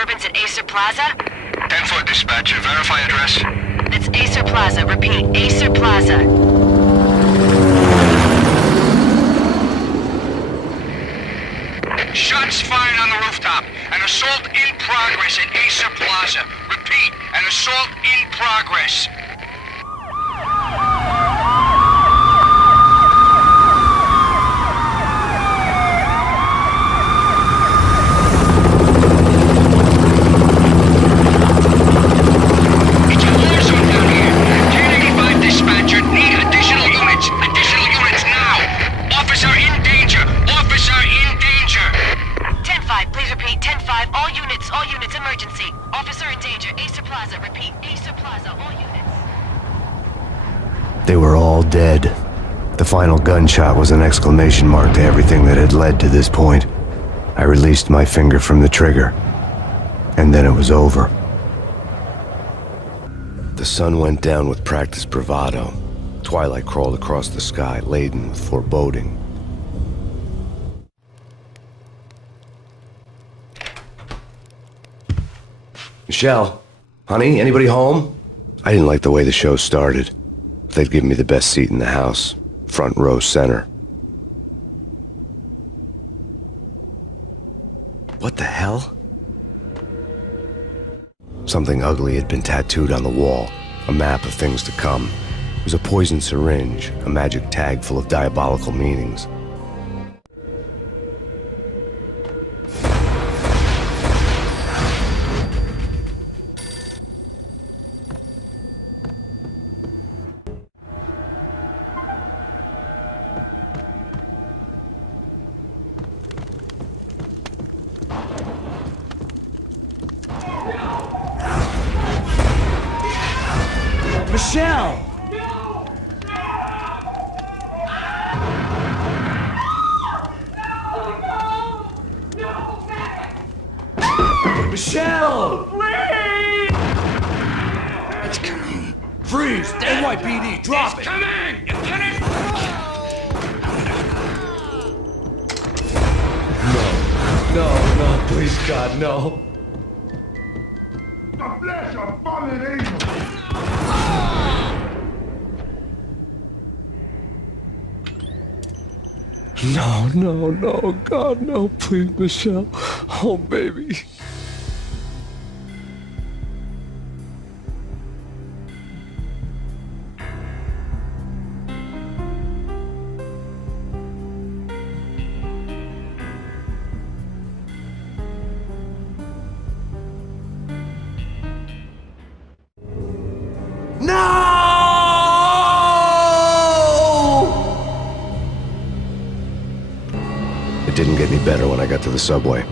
disturbance at Acer Plaza? 10-4 dispatcher. Verify address. That's Acer Plaza. Repeat, Acer Plaza. Shots fired on the rooftop. An assault in progress at Acer Plaza. Repeat, an assault in progress. It's a war zone down here. 1085 dispatcher. Need additional units. Additional units now. Officer in danger. Officer in danger. 10-5, please repeat. 10-5, all units, emergency. Officer in danger, Acer Plaza. Repeat, Acer Plaza, all units. They were all dead. The final gunshot was an exclamation mark to everything that had led to this point. I released my finger from the trigger, and then it was over. The sun went down with practiced bravado. Twilight crawled across the sky, laden with foreboding. Michelle, honey, anybody home? I didn't like the way the show started. They'd given me the best seat in the house, front row center. What the hell? Something ugly had been tattooed on the wall, a map of things to come. It was a poison syringe, a magic tag full of diabolical meanings. Michelle! Michelle! Please! It's coming. Freeze! NYPD, drop it! Coming! You get it? No, please, God, no. The flesh of fallen angels! No, God, no, please, Michelle. Oh, baby. It didn't get any better when I got to the subway.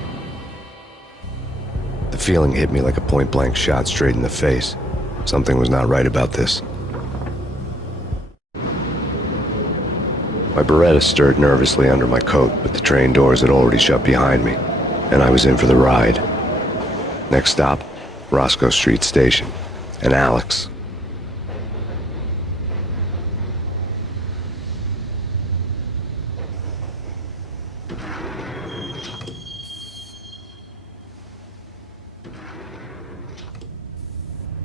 The feeling hit me like a point-blank shot straight in the face. Something was not right about this. My Beretta stirred nervously under my coat, but the train doors had already shut behind me, and I was in for the ride. Next stop, Roscoe Street Station, and Alex.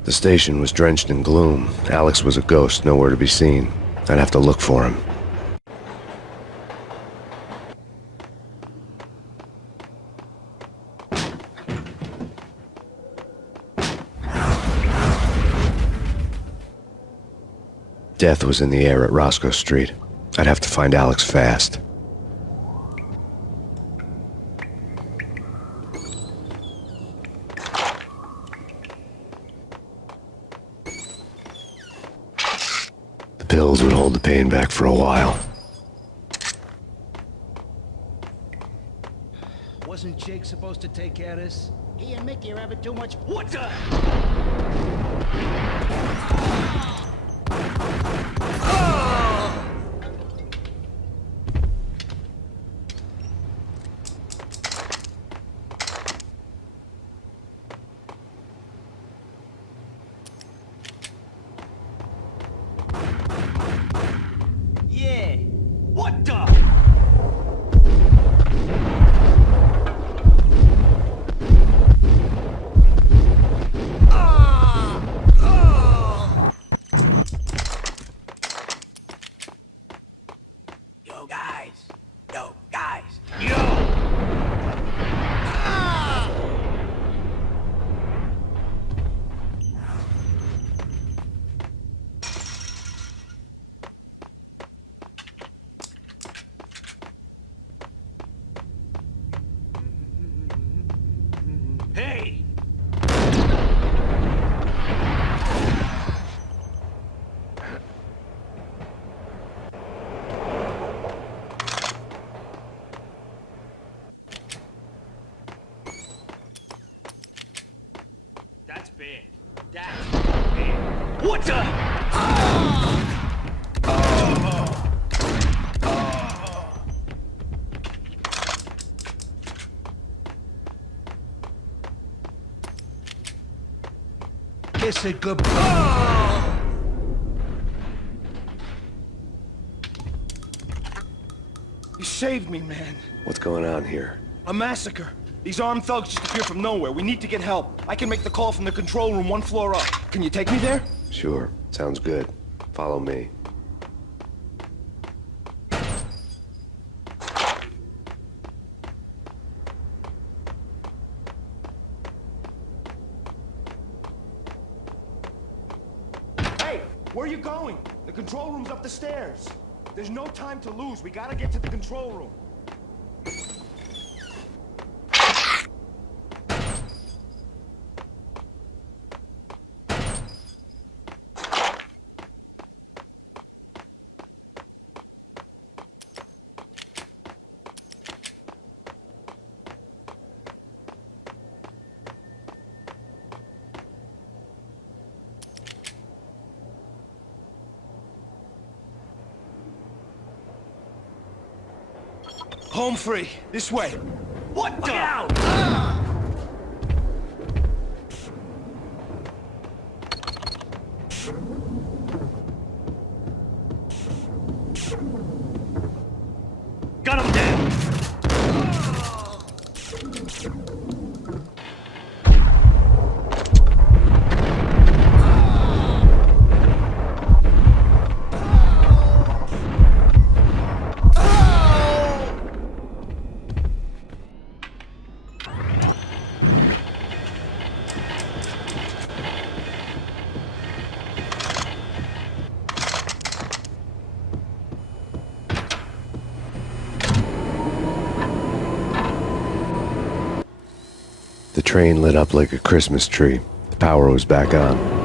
The station was drenched in gloom. Alex was a ghost, nowhere to be seen. I'd have to look for him. Death was in the air at Roscoe Street. I'd have to find Alex fast. The pills would hold the pain back for a while. Wasn't Jake supposed to take care of this? He and Mickey are having too much. What the? Yeah. What the? What the? Kiss it goodbye. You saved me, man. What's going on here? A massacre. These armed thugs just appeared from nowhere. We need to get help. I can make the call from the control room 1 floor up. Can you take me there? Sure, sounds good. Follow me. Hey, where are you going? The control room's up the stairs. There's no time to lose. We gotta get to the control room. Home free. This way. What the? Out! Got him down! The train lit up like a Christmas tree. The power was back on.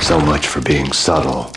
So much for being subtle.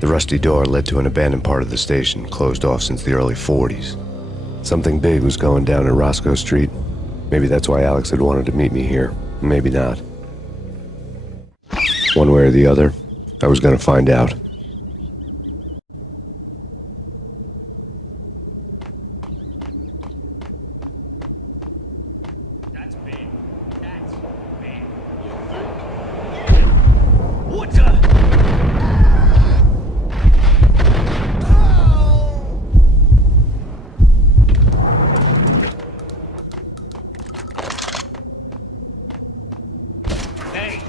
The rusty door led to an abandoned part of the station, closed off since the early 40s. Something big was going down in Roscoe Street. Maybe that's why Alex had wanted to meet me here. Maybe not. One way or the other, I was gonna find out. That's big. That's big. What the? Hey.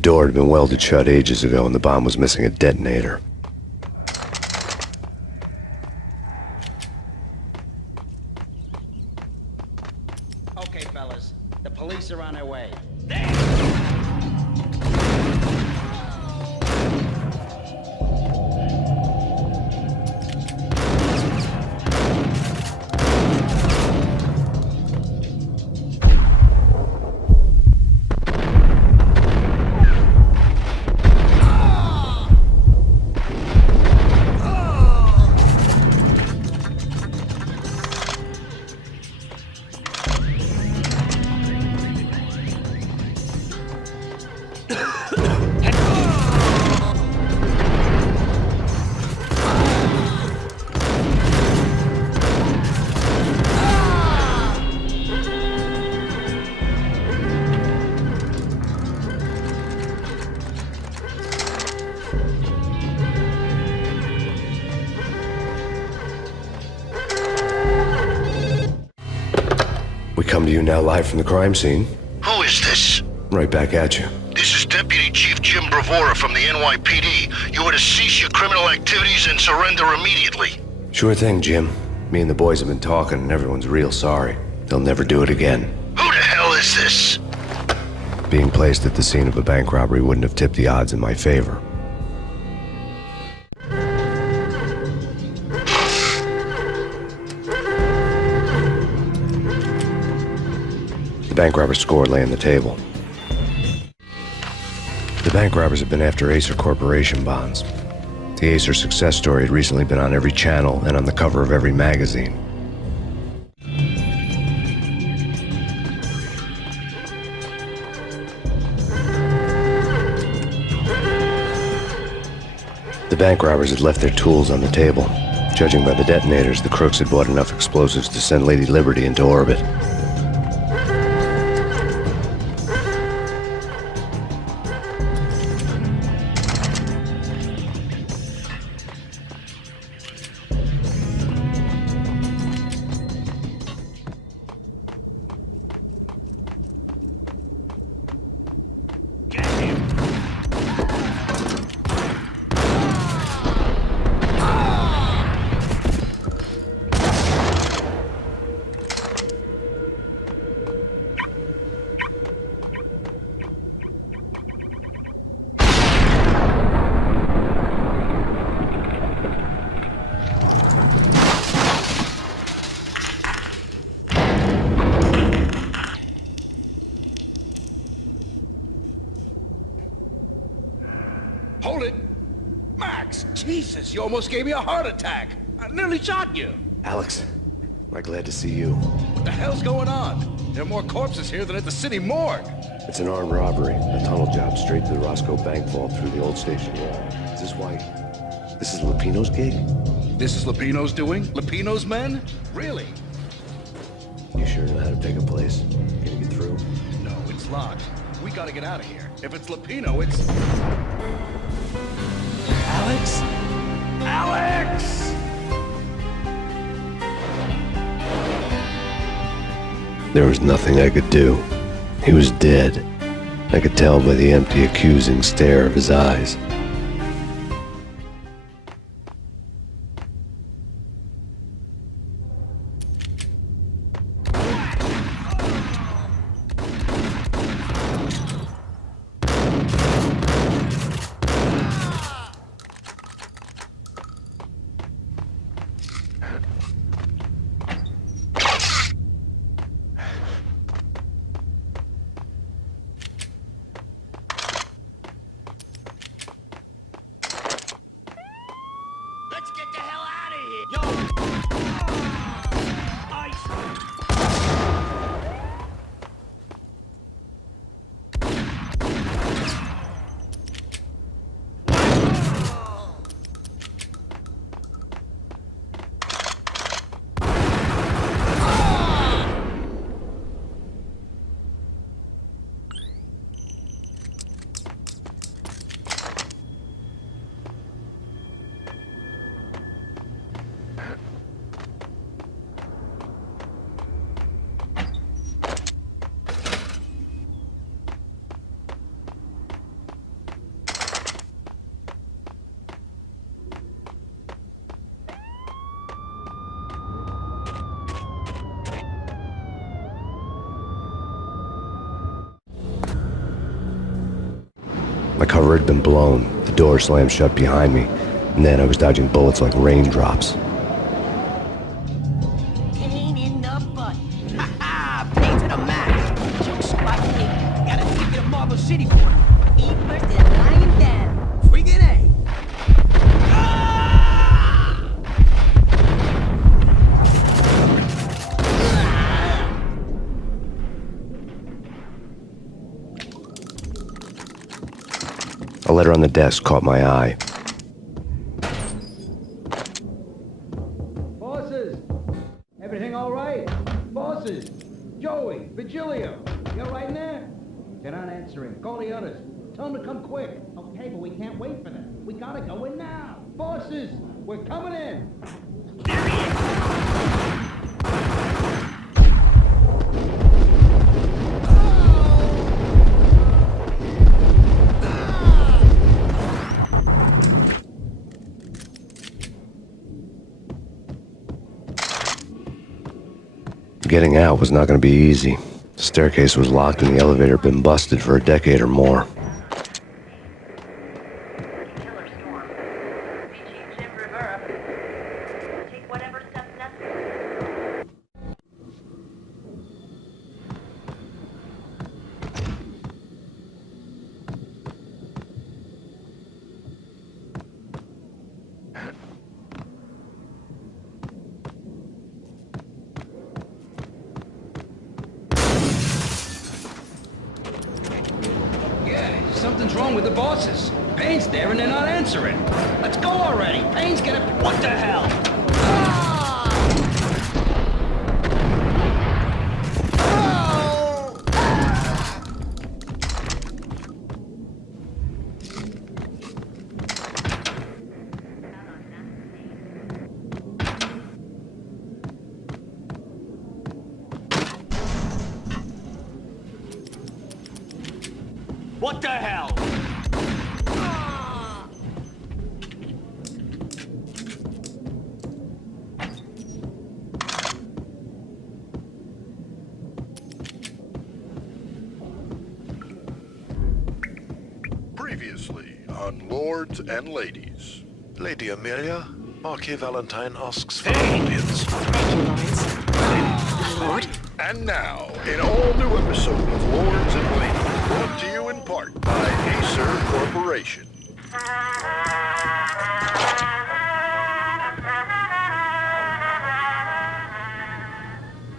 door had been welded shut ages ago and the bomb was missing a detonator. Okay, fellas. The police are on their way. We come to you now live from the crime scene. Who is this? Right back at you. This is Deputy Chief Jim Bravura from the NYPD. You are to cease your criminal activities and surrender immediately. Sure thing, Jim. Me and the boys have been talking and everyone's real sorry. They'll never do it again. Who the hell is this? Being placed at the scene of a bank robbery wouldn't have tipped the odds in my favor. The bank robber's score lay on the table. The bank robbers have been after Acer Corporation bonds. The Acer success story had recently been on every channel and on the cover of every magazine. The bank robbers had left their tools on the table. Judging by the detonators, the crooks had bought enough explosives to send Lady Liberty into orbit. Hold it! Max! Jesus, you almost gave me a heart attack! I nearly shot you! Alex, I'm glad to see you. What the hell's going on? There are more corpses here than at the city morgue! It's an armed robbery. A tunnel job straight to the Roscoe Bank vault through the old station wall. Is this why... This is Lupino's gig? This is Lupino's doing? Lupino's men? Really? You sure know how to pick a place? Can you get through? No, it's locked. We gotta get out of here. If it's Lupino, it's... Alex? Alex! There was nothing I could do. He was dead. I could tell by the empty, accusing stare of his eyes. My cover had been blown, the door slammed shut behind me, and then I was dodging bullets like raindrops. Payne in the butt. Ha ha! Payne to the max. Joke spot me. Gotta take you to Marble City for it. Eat first and lying down. Freaking A. A letter on the desk caught my eye. Bosses! Everything all right? Bosses! Joey! Vigilio! You all right in there? They're not answering. Call the others. Tell them to come quick. Okay, but we can't wait for them. We gotta go in now. Bosses! We're coming in! There he is! Getting out was not going to be easy. The staircase was locked and the elevator had been busted for a decade or more. Killer storm. VG Jim Rivera. Take whatever steps necessary. Yeah, something's wrong with the bosses. Payne's there and they're not answering. Let's go already. Payne's gonna... What the hell? What the hell? Previously on Lords and Ladies. Lady Amelia, Marquis Valentine asks for Hey! audience. Thank you, Lawrence. My lord? And now, an all-new episode of Lords and Ladies, brought to you in part by Acer Corporation.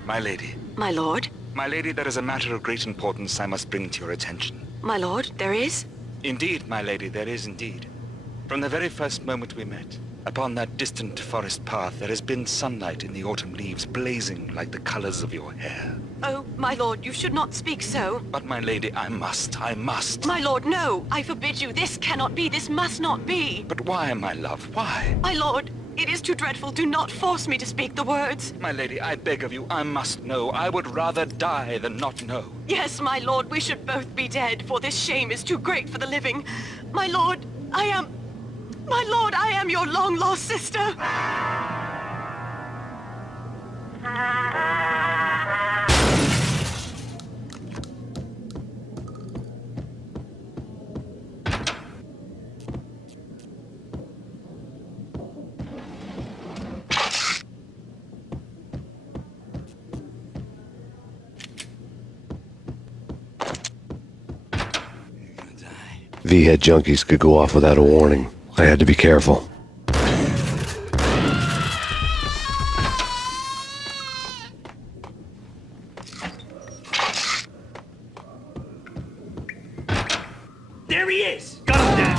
My lady. My lord? My lady, there is a matter of great importance I must bring to your attention. My lord, there is? Indeed, my lady, there is indeed. From the very first moment we met, upon that distant forest path, there has been sunlight in the autumn leaves blazing like the colors of your hair. Oh, my lord, you should not speak so. But my lady, I must. My lord, no! I forbid you. This cannot be. This must not be. But why, my love, why? My lord, it is too dreadful. Do not force me to speak the words. My lady, I beg of you, I must know. I would rather die than not know. Yes, my lord, we should both be dead, for this shame is too great for the living. My lord, I am your long-lost sister. V-head junkies could go off without a warning. I had to be careful. There he is! Got him down!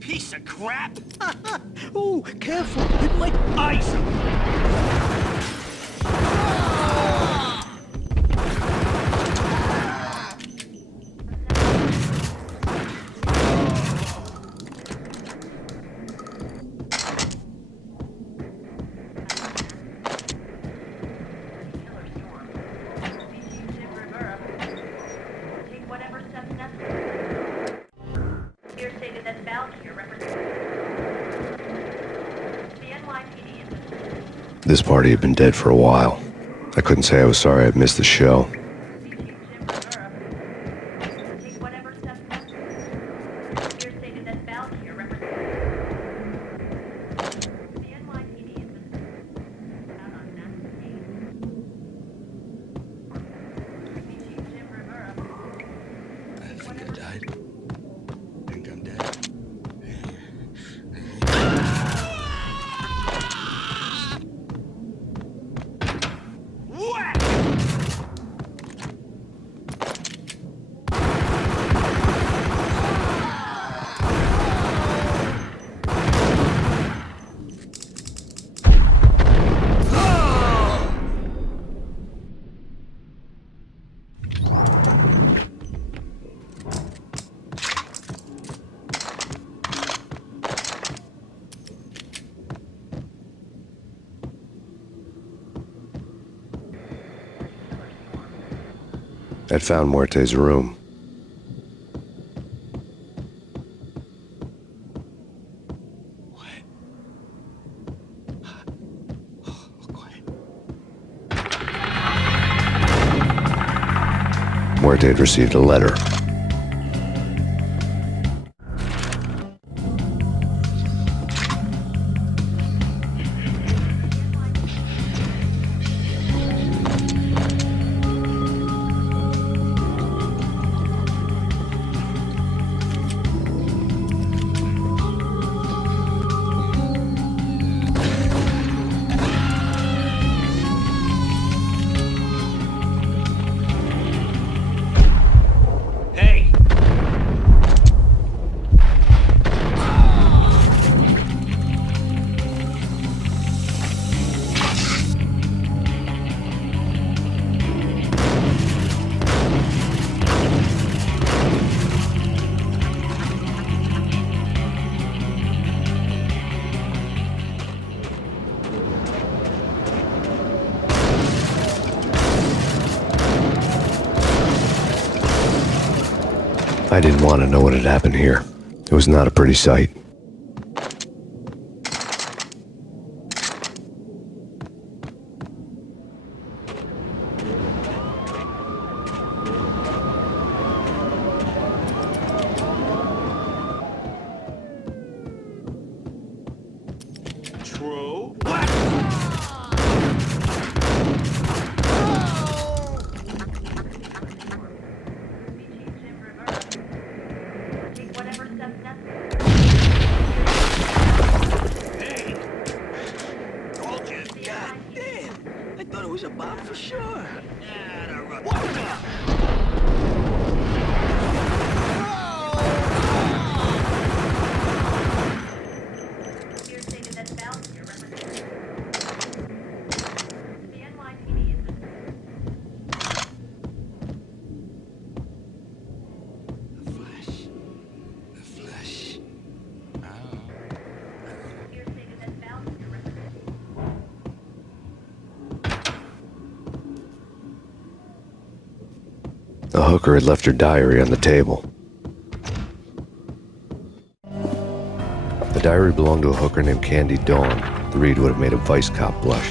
Piece of crap! Ooh, careful. It might ice him. Take whatever steps necessary. Your safety. This party had been dead for a while. I couldn't say I was sorry I'd missed the show. I'd found Muerte's room. Muerte had received a letter. I didn't want to know what had happened here. It was not a pretty sight. True. was a bomb for sure. The hooker had left her diary on the table. The diary belonged to a hooker named Candy Dawn. The read would have made a vice cop blush.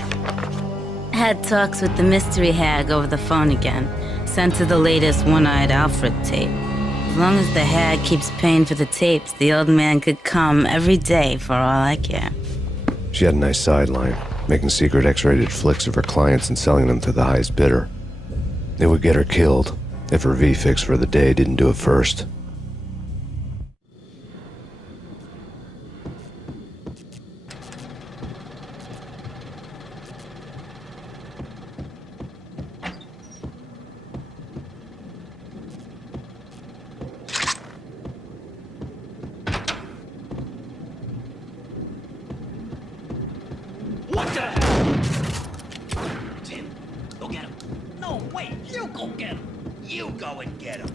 Had talks with the mystery hag over the phone again. Sent her the latest one-eyed Alfred tape. As long as the hag keeps paying for the tapes, the old man could come every day for all I care. She had a nice sideline, making secret X-rated flicks of her clients and selling them to the highest bidder. It would get her killed if her V-fix for the day didn't do it first. What the hell? Tim, go get him. No, wait, you go get him. You go and get him.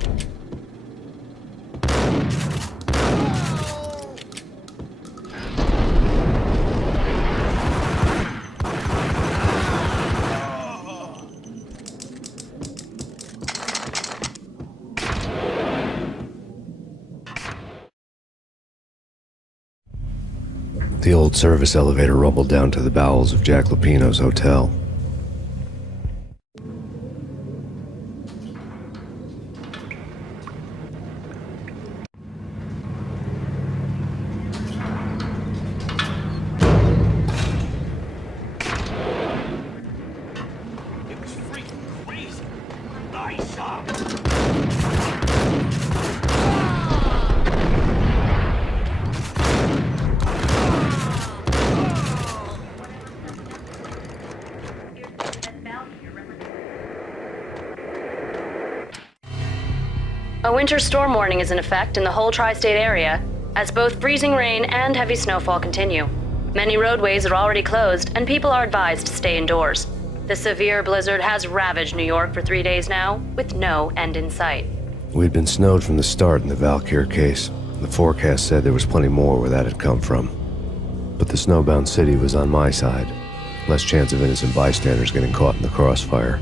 The old service elevator rumbled down to the bowels of Jack Lupino's hotel. It was freaking crazy. Nice up. A winter storm warning is in effect in the whole tri-state area, as both freezing rain and heavy snowfall continue. Many roadways are already closed, and people are advised to stay indoors. The severe blizzard has ravaged New York for 3 days now, with no end in sight. We'd been snowed from the start in the Valkyr case. The forecast said there was plenty more where that had come from. But the snowbound city was on my side. Less chance of innocent bystanders getting caught in the crossfire.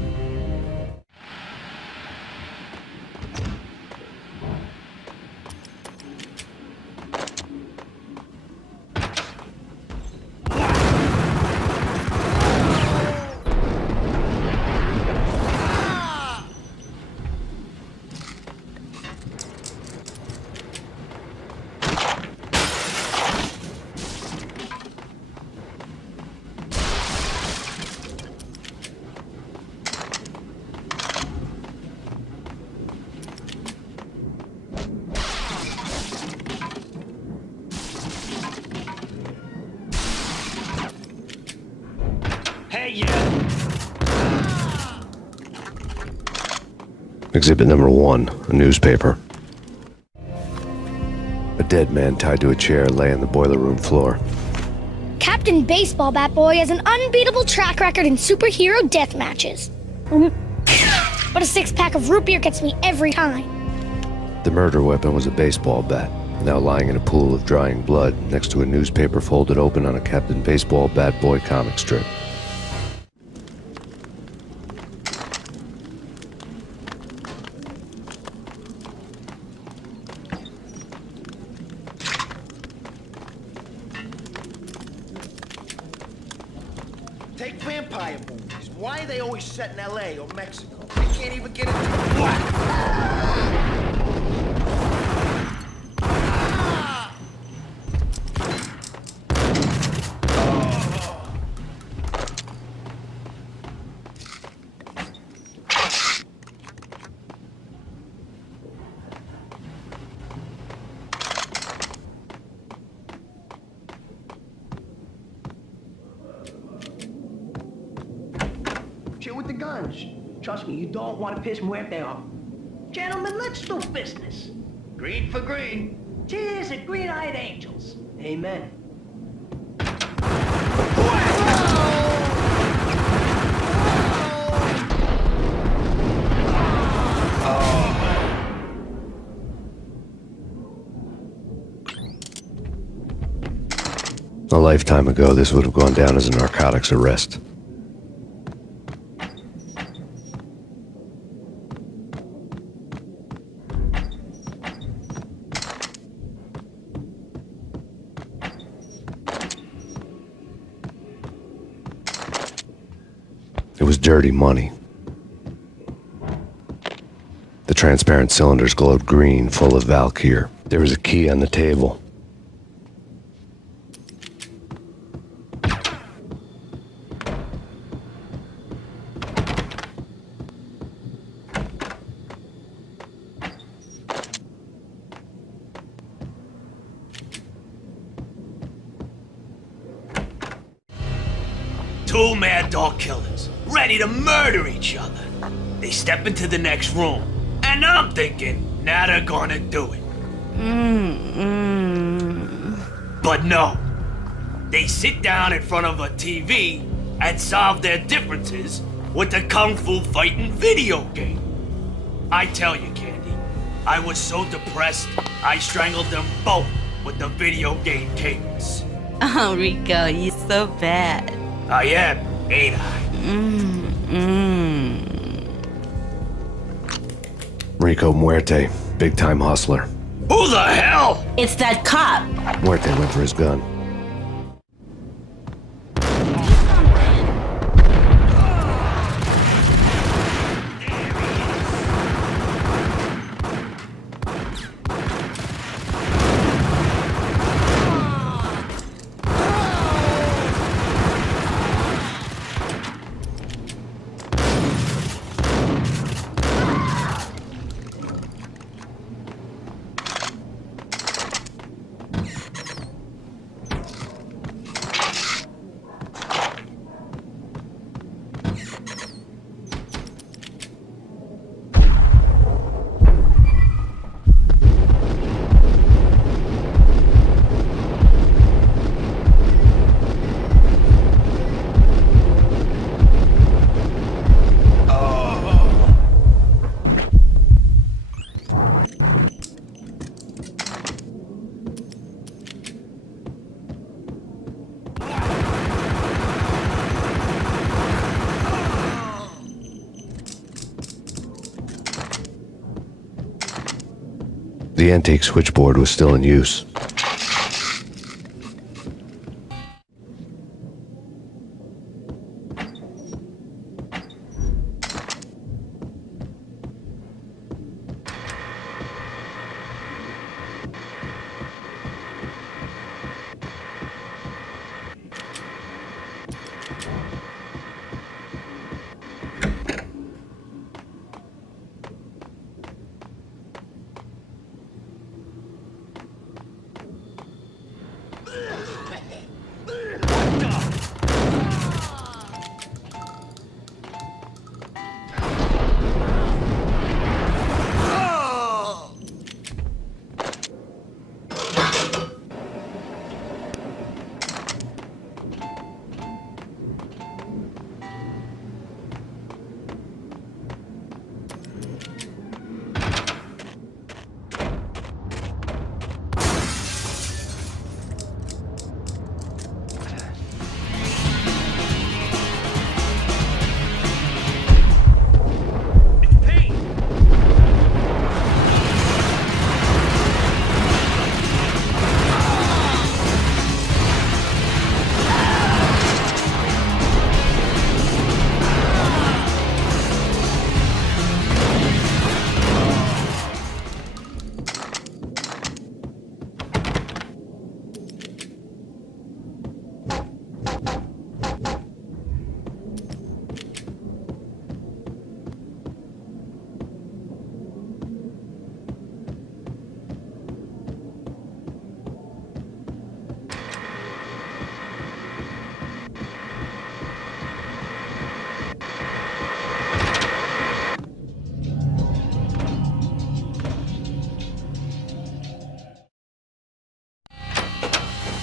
Hey, yeah. Exhibit number 1, a newspaper. A dead man tied to a chair lay on the boiler room floor. Captain Baseball Bat Boy has an unbeatable track record in superhero death matches. But a six-pack of root beer gets me every time. The murder weapon was a baseball bat, now lying in a pool of drying blood next to a newspaper folded open on a Captain Baseball Bat Boy comic strip. Take vampire movies. Why are they always set in LA or Mexico? They can't even get into the black. Chill with the guns. Trust me, you don't want to piss Muerte off. Gentlemen, let's do business. Green for green. Cheers at green-eyed angels. Amen. A lifetime ago, this would have gone down as a narcotics arrest. It was dirty money. The transparent cylinders glowed green, full of Valkyr. There was a key on the table. Two mad dog killers, ready to murder each other. They step into the next room, and I'm thinking, now they're gonna do it. But no. They sit down in front of a TV and solve their differences with the Kung Fu fighting video game. I tell you, Candy, I was so depressed, I strangled them both with the video game cables. Oh, Rico, you're so bad. I am, ain't I? Rico Muerte, big-time hustler. Who the hell? It's that cop. Muerte went for his gun. The antique switchboard was still in use.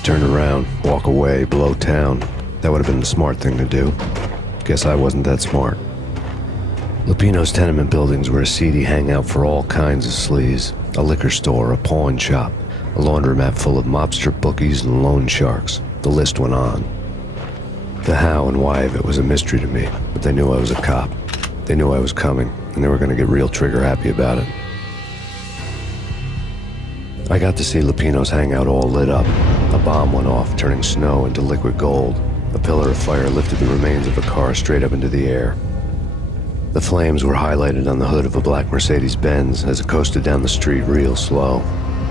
Turn around, walk away, blow town. That would have been the smart thing to do. Guess I wasn't that smart. Lupino's tenement buildings were a seedy hangout for all kinds of sleaze. A liquor store, a pawn shop, a laundromat full of mobster bookies and loan sharks. The list went on. The how and why of it was a mystery to me, but they knew I was a cop. They knew I was coming, and they were going to get real trigger happy about it. I got to see Lupino's hangout all lit up. A bomb went off, turning snow into liquid gold. A pillar of fire lifted the remains of a car straight up into the air. The flames were highlighted on the hood of a black Mercedes-Benz as it coasted down the street real slow,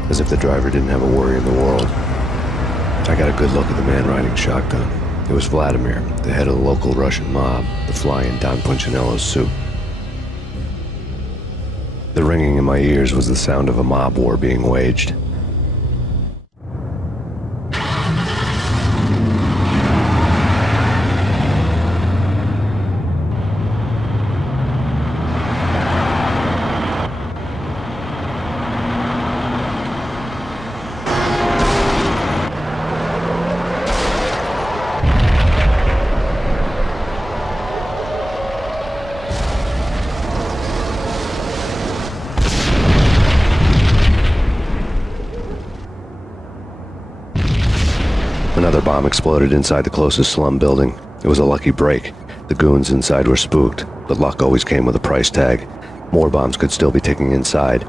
as if the driver didn't have a worry in the world. I got a good look at the man riding shotgun. It was Vladimir, the head of the local Russian mob, the fly in Don Punchinello's suit. The ringing in my ears was the sound of a mob war being waged. Another bomb exploded inside the closest slum building. It was a lucky break. The goons inside were spooked, but luck always came with a price tag. More bombs could still be ticking inside,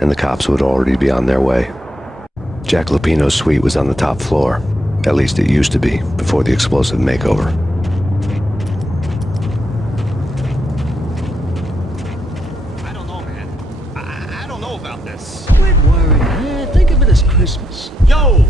and the cops would already be on their way. Jack Lupino's suite was on the top floor. At least it used to be, before the explosive makeover. I don't know, man. I don't know about this. Quit worrying, man. Think of it as Christmas. Yo!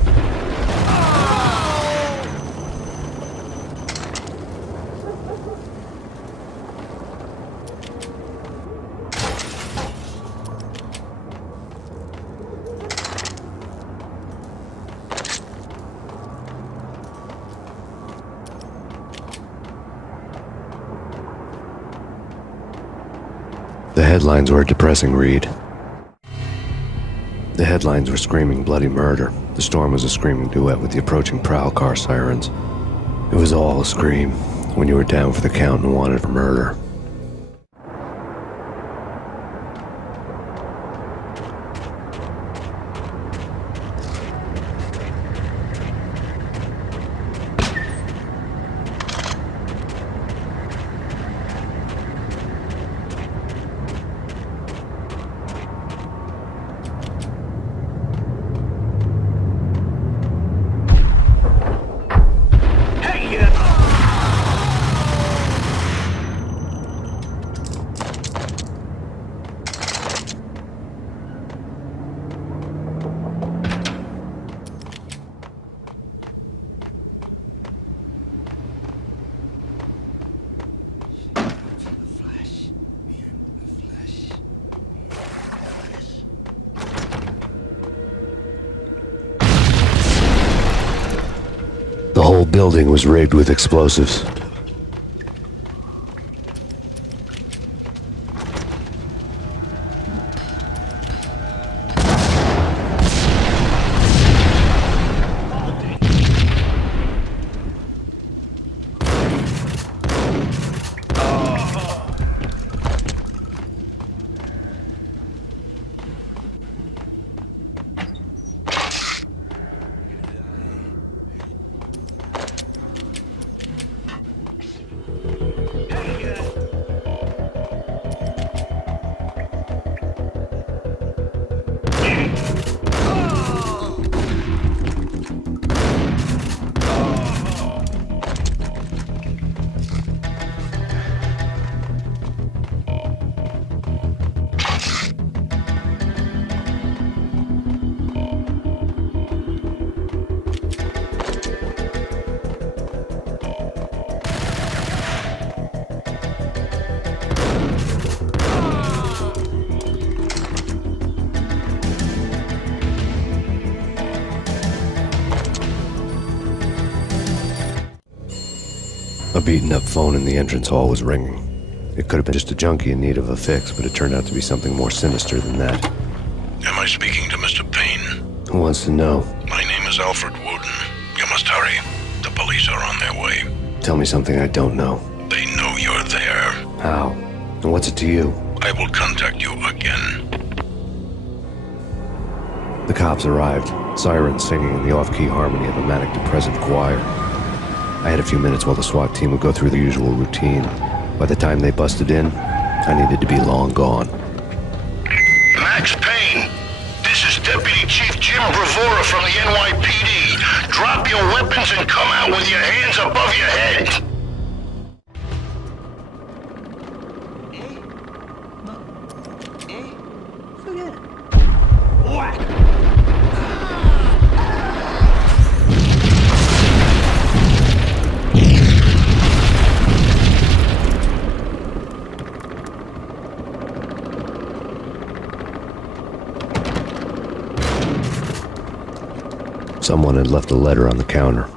The headlines were a depressing read. The headlines were screaming bloody murder. The storm was a screaming duet with the approaching prowl car sirens. It was all a scream when you were down for the count and wanted for murder. building was rigged with explosives. A beaten-up phone in the entrance hall was ringing. It could have been just a junkie in need of a fix, but it turned out to be something more sinister than that. Am I speaking to Mr. Payne? Who wants to know? My name is Alfred Woden. You must hurry. The police are on their way. Tell me something I don't know. They know you're there. How? And what's it to you? I will contact you again. The cops arrived, sirens singing in the off-key harmony of a manic-depressive choir. I had a few minutes while the SWAT team would go through the usual routine. By the time they busted in, I needed to be long gone. Max Payne, this is Deputy Chief Jim Bravura from the NYPD. Drop your weapons and come out with your hands above your head. Forget it. Whack! Someone had left a letter on the counter.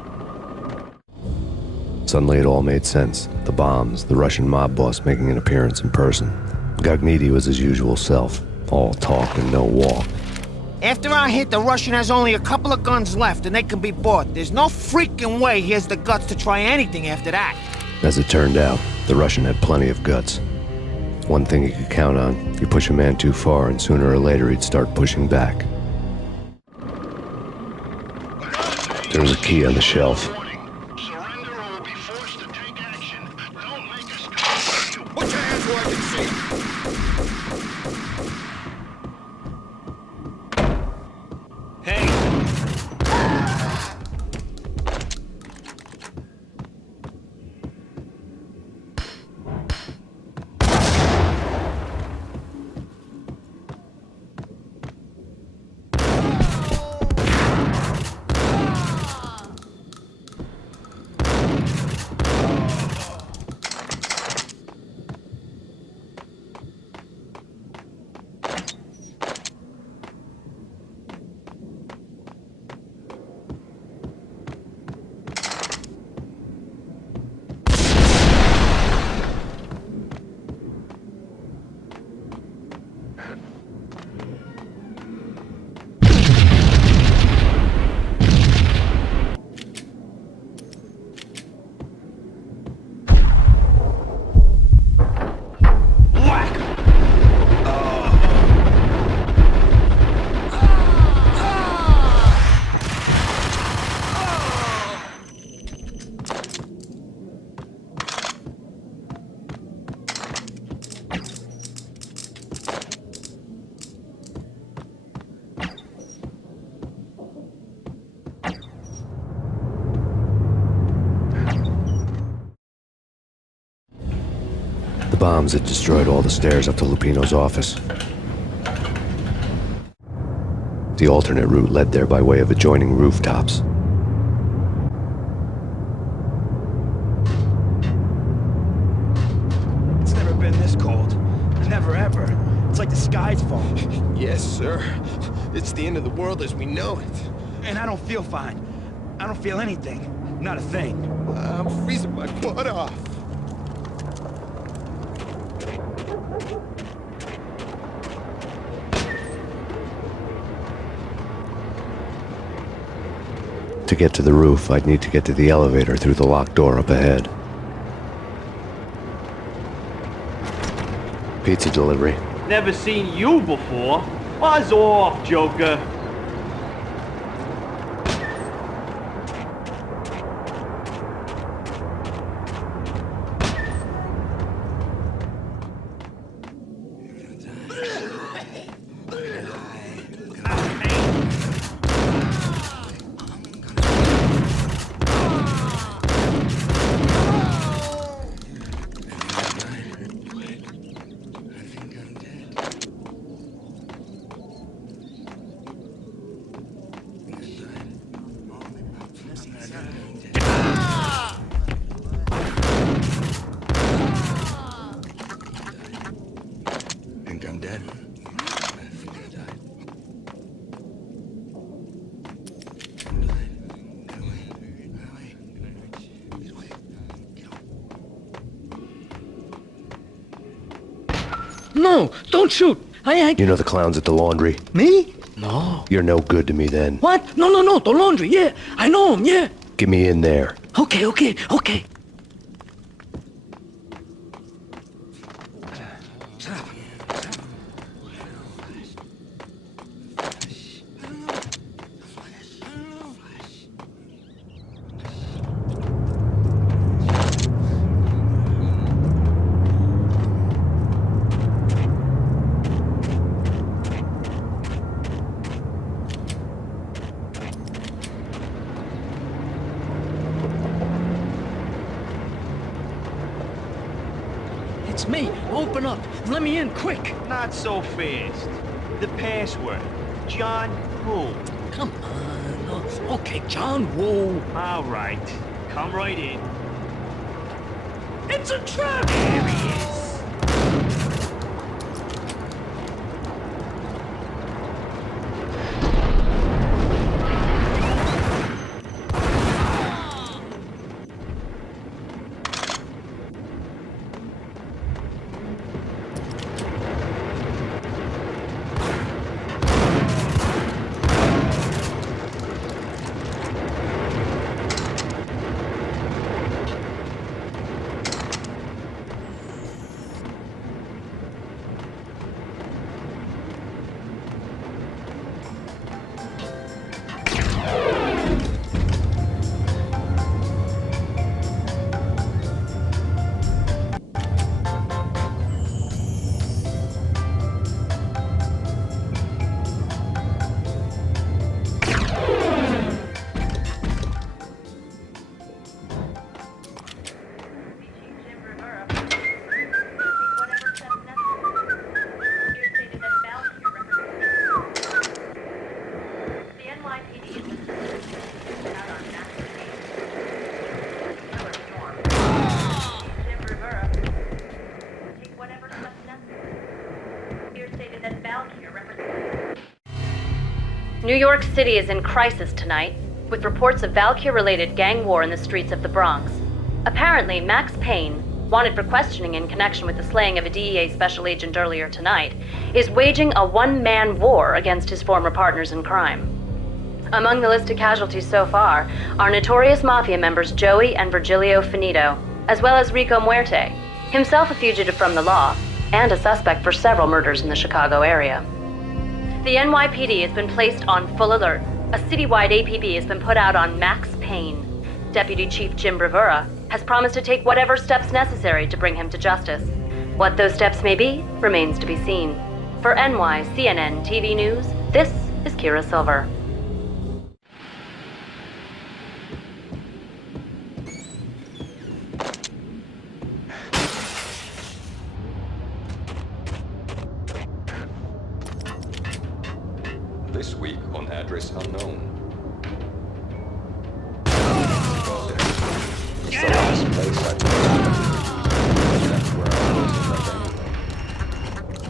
Suddenly it all made sense. The bombs, the Russian mob boss making an appearance in person. Gagniti was his usual self, all talk and no walk. After our hit, the Russian has only a couple of guns left and they can be bought. There's no freaking way he has the guts to try anything after that. As it turned out, the Russian had plenty of guts. One thing he could count on, you push a man too far and sooner or later he'd start pushing back. There was a key on the shelf. Put your hands where I can see. The bombs had destroyed all the stairs up to Lupino's office. The alternate route led there by way of adjoining rooftops. It's never been this cold. Never ever. It's like the sky's falling. Yes, sir. It's the end of the world as we know it. And I don't feel fine. I don't feel anything. Not a thing. I'm freezing my butt off. To get to the roof, I'd need to get to the elevator through the locked door up ahead. Pizza delivery. Never seen you before. Buzz off, Joker. No, don't shoot. You know the clowns at the laundry? Me? No. You're no good to me then. What? No, the laundry, yeah. I know him, yeah. Get me in there. Okay. It's me. Open up. Let me in, quick. Not so fast. The password. John Woo. Come on. Okay, John Woo. All right. Come right in. It's a trap! There he is. New York City is in crisis tonight, with reports of Valkyr-related gang war in the streets of the Bronx. Apparently, Max Payne, wanted for questioning in connection with the slaying of a DEA special agent earlier tonight, is waging a one-man war against his former partners in crime. Among the list of casualties so far are notorious mafia members Joey and Virgilio Finito, as well as Rico Muerte, himself a fugitive from the law, and a suspect for several murders in the Chicago area. The NYPD has been placed on full alert. A citywide APB has been put out on Max Payne. Deputy Chief Jim Bravura has promised to take whatever steps necessary to bring him to justice. What those steps may be remains to be seen. For NYCNN TV News, this is Kira Silver. This week on Address Unknown. It's the last place I was. That's where I was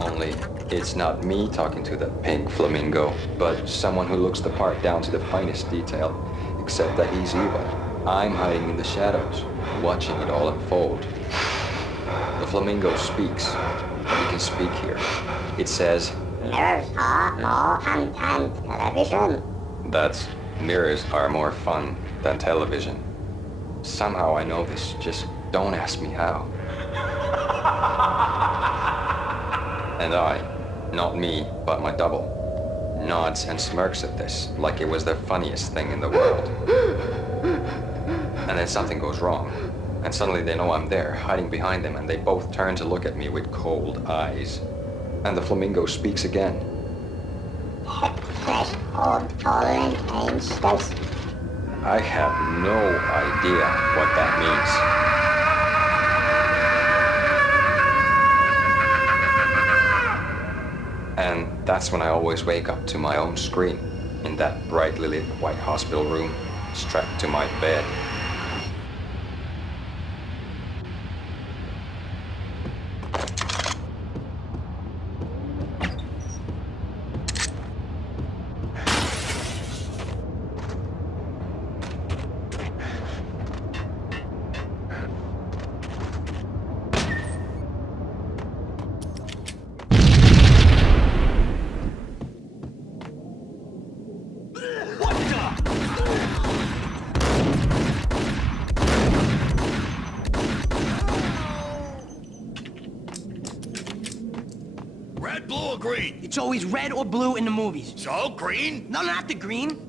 anyway. Only, it's not me talking to the pink flamingo, but someone who looks the part down to the finest detail, except that he's evil. I'm hiding in the shadows, watching it all unfold. The flamingo speaks. You can speak here. It says, Mirrors are more fun than television. that's mirrors are more fun than television. Somehow I know this, just don't ask me how. And I, not me, but my double, nods and smirks at this like it was the funniest thing in the world. And then something goes wrong, and suddenly they know I'm there, hiding behind them, and they both turn to look at me with cold eyes. And the flamingo speaks again. Threshold tolerant Payne stress. I have no idea what that means. And that's when I always wake up to my own scream, in that brightly lit white hospital room, strapped to my bed. Red, blue, or green? It's always red or blue in the movies. So, green? No, not the green.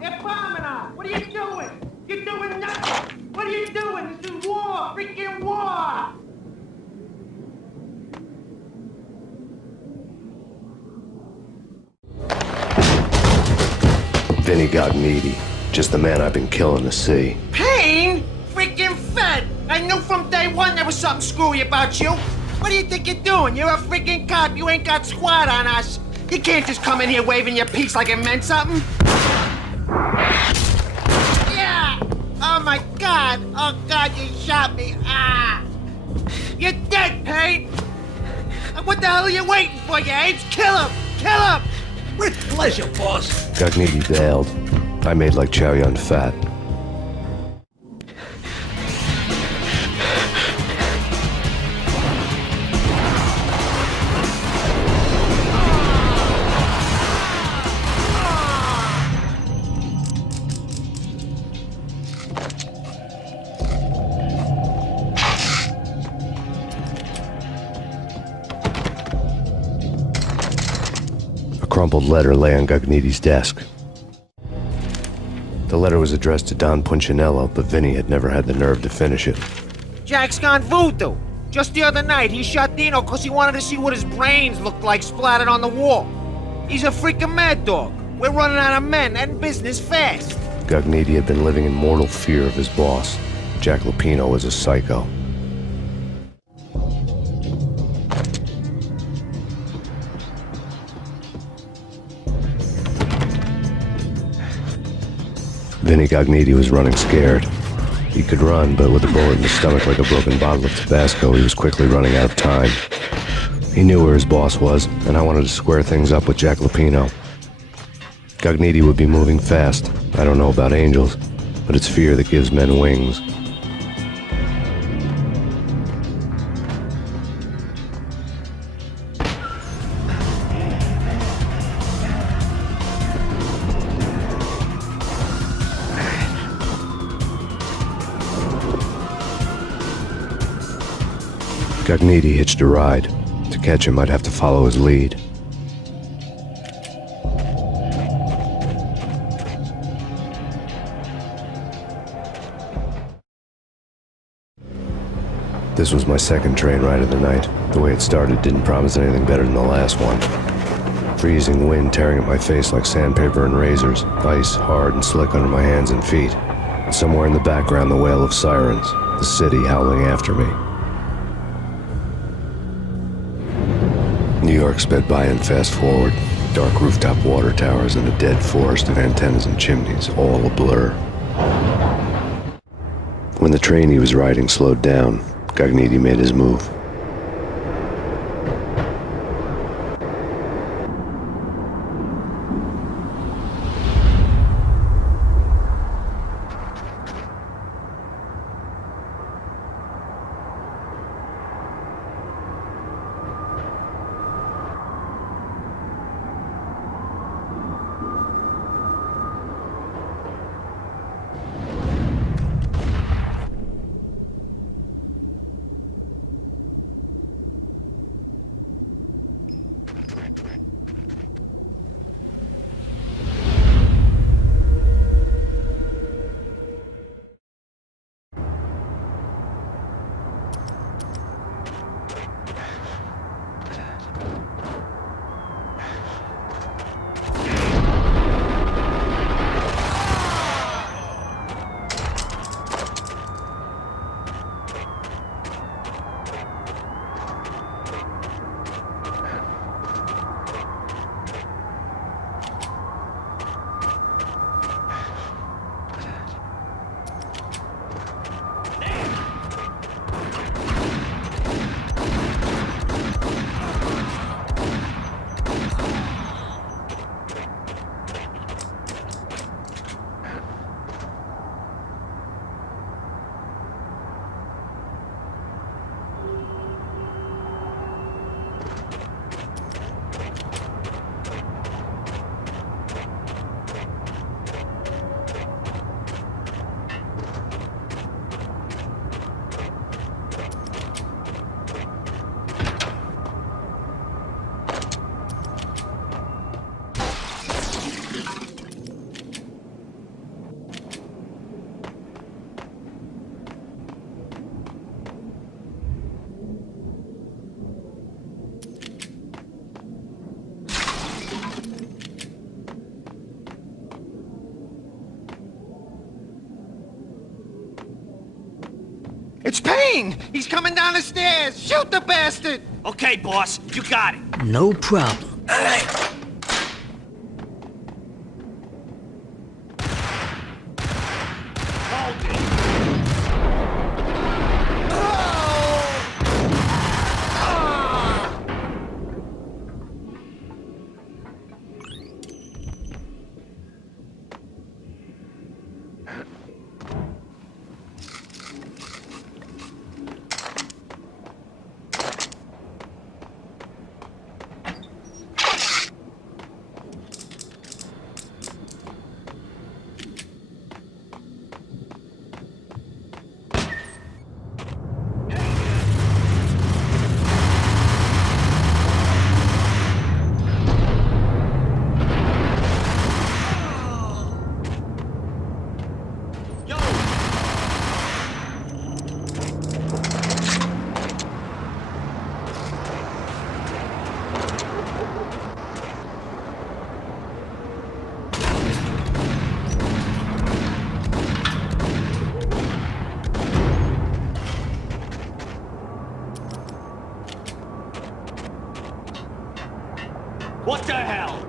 They're bombing us! What are you doing? You're doing nothing! What are you doing? This is war! Freaking war! Vinny Gognitti, just the man I've been killing to see. Payne? Freaking fed! I knew from day one there was something screwy about you! What do you think you're doing? You're a freaking cop. You ain't got squad on us. You can't just come in here waving your piece like it meant something. Yeah! Oh my God! Oh God, you shot me! Ah! You're dead, Payne! What the hell are you waiting for, you apes? Kill him! Kill him! With pleasure, boss. Gognitti bailed. I made like Chow Yun Fat. A crumpled letter lay on Gognitti's desk. The letter was addressed to Don Punchinello, but Vinny had never had the nerve to finish it. Jack's gone voodoo. Just the other night, he shot Dino because he wanted to see what his brains looked like splattered on the wall. He's a freaking mad dog. We're running out of men and business fast. Gognitti had been living in mortal fear of his boss. Jack Lupino was a psycho. Vinny Gognitti was running scared. He could run, but with a bullet in his stomach like a broken bottle of Tabasco, he was quickly running out of time. He knew where his boss was, and I wanted to square things up with Jack Lupino. Gognitti would be moving fast. I don't know about angels, but it's fear that gives men wings. Gognitti hitched a ride. To catch him, I'd have to follow his lead. This was my second train ride of the night. The way it started didn't promise anything better than the last one. Freezing wind tearing at my face like sandpaper and razors, ice hard and slick under my hands and feet. And somewhere in the background, the wail of sirens, the city howling after me. New York sped by in fast forward. Dark rooftop water towers and a dead forest of antennas and chimneys, all a blur. When the train he was riding slowed down, Gognitti made his move. It's Payne! He's coming down the stairs! Shoot the bastard! Okay, boss, you got it. No problem. What the hell?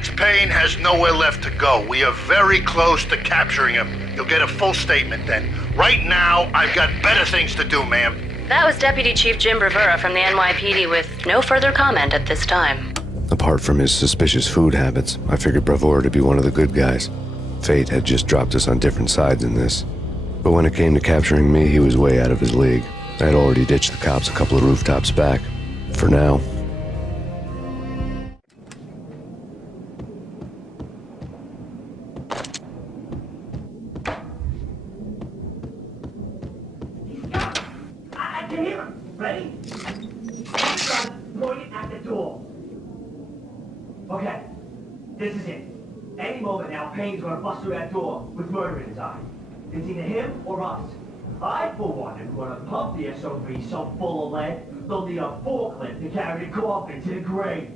Max Payne has nowhere left to go. We are very close to capturing him. You'll get a full statement then. Right now, I've got better things to do, ma'am. That was Deputy Chief Jim Rivera from the NYPD with no further comment at this time. Apart from his suspicious food habits, I figured Bravura to be one of the good guys. Fate had just dropped us on different sides in this. But when it came to capturing me, he was way out of his league. I had already ditched the cops a couple of rooftops back. For now. I can hear him. Ready? Point at the door. Okay, this is it. Any moment now, Payne's gonna bust through that door with murder in his eye. It's either him or us. I, for one, am gonna pump the SOB so full of lead, they'll need a forklift to carry the coffin to the grave.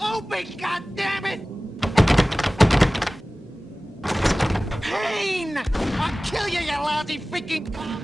Open, goddammit! Payne! I'll kill you, you lousy freaking cop!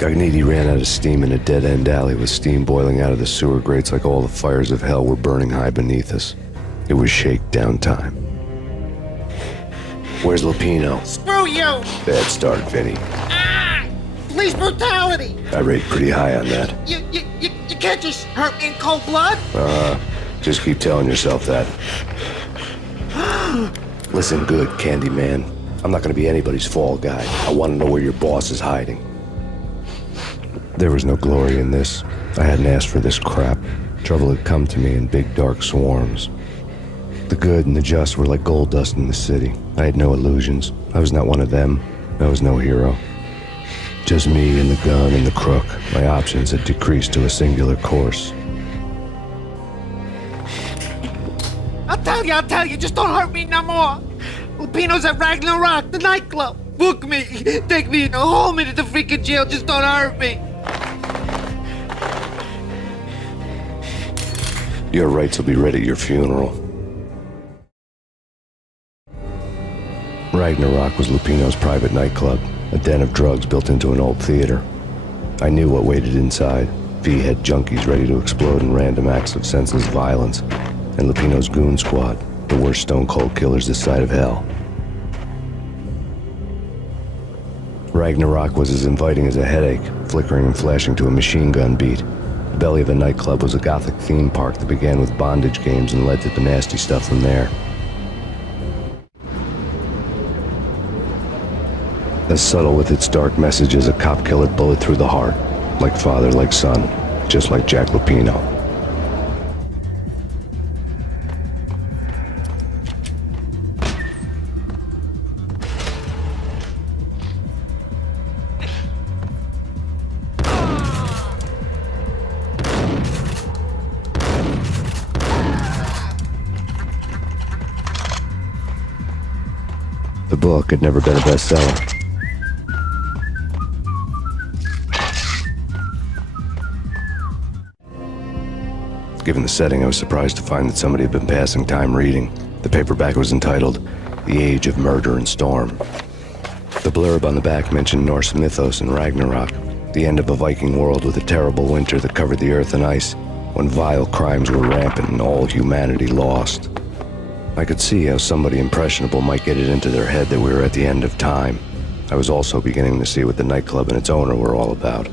Gagniti ran out of steam in a dead-end alley with steam boiling out of the sewer grates like all the fires of hell were burning high beneath us. It was shakedown time. Where's Lupino? Screw you! Bad start, Vinny. Police brutality! I rate pretty high on that. You can't just hurt me in cold blood! Just keep telling yourself that. Listen good, Candyman. I'm not gonna be anybody's fall guy. I want to know where your boss is hiding. There was no glory in this. I hadn't asked for this crap. Trouble had come to me in big dark swarms. The good and the just were like gold dust in the city. I had no illusions. I was not one of them. I was no hero. Just me and the gun and the crook. My options had decreased to a singular course. I'll tell you, just don't hurt me no more. Lupino's at Ragnarok, the nightclub. Book me, take me in, haul me to the freaking jail, just don't hurt me. Your rights will be read at your funeral. Ragnarok was Lupino's private nightclub, a den of drugs built into an old theater. I knew what waited inside. V-head junkies ready to explode in random acts of senseless violence, and Lupino's goon squad, the worst stone-cold killers this side of hell. Ragnarok was as inviting as a headache, flickering and flashing to a machine gun beat. The belly of a nightclub was a gothic theme park that began with bondage games and led to the nasty stuff from there. As subtle with its dark message as a cop-killer bullet through the heart. Like father, like son, just like Jack Lupino. book had never been a bestseller. Given the setting, I was surprised to find that somebody had been passing time reading. The paperback was entitled, The Age of Murder and Storm. The blurb on the back mentioned Norse mythos and Ragnarok, the end of a Viking world with a terrible winter that covered the earth in ice, when vile crimes were rampant and all humanity lost. I could see how somebody impressionable might get it into their head that we were at the end of time. I was also beginning to see what the nightclub and its owner were all about.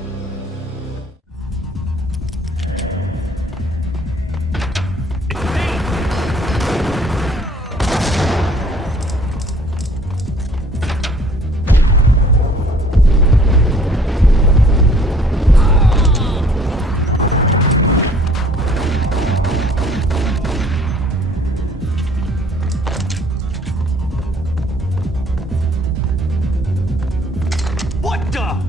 What the?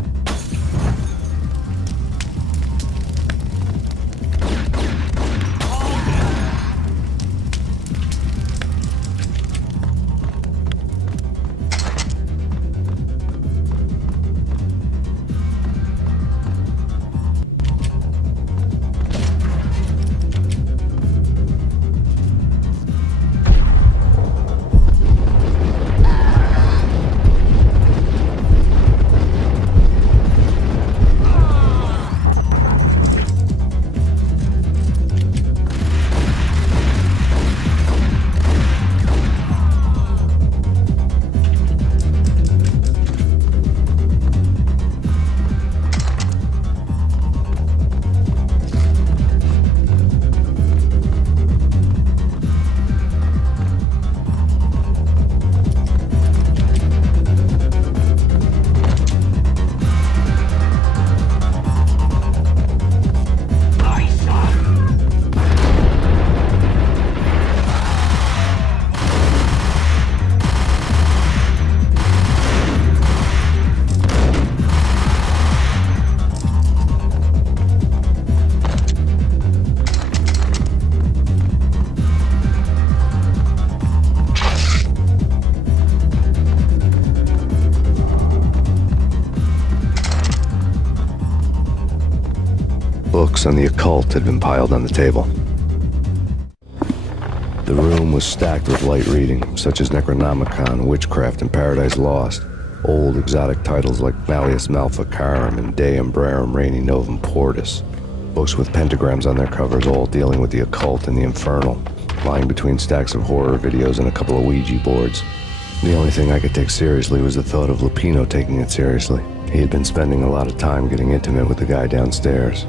Books on the occult had been piled on the table. The room was stacked with light reading, such as Necronomicon, Witchcraft, and Paradise Lost. Old exotic titles like Malleus Maleficarum and De Umbrarum Reini Novum Portus. Books with pentagrams on their covers, all dealing with the occult and the infernal, lying between stacks of horror videos and a couple of Ouija boards. The only thing I could take seriously was the thought of Lupino taking it seriously. He had been spending a lot of time getting intimate with the guy downstairs.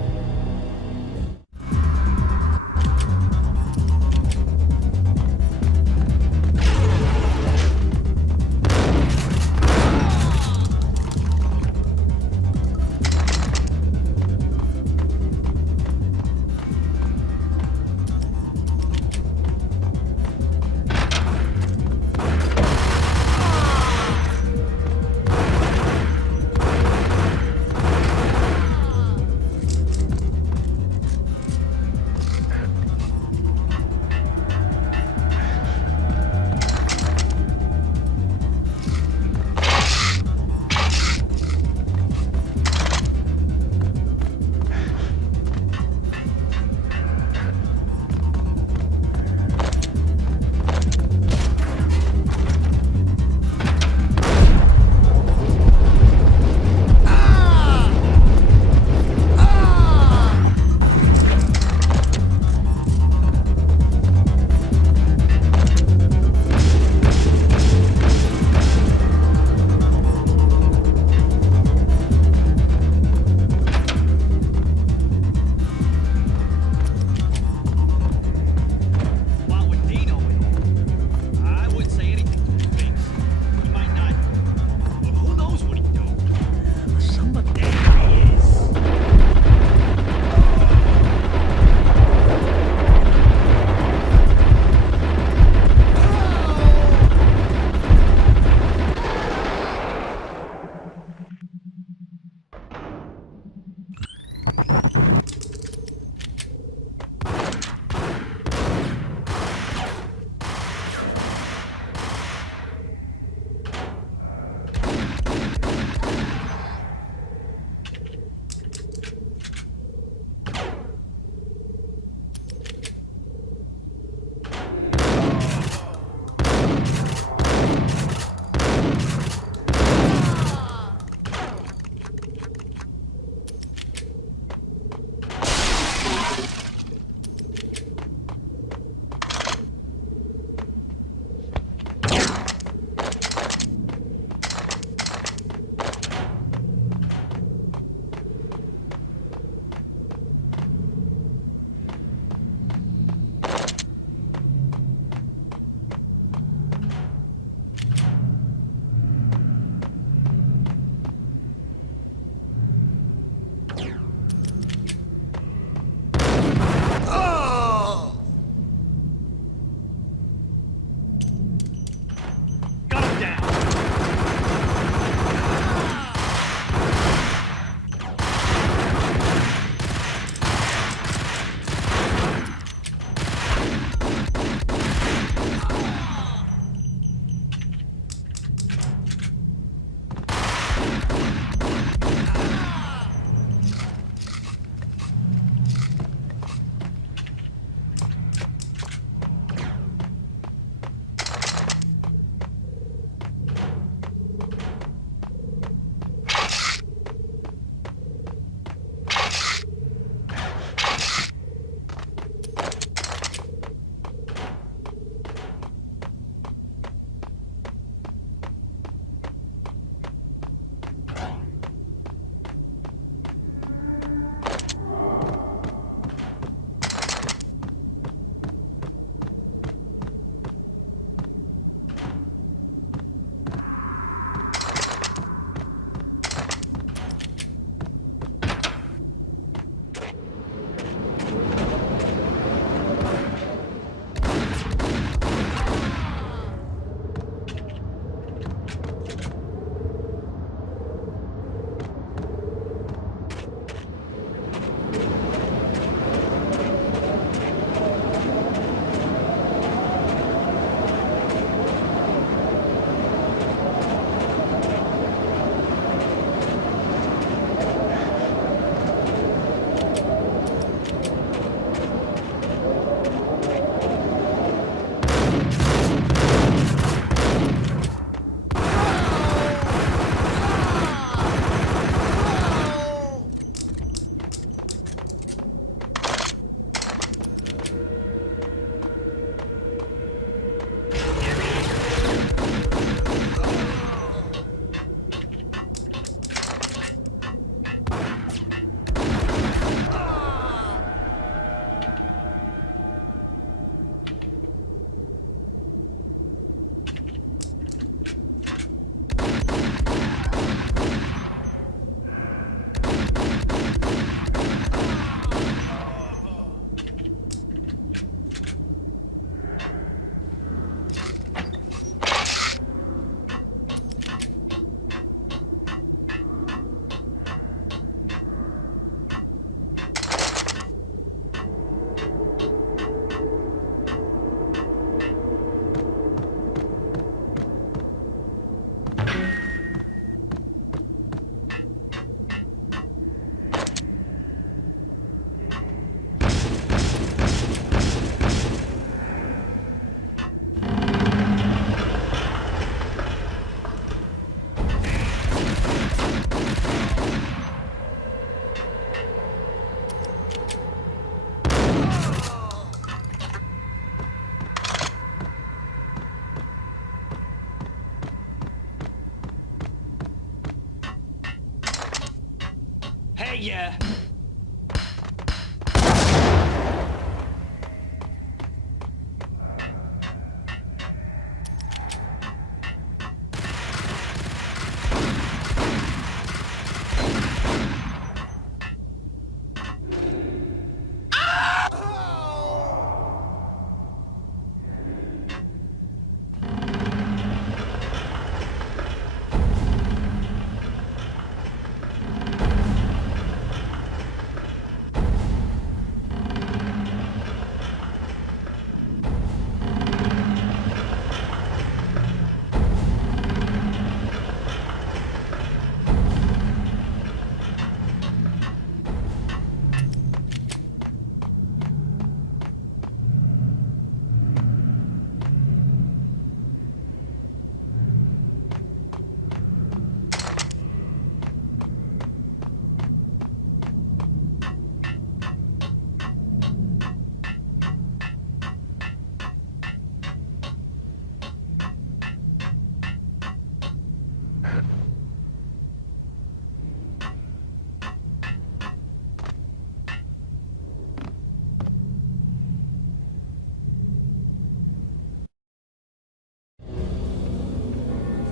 Hey, yeah.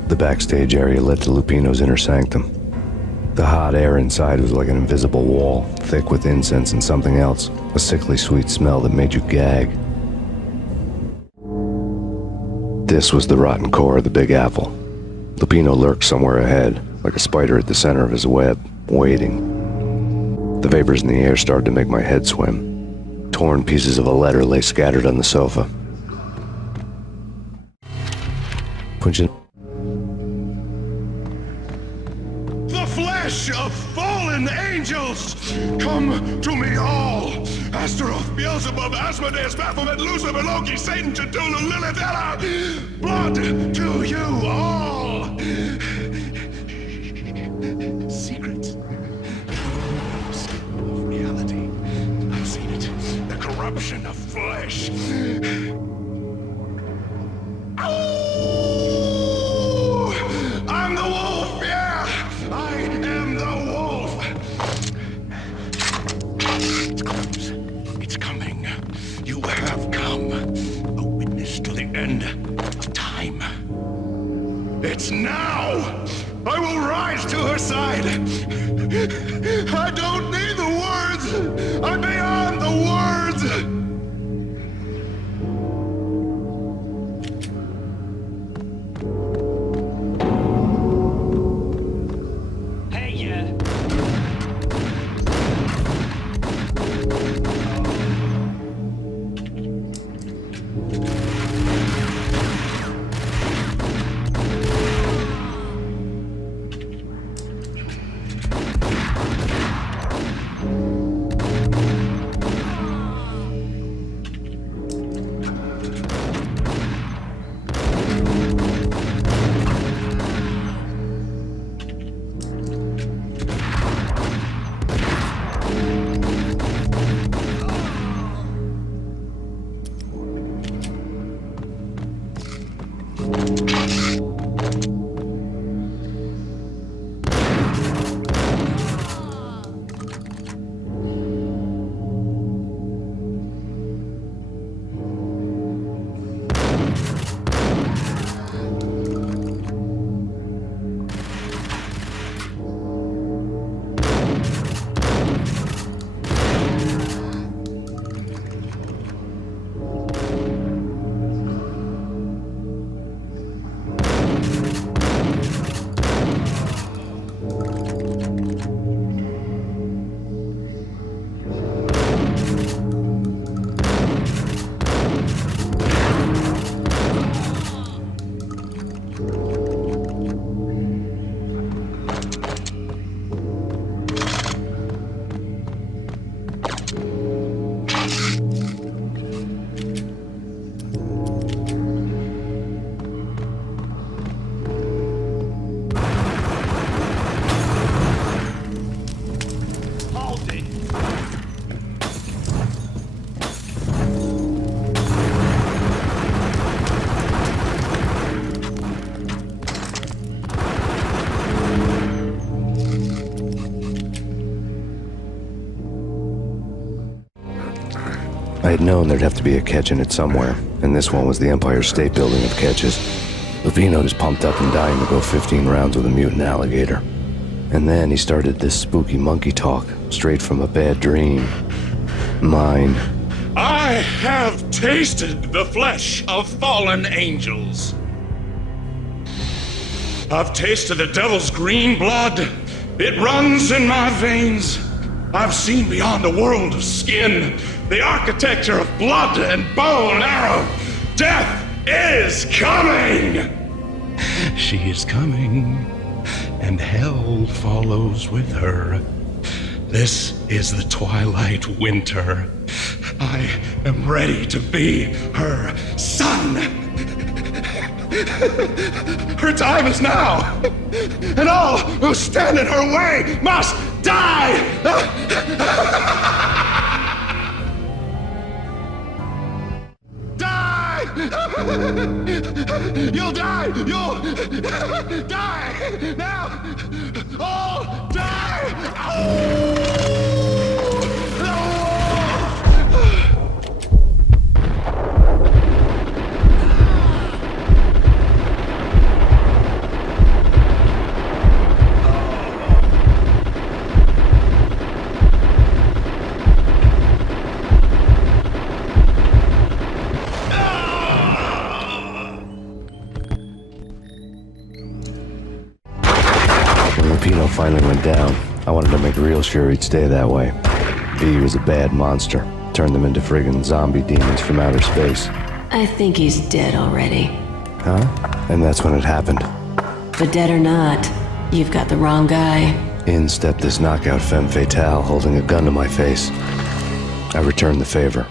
The backstage area led to Lupino's inner sanctum. The hot air inside was like an invisible wall, thick with incense and something else, a sickly sweet smell that made you gag. This was the rotten core of the Big Apple. Lupino lurked somewhere ahead, like a spider at the center of his web, waiting. The vapors in the air started to make my head swim. Torn pieces of a letter lay scattered on the sofa. The flesh of fallen angels! Come to me all! Astaroth, Beelzebub, Asmodeus, Baphomet, Lucifer, Loki, Satan, Cthulhu, Lilith, Ella! Blood to you all! Secrets. Of reality. I've seen it. The corruption of flesh. Oh! I'm the wolf, yeah! I am the wolf! It's close. It's coming. You have come. A witness to the end of time. It's now! I will rise to her side! I don't need the words! I'm beyond the words! I had known there'd have to be a catch in it somewhere, and this one was the Empire State Building of catches. Lupino was pumped up and dying to go 15 rounds with a mutant alligator. And then he started this spooky monkey talk, straight from a bad dream. Mine. I have tasted the flesh of fallen angels. I've tasted the devil's green blood. It runs in my veins. I've seen beyond a world of skin, the architecture of blood and bow and arrow. Death is coming! She is coming, and hell follows with her. This is the twilight winter. I am ready to be her son. Her time is now, and all who stand in her way must die! Die! You'll die! You'll die! Now! All die! Lupino finally went down. I wanted to make real sure he'd stay that way. V was a bad monster. Turned them into friggin' zombie demons from outer space. I think he's dead already. Huh? And that's when it happened. But dead or not, you've got the wrong guy. In stepped this knockout femme fatale holding a gun to my face. I returned the favor.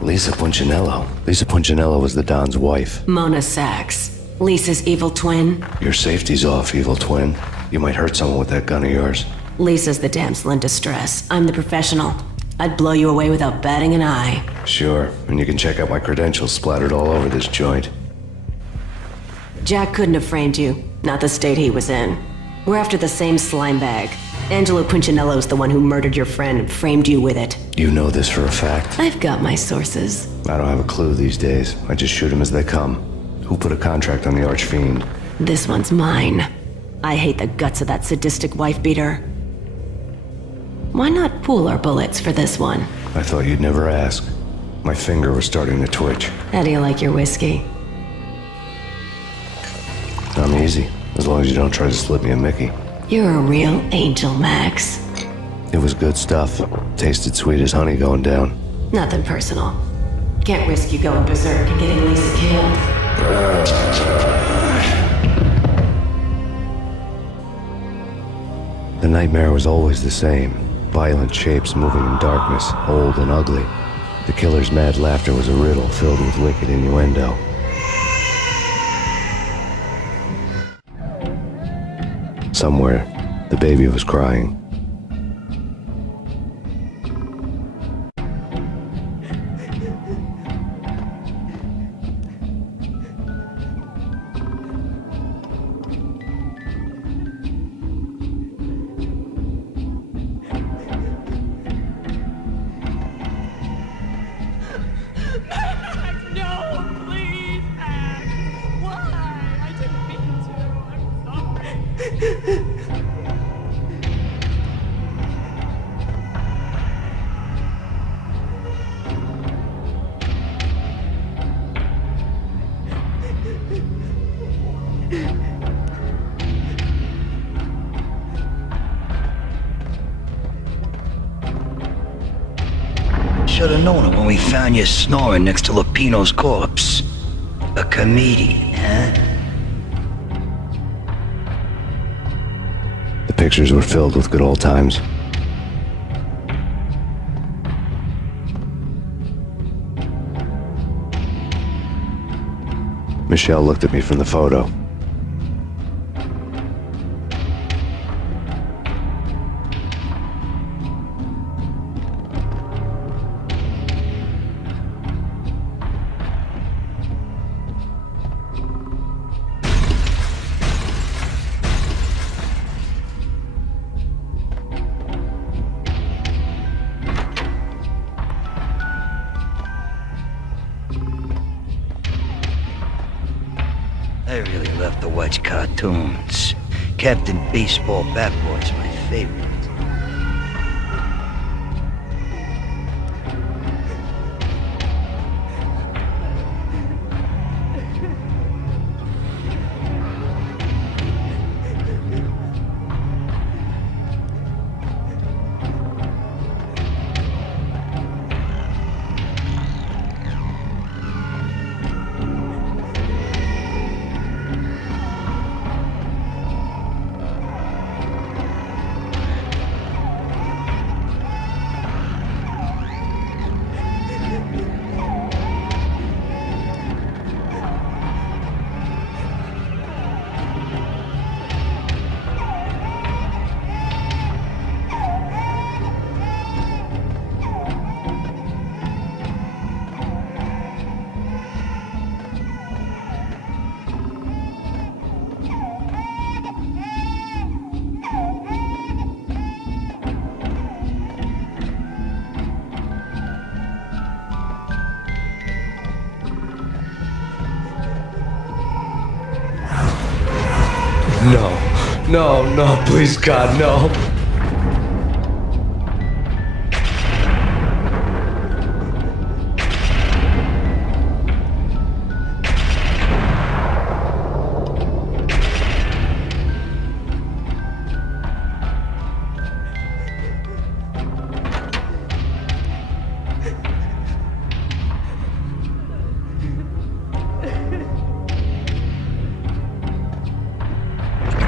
Lisa Punchinello. Lisa Punchinello was the Don's wife. Mona Sachs. Lisa's evil twin. Your safety's off, evil twin. You might hurt someone with that gun of yours. Lisa's the damsel in distress. I'm the professional. I'd blow you away without batting an eye. Sure, and you can check out my credentials splattered all over this joint. Jack couldn't have framed you. Not the state he was in. We're after the same slime bag. Angelo Punchinello's the one who murdered your friend and framed you with it. You know this for a fact. I've got my sources. I don't have a clue these days. I just shoot them as they come. Who put a contract on the Archfiend? This one's mine. I hate the guts of that sadistic wife-beater. Why not pool our bullets for this one? I thought you'd never ask. My finger was starting to twitch. How do you like your whiskey? I'm easy, as long as you don't try to slip me a Mickey. You're a real angel, Max. It was good stuff. Tasted sweet as honey going down. Nothing personal. Can't risk you going berserk and getting Lisa killed. The nightmare was always the same. Violent shapes moving in darkness, old and ugly. The killer's mad laughter was a riddle filled with wicked innuendo. Somewhere, the baby was crying. Should have known it when we found you snoring next to Lupino's corpse. A comedian, huh? The pictures were filled with good old times. Michelle looked at me from the photo. I really love to watch cartoons. Captain Baseball Bat Boy's my favorite. No, please God, no.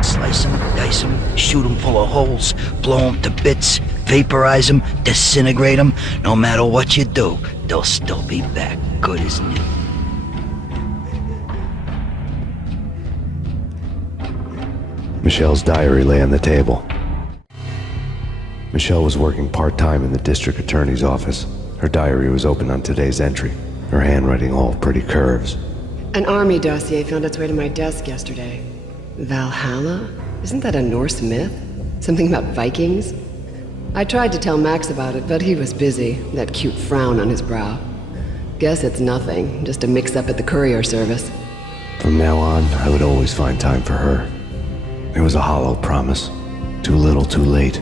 Slice them, dice them, shoot them full of holes, blow them to bits, vaporize them, disintegrate them. No matter what you do, they'll still be back, good as new. Michelle's diary lay on the table. Michelle was working part-time in the district attorney's office. Her diary was open on today's entry, her handwriting all pretty curves. An army dossier found its way to my desk yesterday. Valhalla? Isn't that a Norse myth? Something about Vikings? I tried to tell Max about it, but he was busy, that cute frown on his brow. Guess it's nothing, just a mix-up at the courier service. From now on, I would always find time for her. It was a hollow promise. Too little, too late.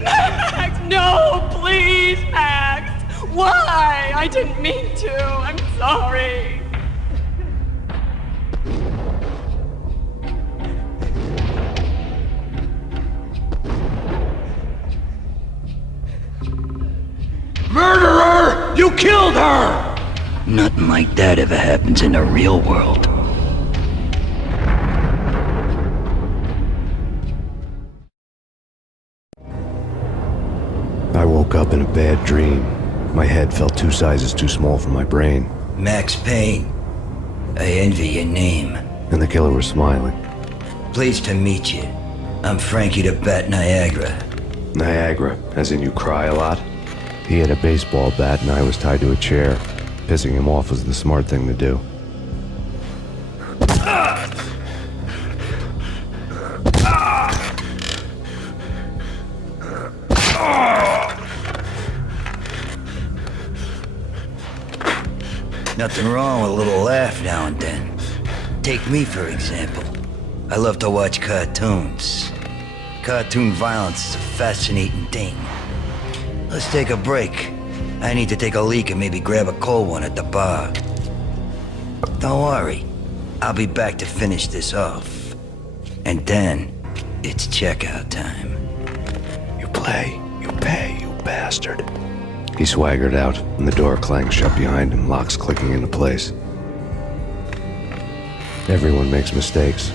Max, no, please, Max. Why? I didn't mean to. I'm sorry. Murderer! You killed her! Nothing like that ever happens in the real world. I woke up in a bad dream. My head felt 2 sizes too small for my brain. Max Payne. I envy your name. And the killer was smiling. Pleased to meet you. I'm Frankie the Bat Niagara. Niagara, as in you cry a lot? He had a baseball bat and I was tied to a chair. Pissing him off was the smart thing to do. Nothing wrong with a little laugh now and then. Take me, for example. I love to watch cartoons. Cartoon violence is a fascinating thing. Let's take a break. I need to take a leak and maybe grab a cold one at the bar. Don't worry. I'll be back to finish this off. And then, it's checkout time. You play, you pay, you bastard. He swaggered out, and the door clanged shut behind him, locks clicking into place. Everyone makes mistakes.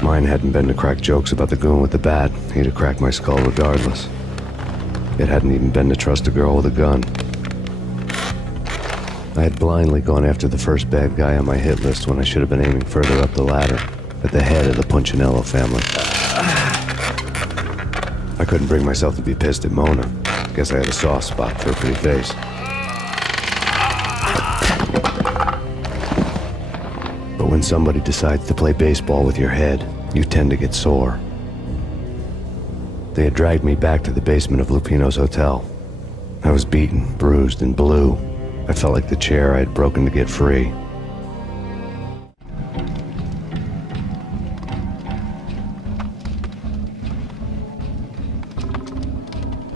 Mine hadn't been to crack jokes about the goon with the bat. He'd have cracked my skull regardless. It hadn't even been to trust a girl with a gun. I had blindly gone after the first bad guy on my hit list when I should have been aiming further up the ladder, at the head of the Punchinello family. I couldn't bring myself to be pissed at Mona. Guess I had a soft spot for her pretty face. But when somebody decides to play baseball with your head, you tend to get sore. They had dragged me back to the basement of Lupino's hotel. I was beaten, bruised, and blue. I felt like the chair I had broken to get free.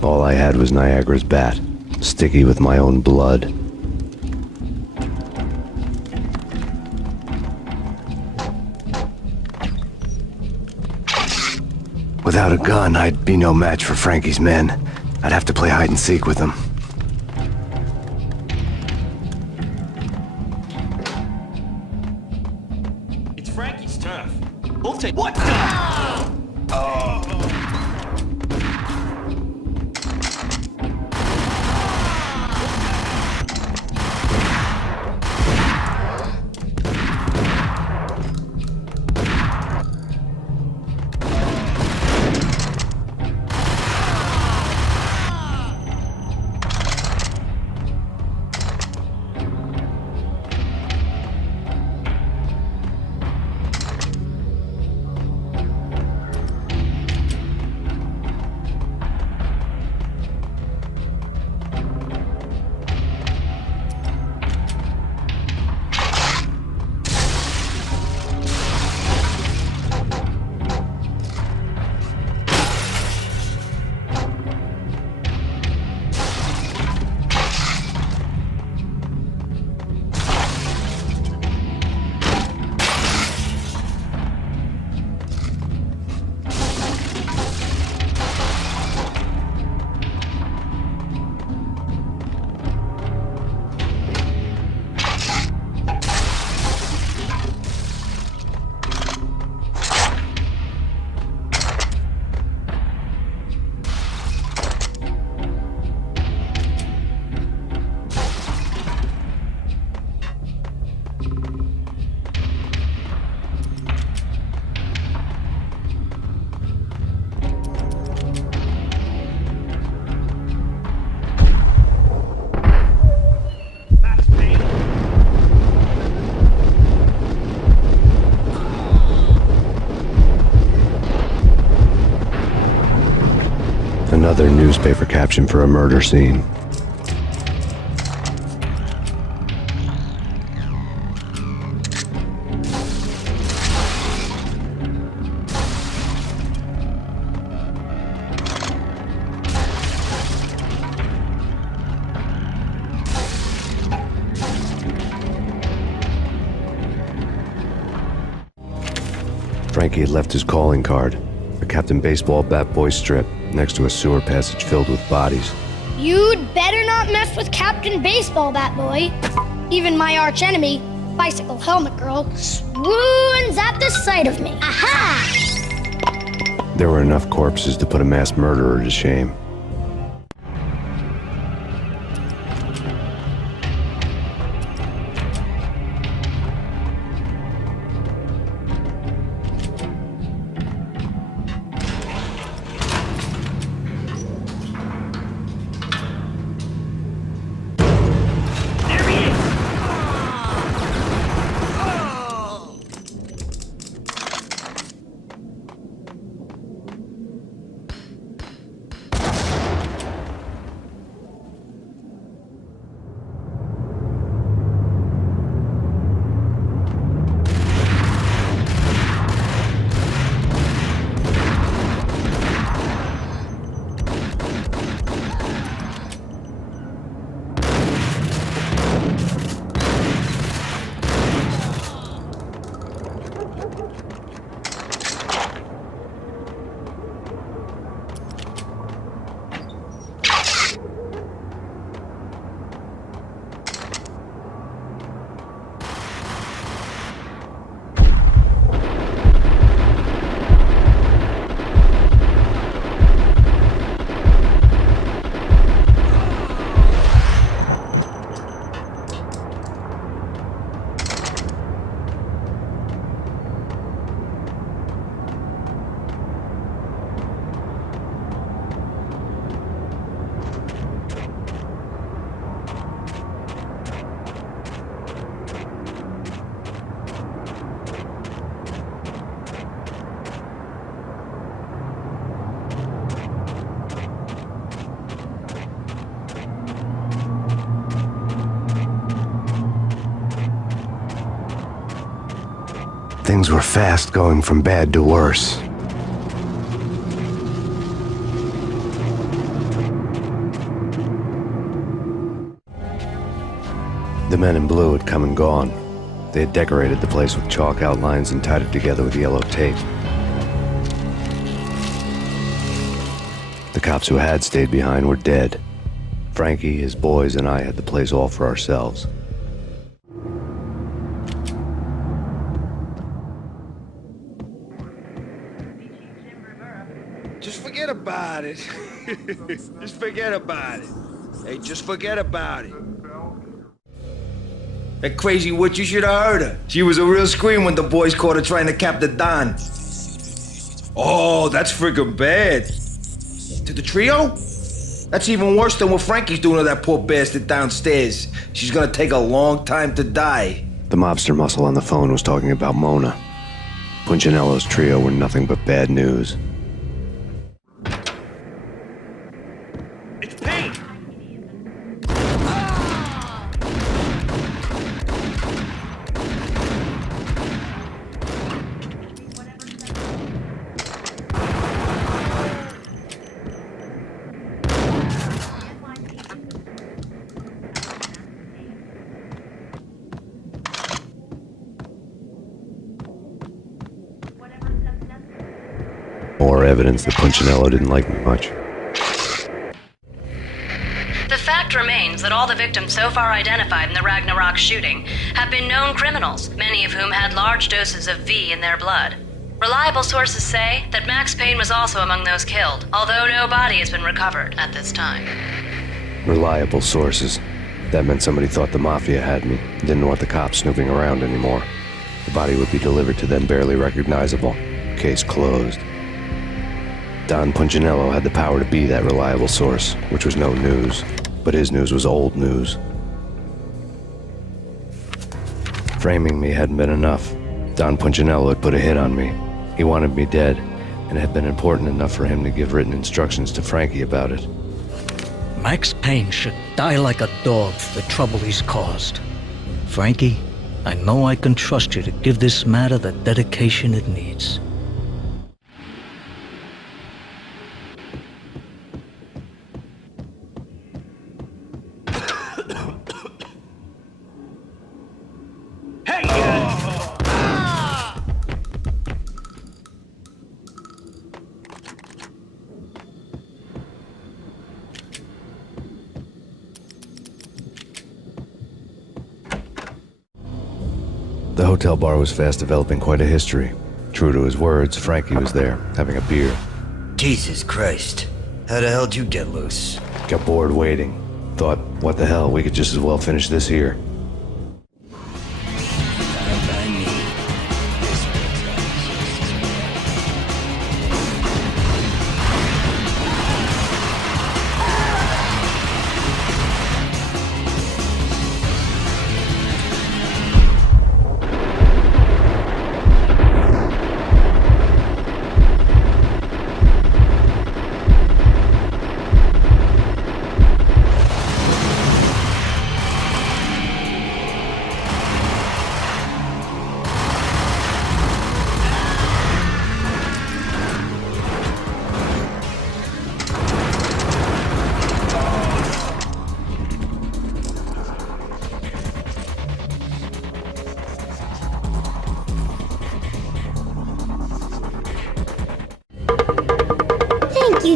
All I had was Niagara's bat, sticky with my own blood. Without a gun, I'd be no match for Frankie's men. I'd have to play hide and seek with them. It's Frankie's turf. We'll take. What the? Another newspaper caption for a murder scene. Frankie had left his calling card, a Captain Baseball bat boy strip, next to a sewer passage filled with bodies. You'd better not mess with Captain Baseball Bat Boy. Even my arch enemy, Bicycle Helmet Girl, swoons at the sight of me. Aha! There were enough corpses to put a mass murderer to shame. Things were fast going from bad to worse. The men in blue had come and gone. They had decorated the place with chalk outlines and tied it together with yellow tape. The cops who had stayed behind were dead. Frankie, his boys, and I had the place all for ourselves. Just forget about it. Just forget about it. Hey, just forget about it. That crazy witch, you should have heard her. She was a real scream when the boys caught her trying to cap the Don. Oh, that's freaking bad. To the trio? That's even worse than what Frankie's doing to that poor bastard downstairs. She's gonna take a long time to die. The mobster muscle on the phone was talking about Mona. Punchinello's trio were nothing but bad news. It's Payne! More evidence that Punchinello didn't like me much. The fact remains that all the victims so far identified in the Ragnarok shooting have been known criminals, many of whom had large doses of V in their blood. Reliable sources say that Max Payne was also among those killed, although no body has been recovered at this time. Reliable sources. That meant somebody thought the Mafia had me, didn't want the cops snooping around anymore. The body would be delivered to them barely recognizable. Case closed. Don Punchinello had the power to be that reliable source, which was no news, but his news was old news. Framing me hadn't been enough. Don Punchinello had put a hit on me. He wanted me dead, and it had been important enough for him to give written instructions to Frankie about it. Max Payne should die like a dog for the trouble he's caused. Frankie, I know I can trust you to give this matter the dedication it needs. The hotel bar was fast developing quite a history. True to his words, Frankie was there, having a beer. Jesus Christ. How the hell did you get loose? Got bored waiting. Thought, what the hell, we could just as well finish this here.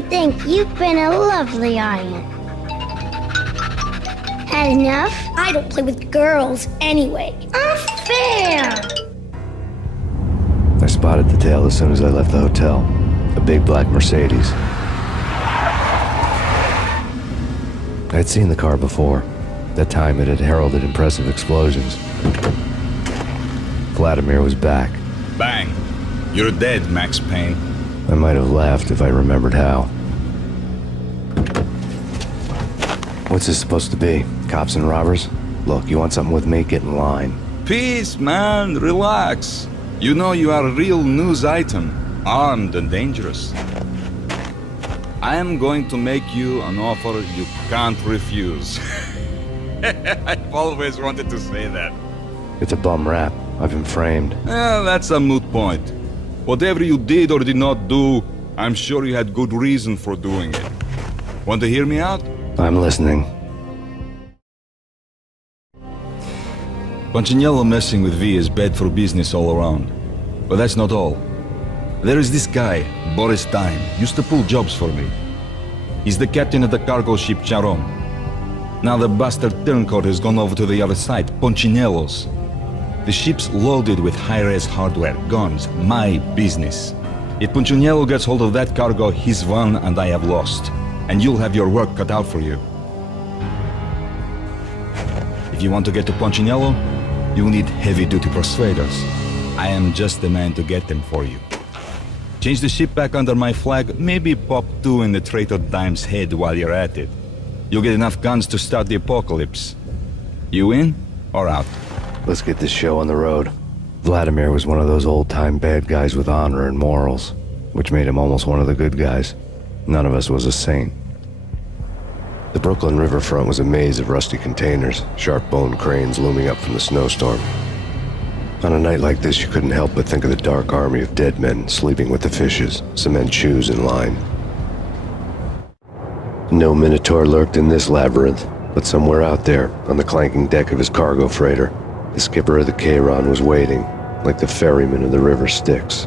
Thank you. You've been a lovely aunt. Had enough? I don't play with girls anyway. Unfair! I spotted the tail as soon as I left the hotel. A big black Mercedes. I had seen the car before. That time it had heralded impressive explosions. Vladimir was back. Bang! You're dead, Max Payne. I might have laughed if I remembered how. What's this supposed to be? Cops and robbers? Look, you want something with me? Get in line. Peace, man. Relax. You know you are a real news item, armed and dangerous. I am going to make you an offer you can't refuse. I've always wanted to say that. It's a bum rap. I've been framed. That's a moot point. Whatever you did or did not do, I'm sure you had good reason for doing it. Want to hear me out? I'm listening. Punchinello messing with V is bad for business all around. But that's not all. There is this guy, Boris Time, used to pull jobs for me. He's the captain of the cargo ship Charon. Now the bastard turncoat has gone over to the other side, Punchinello's. The ship's loaded with high-res hardware, guns, my business. If Punchinello gets hold of that cargo, he's won and I have lost. And you'll have your work cut out for you. If you want to get to Punchinello, you'll need heavy-duty persuaders. I am just the man to get them for you. Change the ship back under my flag, maybe pop 2 in the traitor Dime's head while you're at it. You'll get enough guns to start the apocalypse. You in or out? Let's get this show on the road. Vladimir was one of those old-time bad guys with honor and morals, which made him almost one of the good guys. None of us was a saint. The Brooklyn riverfront was a maze of rusty containers, sharp-boned cranes looming up from the snowstorm. On a night like this, you couldn't help but think of the dark army of dead men sleeping with the fishes, cement shoes in line. No Minotaur lurked in this labyrinth, but somewhere out there, on the clanking deck of his cargo freighter, the skipper of the Chiron was waiting, like the ferryman of the river Styx.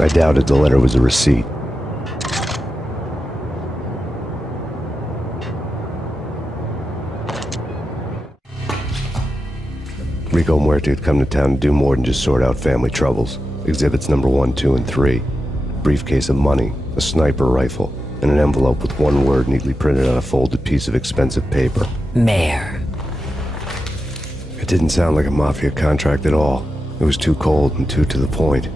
I doubted the letter was a receipt. Rico Muerte had come to town to do more than just sort out family troubles. Exhibits number 1, 2, and 3. A briefcase of money, a sniper rifle, and an envelope with one word neatly printed on a folded piece of expensive paper. Mayor. It didn't sound like a mafia contract at all. It was too cold and too to the point.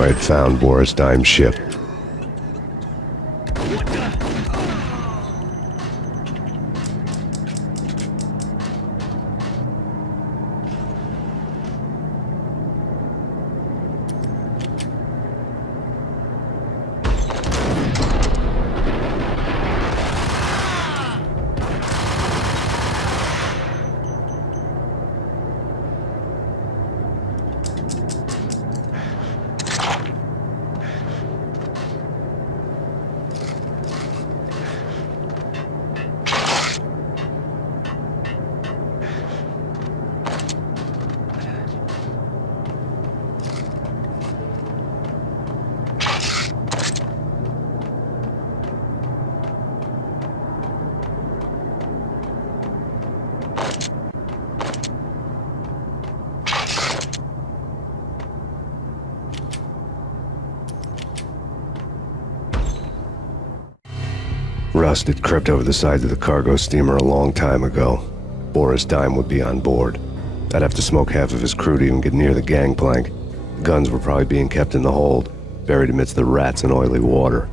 I had found Boris Dime's ship. Rust had crept over the sides of the cargo steamer a long time ago. Boris Dime would be on board. I'd have to smoke half of his crew to even get near the gangplank. The guns were probably being kept in the hold, buried amidst the rats and oily water.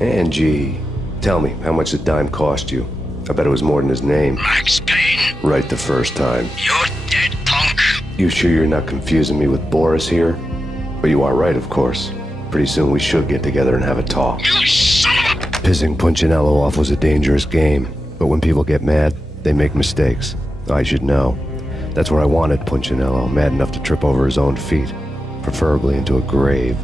Angie, tell me, how much did Dime cost you? I bet it was more than his name. Max Payne. Right the first time. You're dead, punk. You sure you're not confusing me with Boris here? But you are right, of course. Pretty soon we should get together and have a talk. You son of a... Pissing Punchinello off was a dangerous game, but when people get mad, they make mistakes. I should know. That's where I wanted Punchinello, mad enough to trip over his own feet, preferably into a grave.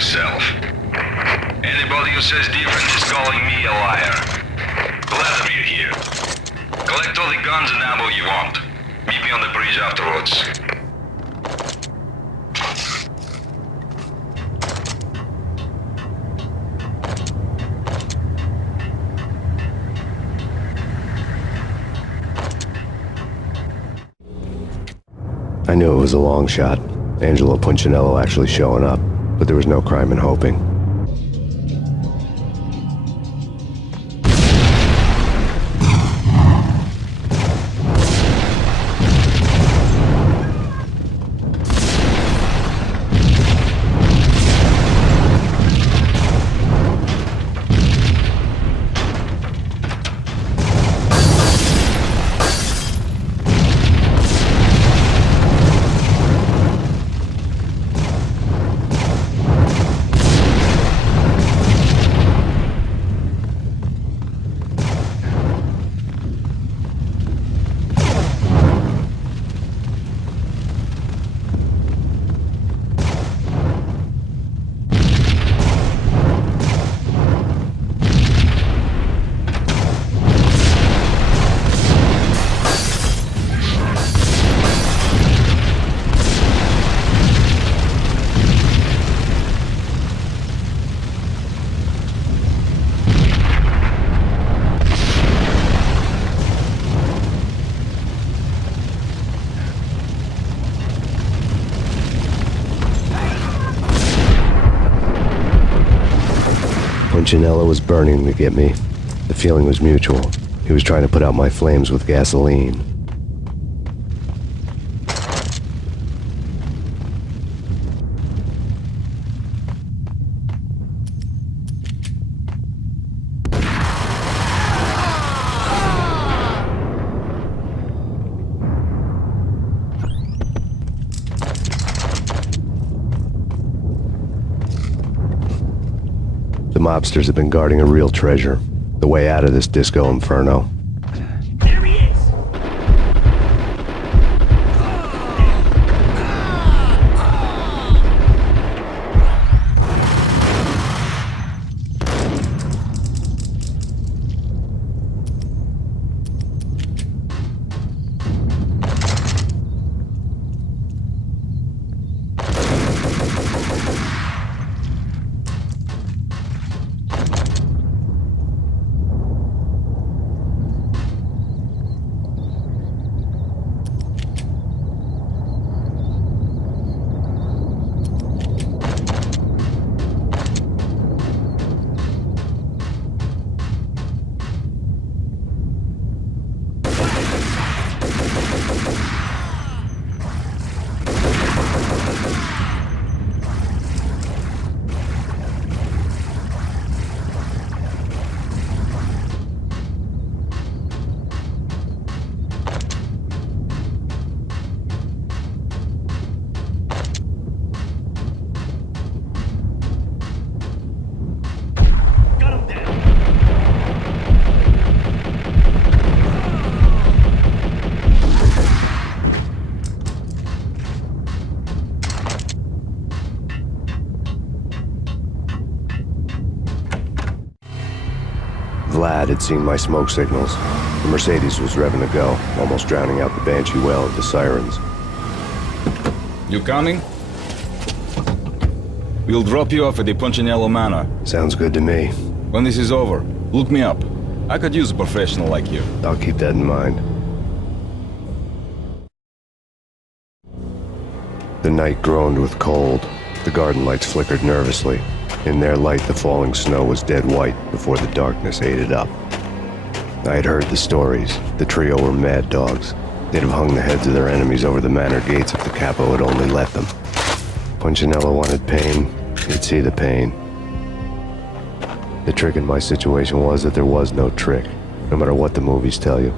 yourself. Anybody who says different is calling me a liar. Glad of you here. Collect all the guns and ammo you want. Meet me on the bridge afterwards. I knew it was a long shot, Angelo Punchinello actually showing up, but there was no crime in hoping. Punchinello was burning to get me. The feeling was mutual. He was trying to put out my flames with gasoline. The mobsters have been guarding a real treasure. The way out of this disco inferno. There he is! Vlad had seen my smoke signals. The Mercedes was revving to go, almost drowning out the banshee wail of the sirens. You coming? We'll drop you off at the Punchinello Manor. Sounds good to me. When this is over, look me up. I could use a professional like you. I'll keep that in mind. The night groaned with cold. The garden lights flickered nervously. In their light, the falling snow was dead white before the darkness ate it up. I had heard the stories. The trio were mad dogs. They'd have hung the heads of their enemies over the manor gates if the capo had only let them. Punchinello wanted Payne. He'd see the pain. The trick in my situation was that there was no trick, no matter what the movies tell you.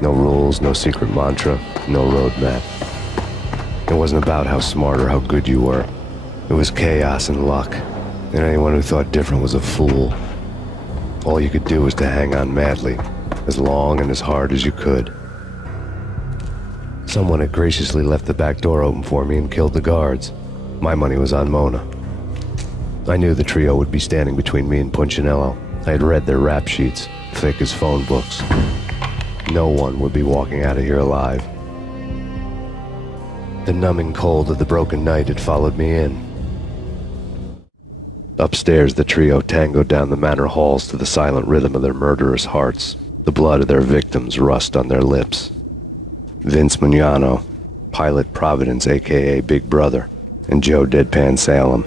No rules, no secret mantra, no roadmap. It wasn't about how smart or how good you were. It was chaos and luck. And anyone who thought different was a fool. All you could do was to hang on madly, as long and as hard as you could. Someone had graciously left the back door open for me and killed the guards. My money was on Mona. I knew the trio would be standing between me and Punchinello. I had read their rap sheets, thick as phone books. No one would be walking out of here alive. The numbing cold of the broken night had followed me in. Upstairs, the trio tangoed down the manor halls to the silent rhythm of their murderous hearts. The blood of their victims rust on their lips. Vince Mugnano, Pilot Providence aka Big Brother, and Joe Deadpan Salem.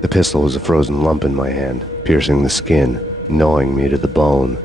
The pistol was a frozen lump in my hand, piercing the skin, gnawing me to the bone.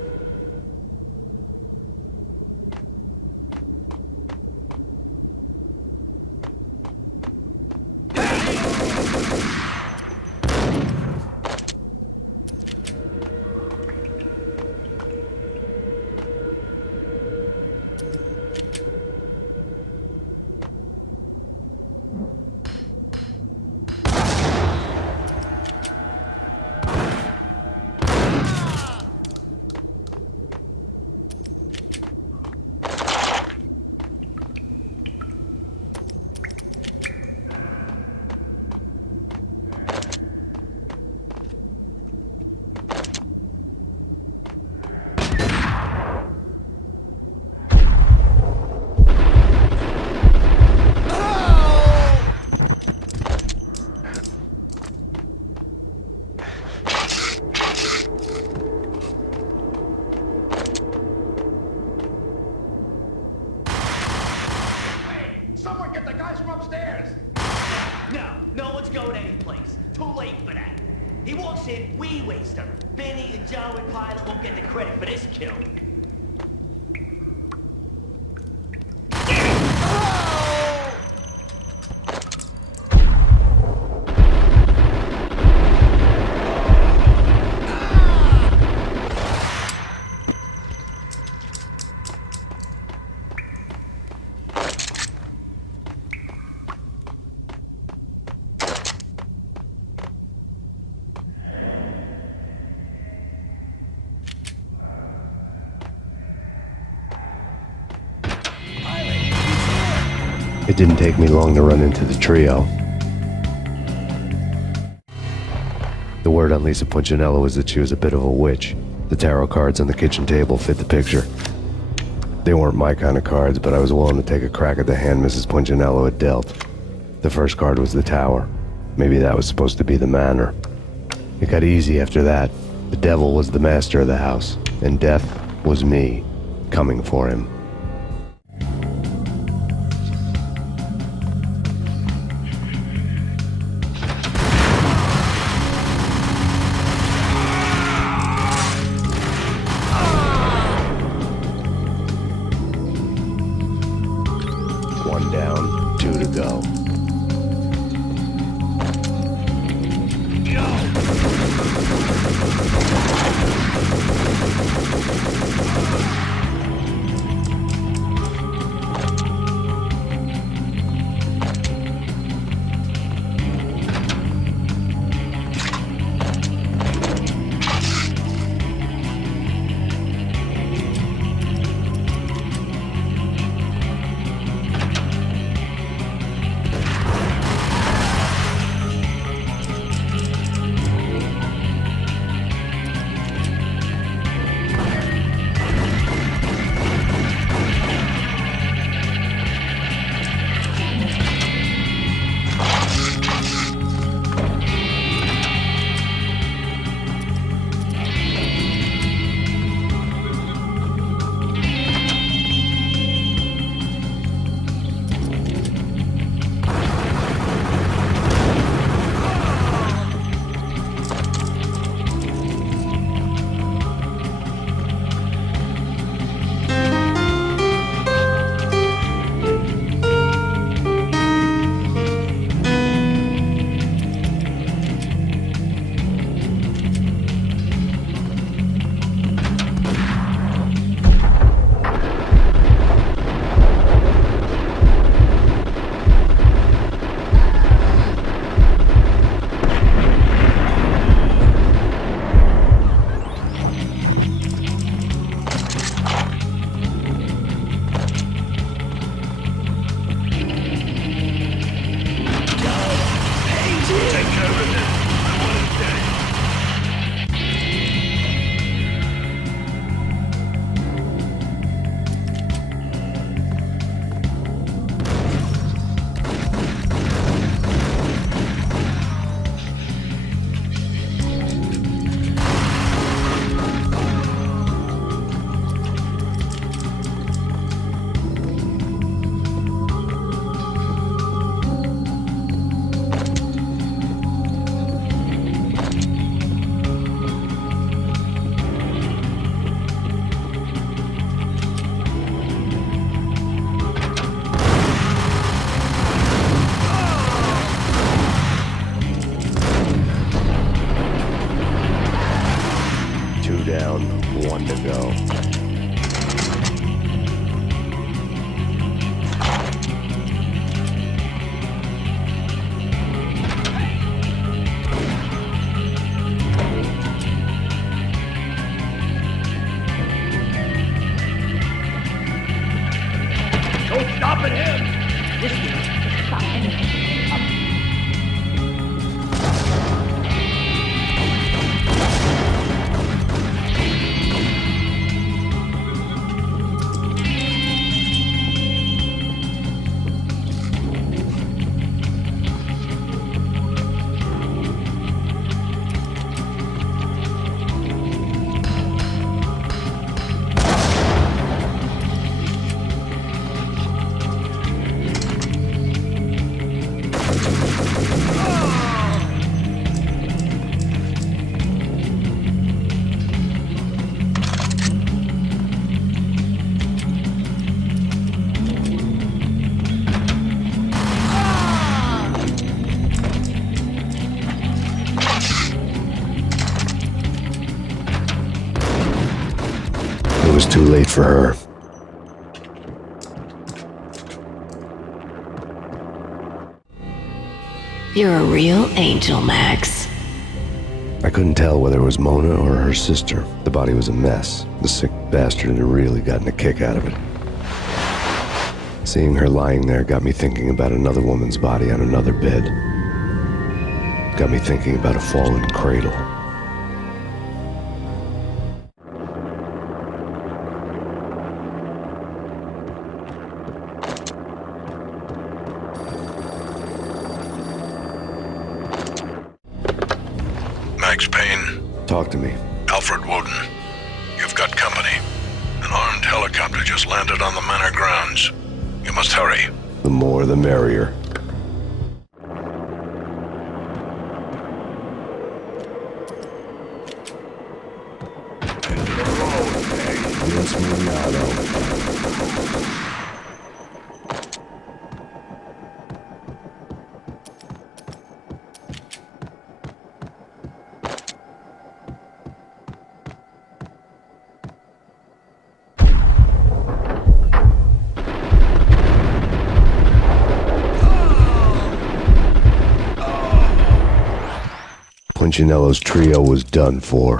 Someone get the guys from upstairs! No one's going anyplace. Too late for that. He walks in, we waste him. Vinny and Joe and Pilot won't get the credit for this kill. It didn't take me long to run into the trio. The word on Lisa Punchinello was that she was a bit of a witch. The tarot cards on the kitchen table fit the picture. They weren't my kind of cards, but I was willing to take a crack at the hand Mrs. Punchinello had dealt. The first card was the tower. Maybe that was supposed to be the manor. It got easy after that. The devil was the master of the house, and death was me, coming for him. One down, two to go. stopping him! This dude is stop anything. It was too late for her. You're a real angel, Max. I couldn't tell whether it was Mona or her sister. The body was a mess. The sick bastard had really gotten a kick out of it. Seeing her lying there got me thinking about another woman's body on another bed. Got me thinking about a fallen cradle. Max Payne. Talk to me. Alfred Woden. You've got company. An armed helicopter just landed on the manor grounds. You must hurry. The more the merrier. Yes, Punchinello's trio was done for.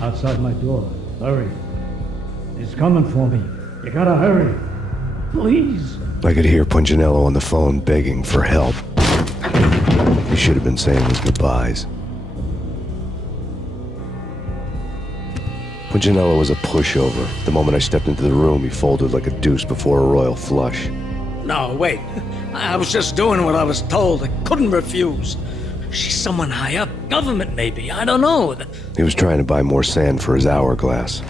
Outside my door. Hurry. He's coming for me. You gotta hurry. Please. I could hear Punchinello on the phone begging for help. He should have been saying his goodbyes. Punchinello was a pushover. The moment I stepped into the room, he folded like a deuce before a royal flush. No, wait. I was just doing what I was told. I couldn't refuse. She's someone high up. Government, maybe. I don't know. He was trying to buy more sand for his hourglass.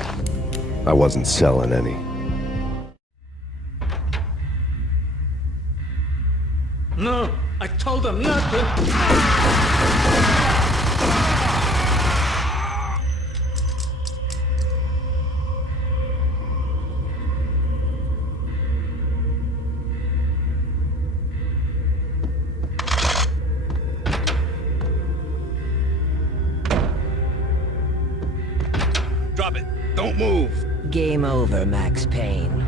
I wasn't selling any. No, I told him not to. Drop it. Don't move. Game over, Max Payne.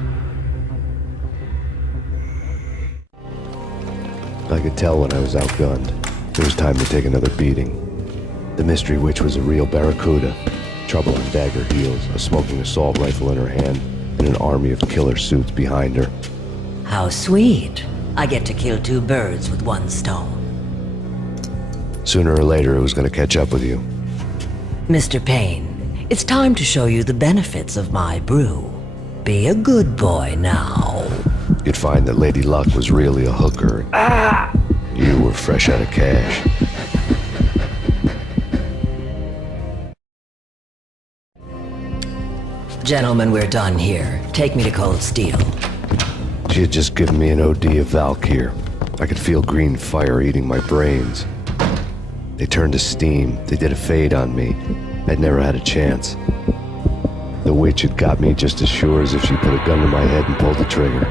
I could tell when I was outgunned. It was time to take another beating. The mystery witch was a real barracuda. Trouble in dagger heels, a smoking assault rifle in her hand, and an army of killer suits behind her. How sweet. I get to kill two birds with one stone. Sooner or later, it was going to catch up with you. Mr. Payne, it's time to show you the benefits of my brew. Be a good boy now. You'd find that Lady Luck was really a hooker. You were fresh out of cash. Gentlemen, we're done here. Take me to Cold Steel. She had just given me an OD of Valkyr. I could feel green fire eating my brains. They turned to steam. They did a fade on me. I'd never had a chance. The witch had got me just as sure as if she put a gun to my head and pulled the trigger.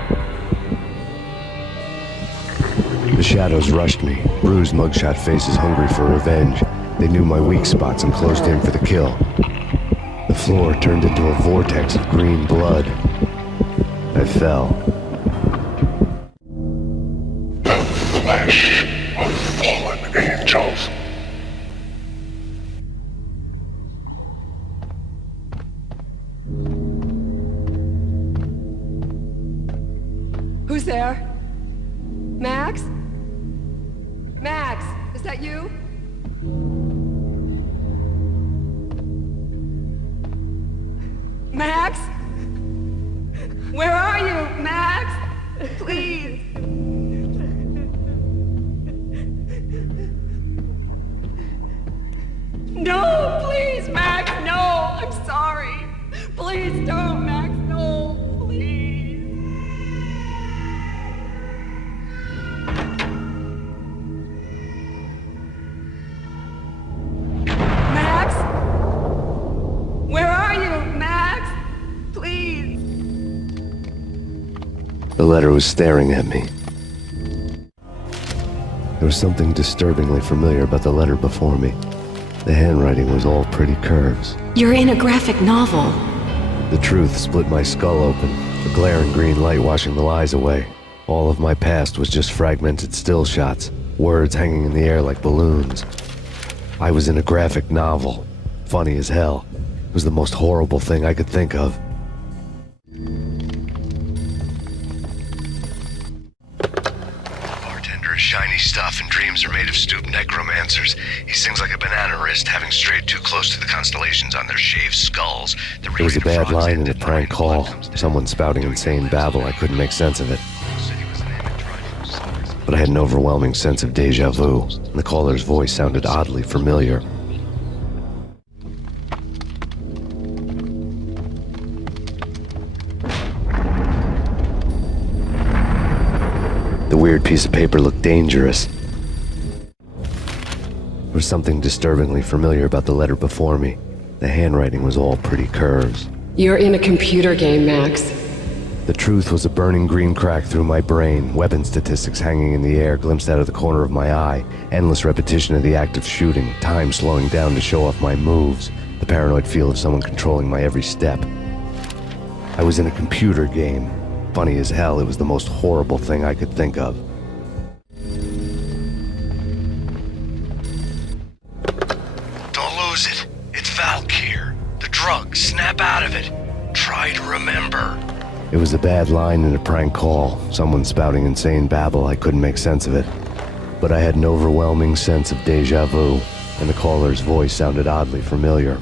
The shadows rushed me, bruised mugshot faces hungry for revenge. They knew my weak spots and closed in for the kill. The floor turned into a vortex of green blood. I fell. The flesh of fallen angels. Max? Where are you, Max? Please. No, please, Max, no. I'm sorry. Please don't, Max, no, please. Max? Where are you, Max? Please. The letter was staring at me. There was something disturbingly familiar about the letter before me. The handwriting was all pretty curves. You're in a graphic novel. The truth split my skull open, a glaring green light washing the lies away. All of my past was just fragmented still shots, words hanging in the air like balloons. I was in a graphic novel. Funny as hell. It was the most horrible thing I could think of. Bartender is shiny stuff and dreams are made of stooped necromancers. He sings like a banana wrist, having strayed too close to the constellations on their shaved skulls. There was a bad line in a prank call. Someone spouting insane babble. I couldn't make sense of it. But I had an overwhelming sense of déjà vu, and the caller's voice sounded oddly familiar. The weird piece of paper looked dangerous. There was something disturbingly familiar about the letter before me. The handwriting was all pretty curves. You're in a computer game, Max. The truth was a burning green crack through my brain, weapon statistics hanging in the air, glimpsed out of the corner of my eye, endless repetition of the act of shooting, time slowing down to show off my moves, the paranoid feel of someone controlling my every step. I was in a computer game. Funny as hell, it was the most horrible thing I could think of. Don't lose it. It's Valk here. The drug. Snap out of it. Try to remember. It was a bad line in a prank call, someone spouting insane babble. I couldn't make sense of it. But I had an overwhelming sense of déjà vu, and the caller's voice sounded oddly familiar.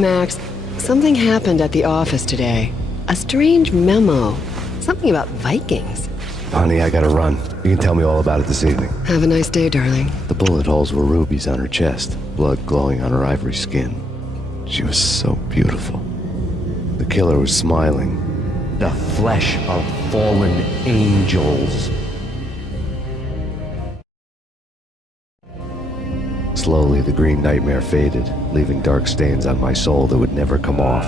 Max, something happened at the office today. A strange memo. Something about Vikings. Honey, I gotta run. You can tell me all about it this evening. Have a nice day, darling. The bullet holes were rubies on her chest, blood glowing on her ivory skin. She was so beautiful. The killer was smiling. The flesh of fallen angels. Slowly, the green nightmare faded, leaving dark stains on my soul that would never come off.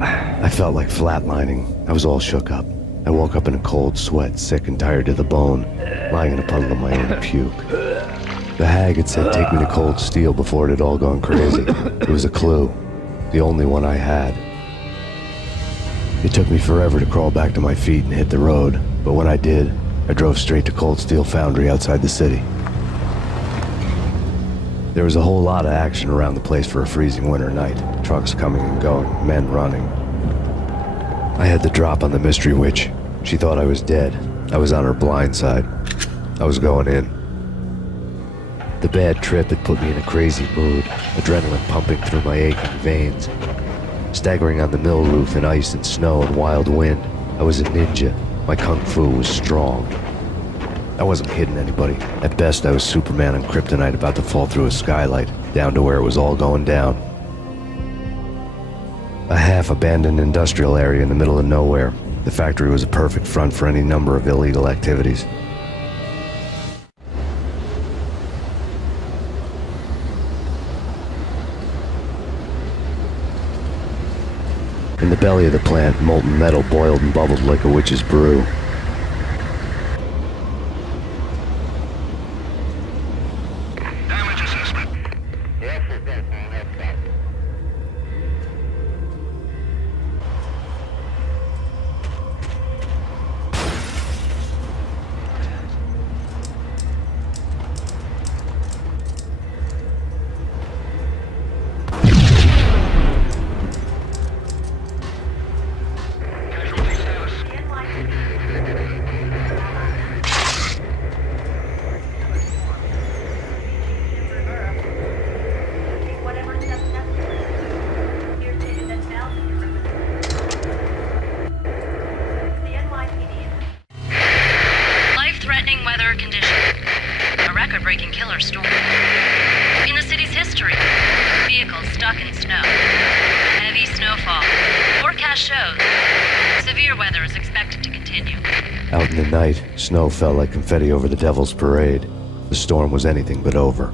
I felt like flatlining. I was all shook up. I woke up in a cold sweat, sick and tired to the bone, lying in a puddle of my own puke. The hag had said take me to Cold Steel before it had all gone crazy. It was a clue, the only one I had. It took me forever to crawl back to my feet and hit the road, but when I did, I drove straight to Cold Steel Foundry outside the city. There was a whole lot of action around the place for a freezing winter night. Trucks coming and going, men running. I had the drop on the mystery witch. She thought I was dead. I was on her blind side. I was going in. The bad trip had put me in a crazy mood, adrenaline pumping through my aching veins. Staggering on the mill roof in ice and snow and wild wind, I was a ninja. My kung fu was strong. I wasn't kidding anybody. At best, I was Superman on kryptonite about to fall through a skylight, down to where it was all going down. A half-abandoned industrial area in the middle of nowhere. The factory was a perfect front for any number of illegal activities. In the belly of the plant, molten metal boiled and bubbled like a witch's brew. Out in the night, snow fell like confetti over the Devil's Parade. The storm was anything but over.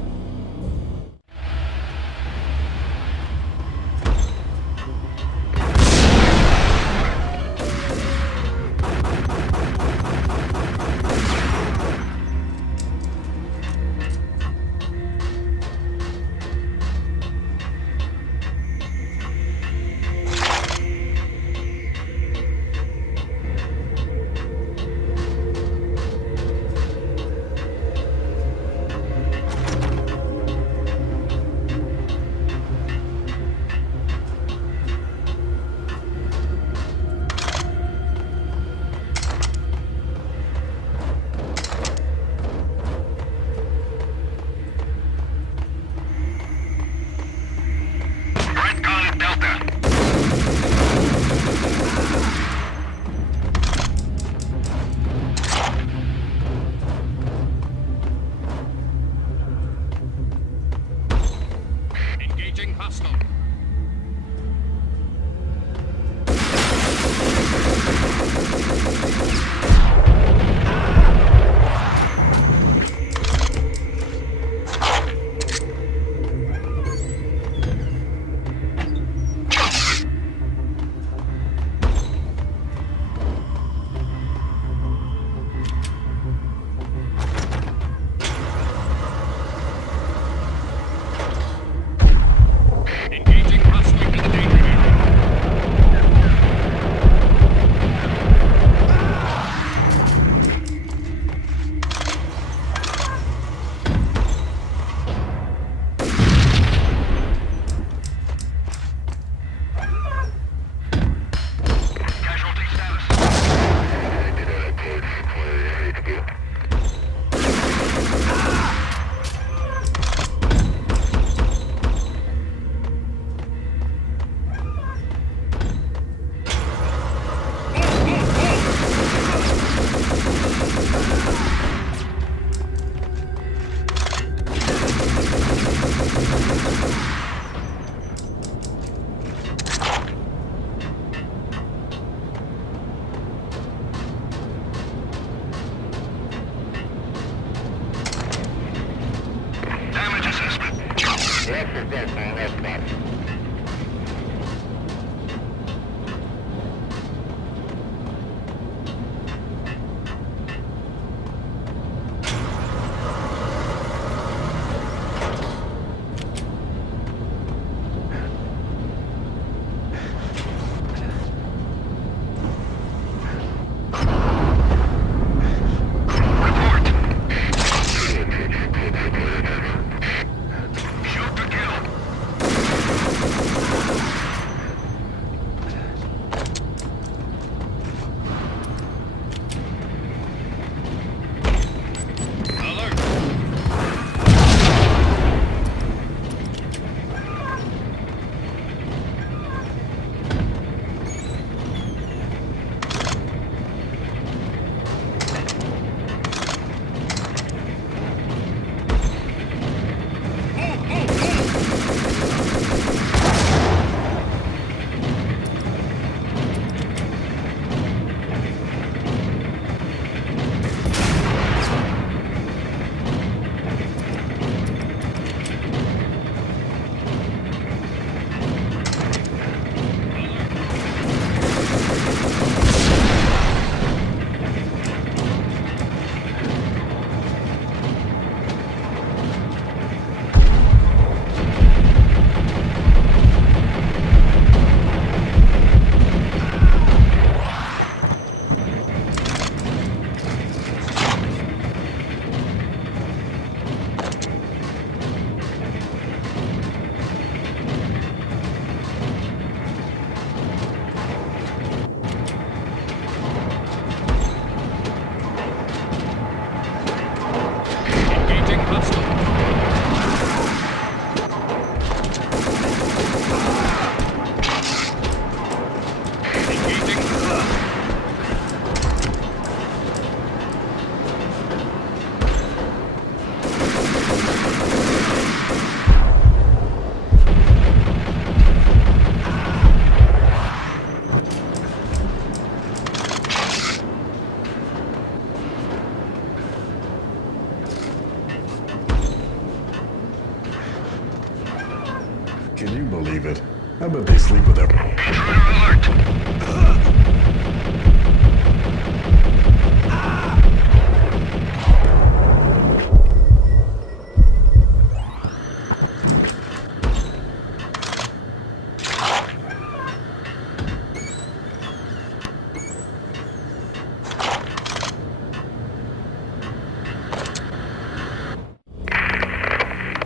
Can you believe it? I bet they sleep with their...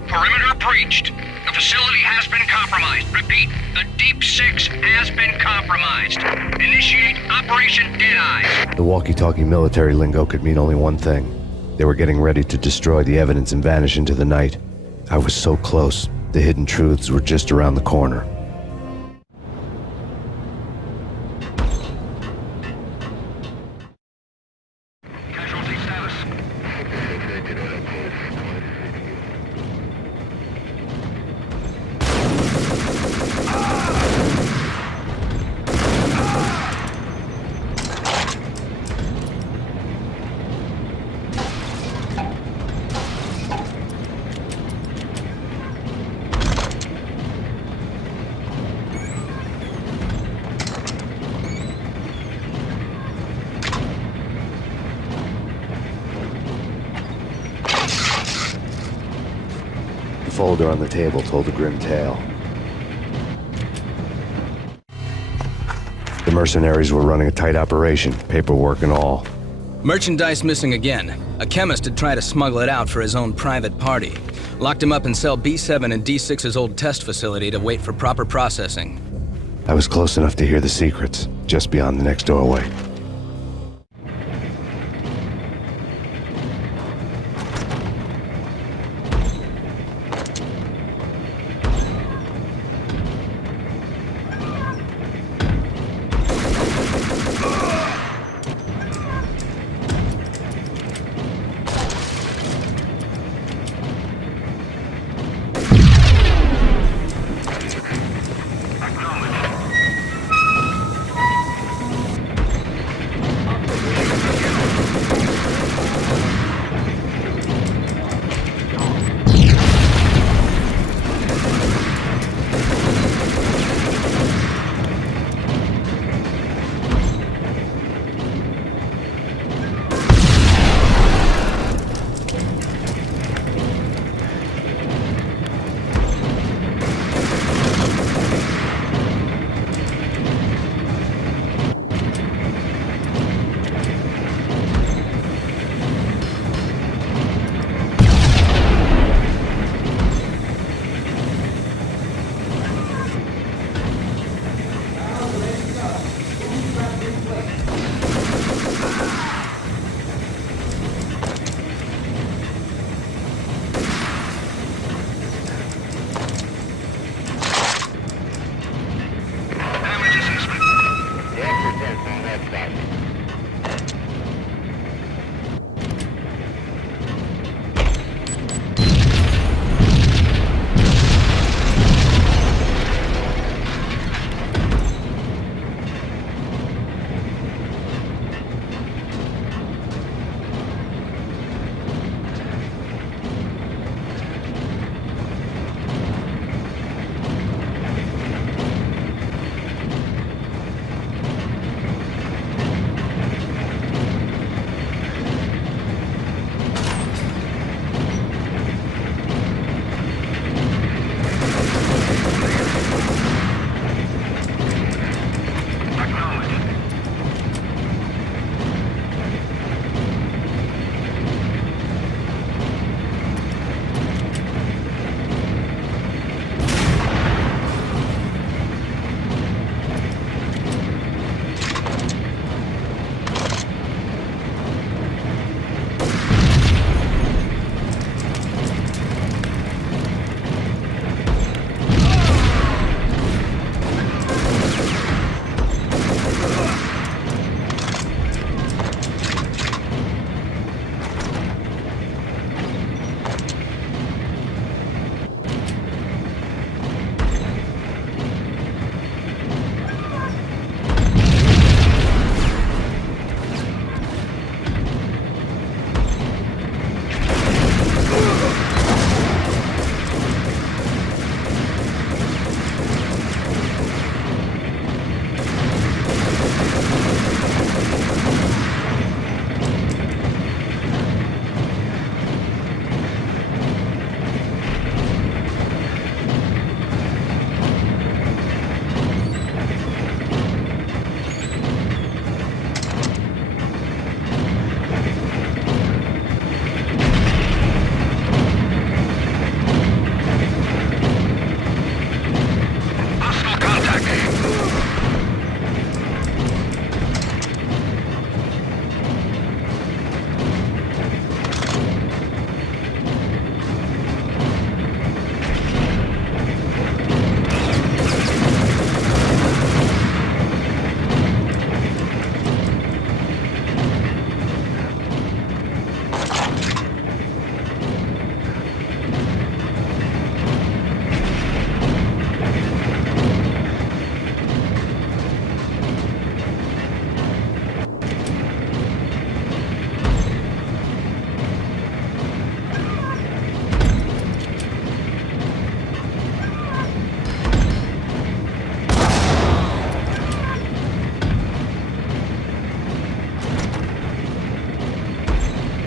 Perimeter breached. The facility has been compromised. Repeat, the Deep Six has been compromised. Initiate Operation Deadeye. The walkie-talkie military lingo could mean only one thing. They were getting ready to destroy the evidence and vanish into the night. I was so close. The hidden truths were just around the corner. The folder on the table told a grim tale. The mercenaries were running a tight operation, paperwork and all. Merchandise missing again. A chemist had tried to smuggle it out for his own private party. Locked him up in cell B7 in D6's old test facility to wait for proper processing. I was close enough to hear the secrets, just beyond the next doorway.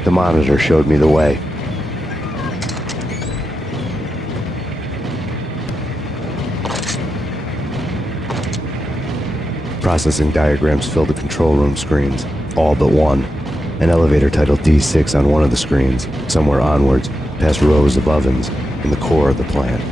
The monitor showed me the way. Processing diagrams filled the control room screens, all but one. An elevator titled D6 on one of the screens, somewhere onwards, past rows of ovens, in the core of the plant.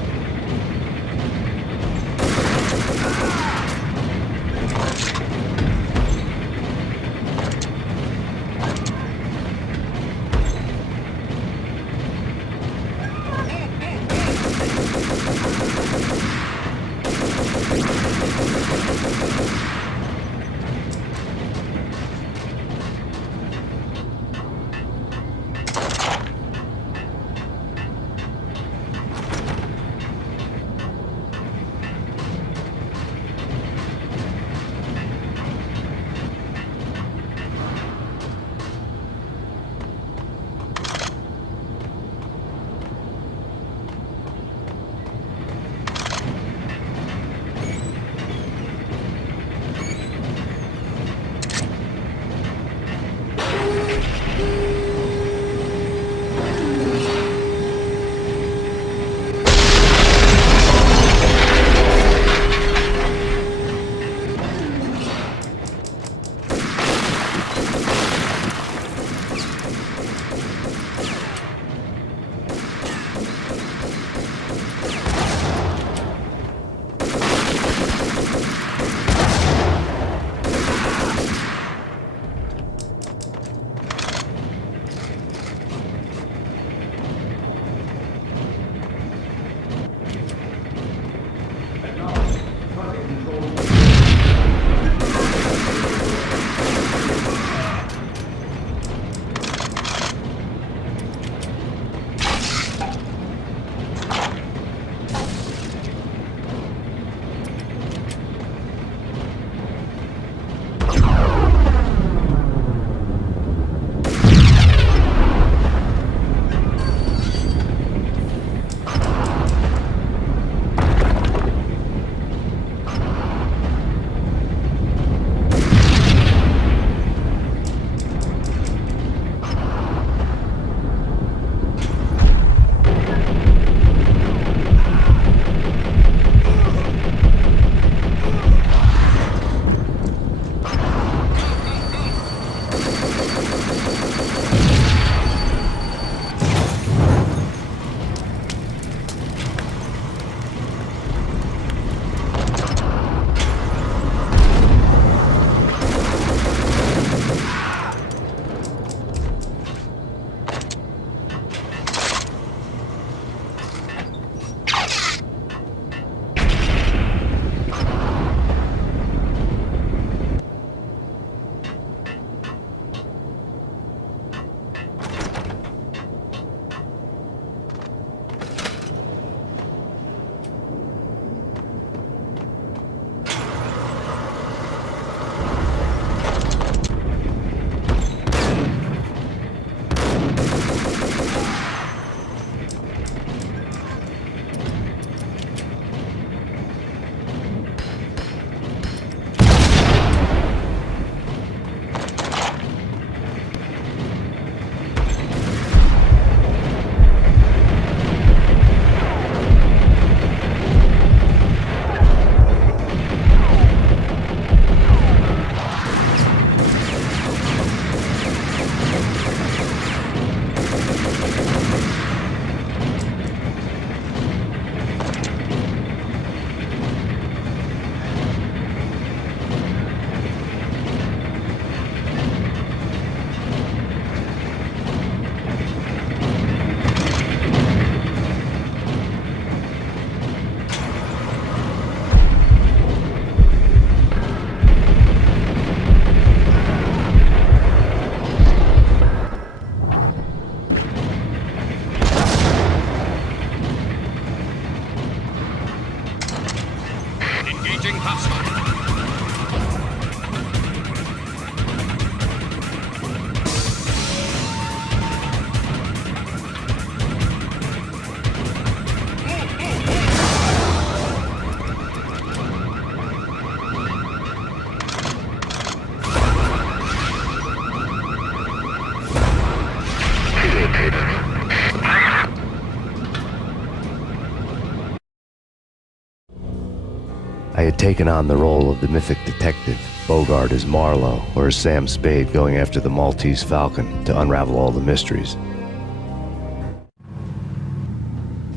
I had taken on the role of the mythic detective, Bogart as Marlowe, or as Sam Spade going after the Maltese Falcon to unravel all the mysteries.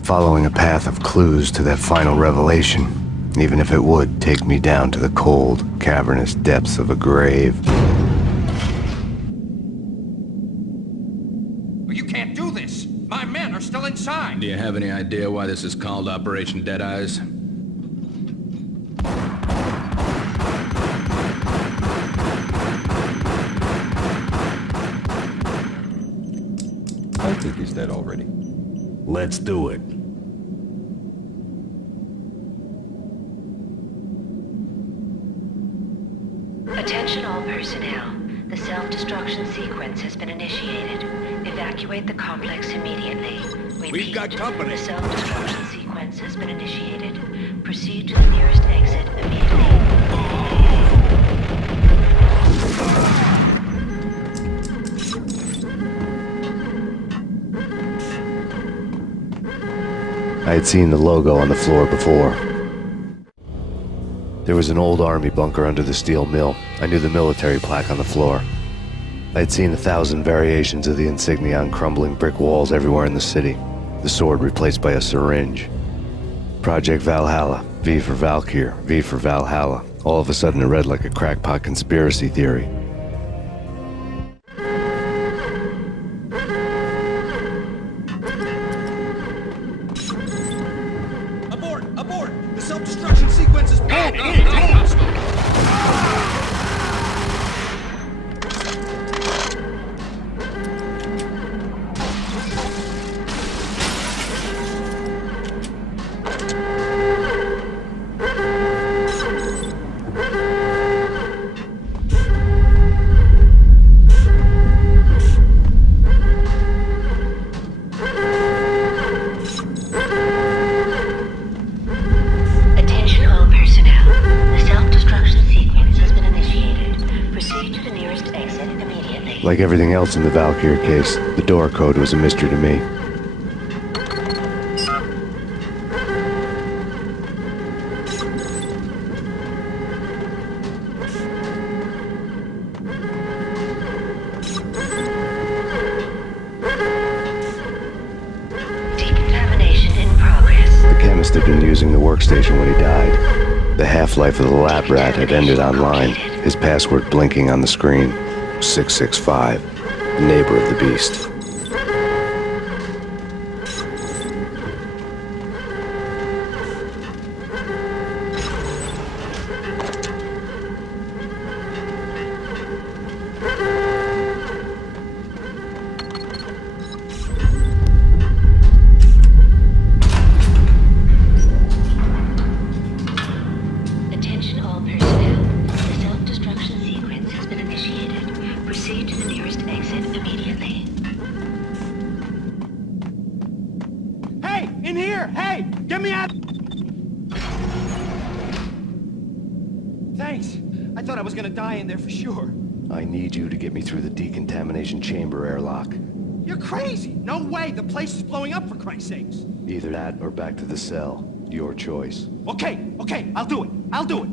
Following a path of clues to that final revelation, even if it would take me down to the cold, cavernous depths of a grave. You can't do this! My men are still inside! Do you have any idea why this is called Operation Deadeyes? I think he's dead already. Let's do it. Attention all personnel. The self-destruction sequence has been initiated. Evacuate the complex immediately. Repeat, We've got company. The self-destruction sequence has been initiated. Proceed to the nearest exit immediately. I had seen the logo on the floor before. There was an old army bunker under the steel mill. I knew the military plaque on the floor. I had seen 1,000 variations of the insignia on crumbling brick walls everywhere in the city. The sword replaced by a syringe. Project Valhalla, V for Valkyr, V for Valhalla. All of a sudden it read like a crackpot conspiracy theory. Abort! Abort! The self-destruction sequence is... Attention all personnel. The self-destruction sequence has been initiated. Proceed to the nearest exit immediately. Like everything else in the Valkyr case, the door code was a mystery to me. Decontamination in progress. The chemist had been using the workstation when he died. The half-life of the lab rat had ended online, his password blinking on the screen. 665, the neighbor of the beast. Attention all personnel. The self-destruction sequence has been initiated. Proceed to the nearest exit immediately. Hey! In here! Hey! Get me out! Thanks. I thought I was gonna die in there for sure. I need you to get me through the decontamination chamber airlock. You're crazy! No way! The place is blowing up, for Christ's sakes! Either that or back to the cell. Your choice. Okay, I'll do it. I'll do it.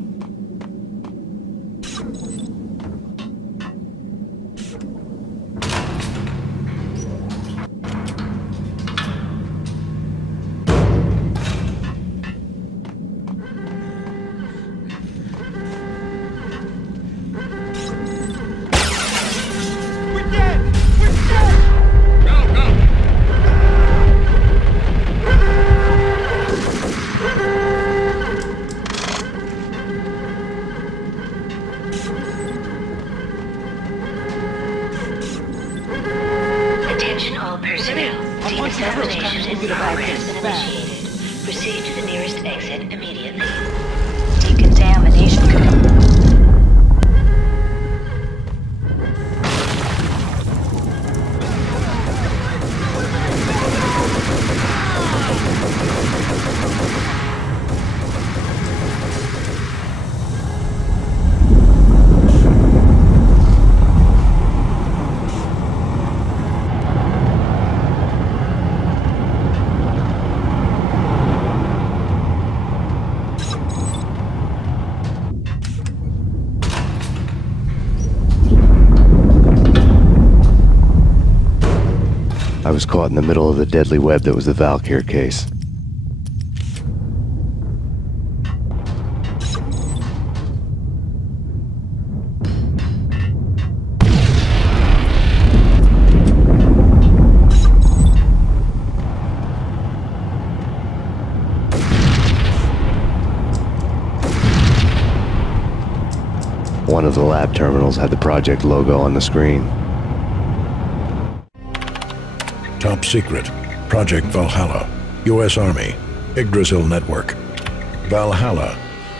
We're dead! We're dead! Go, go! Attention all personnel. Decontamination in progress has been initiated. Proceed to the nearest exit immediately. Decontamination complete. I was caught in the middle of the deadly web that was the Valkyr case. One of the lab terminals had the project logo on the screen. Top secret. Project Valhalla. U.S. Army. Yggdrasil Network. Valhalla,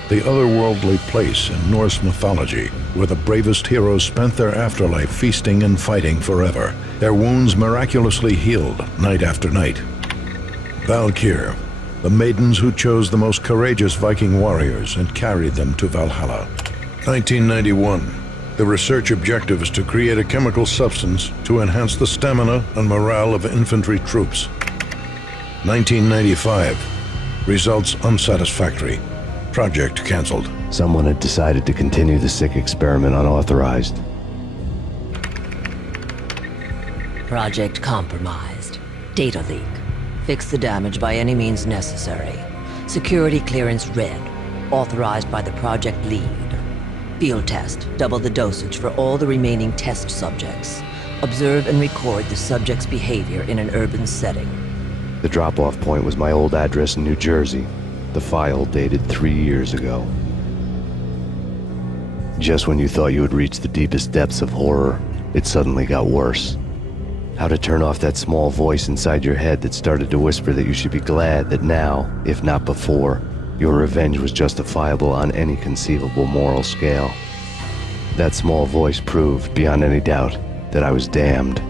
the otherworldly place in Norse mythology where the bravest heroes spent their afterlife feasting and fighting forever, their wounds miraculously healed night after night. Valkyr, the maidens who chose the most courageous Viking warriors and carried them to Valhalla. 1991. The research objective is to create a chemical substance to enhance the stamina and morale of infantry troops. 1995. Results unsatisfactory. Project cancelled. Someone had decided to continue the sick experiment unauthorized. Project compromised. Data leak. Fix the damage by any means necessary. Security clearance red. Authorized by the project lead. Field test. Double the dosage for all the remaining test subjects. Observe and record the subject's behavior in an urban setting. The drop-off point was my old address in New Jersey. The file dated 3 years ago. Just when you thought you had reached the deepest depths of horror, it suddenly got worse. How to turn off that small voice inside your head that started to whisper that you should be glad that now, if not before, your revenge was justifiable on any conceivable moral scale. That small voice proved, beyond any doubt, that I was damned.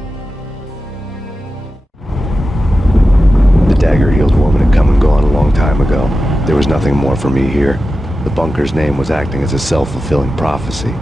The dagger-heeled woman had come and gone a long time ago. There was nothing more for me here. The bunker's name was acting as a self-fulfilling prophecy.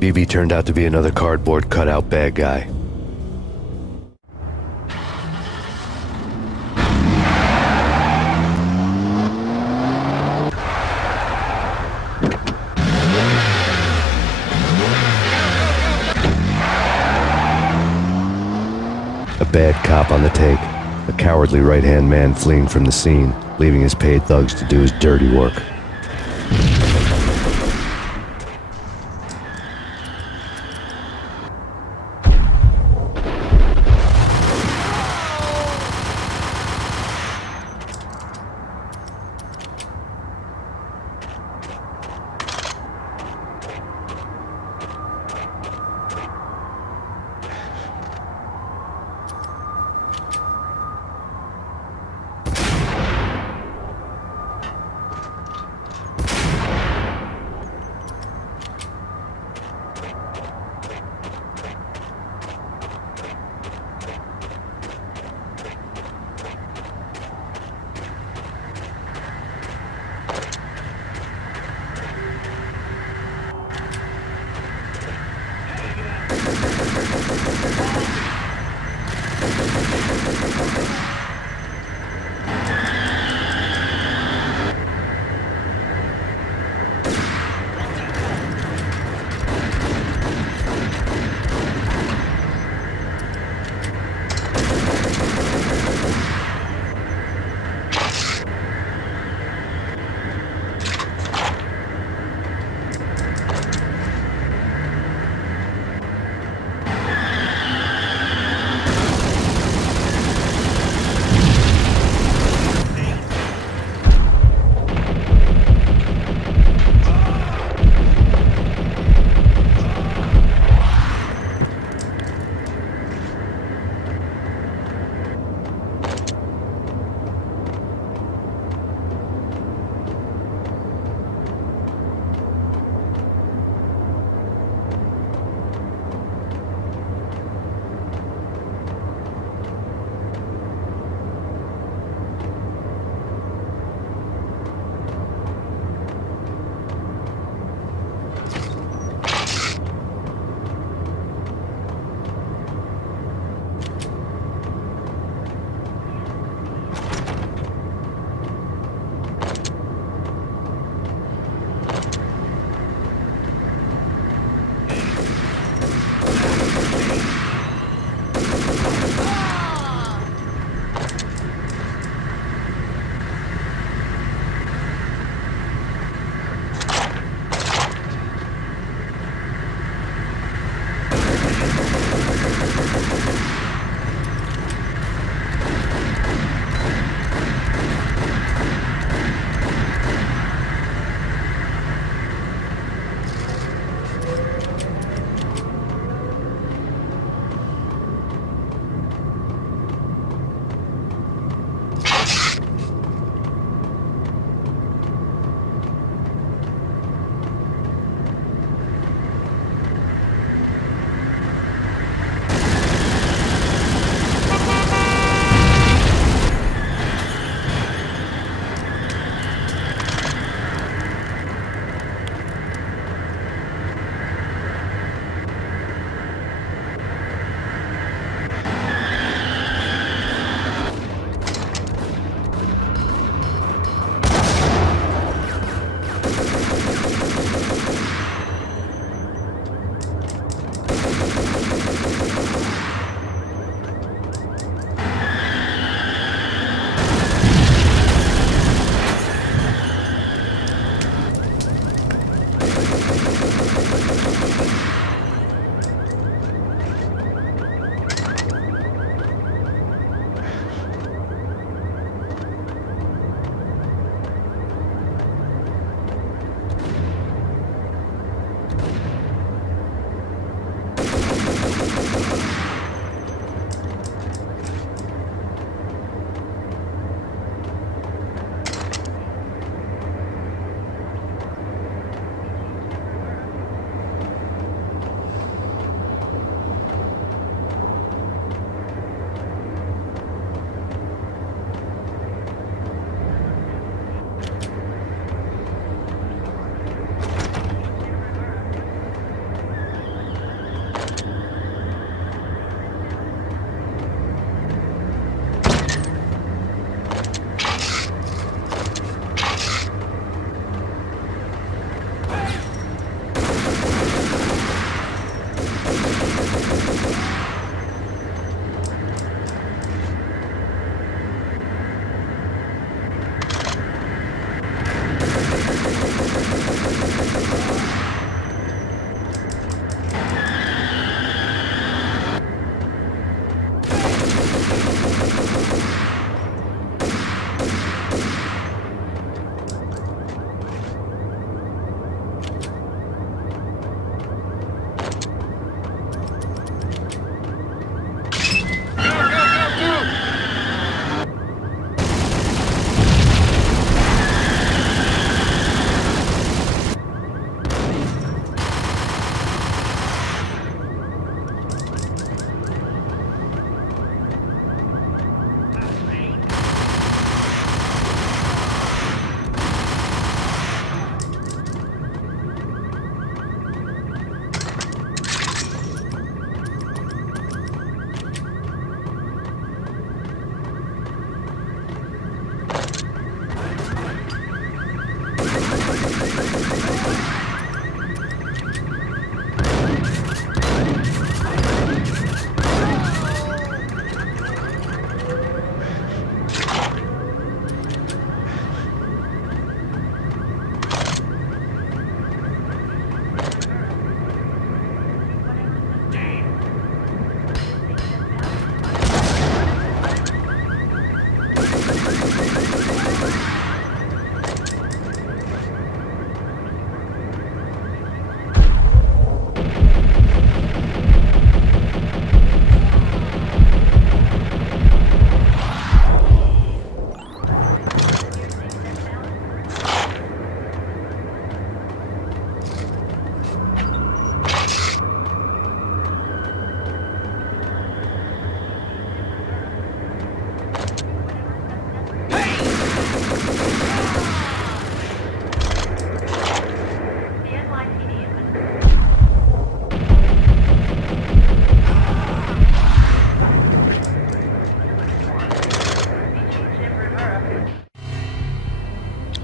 BB turned out to be another cardboard cutout bad guy. A bad cop on the take, a cowardly right-hand man fleeing from the scene, leaving his paid thugs to do his dirty work.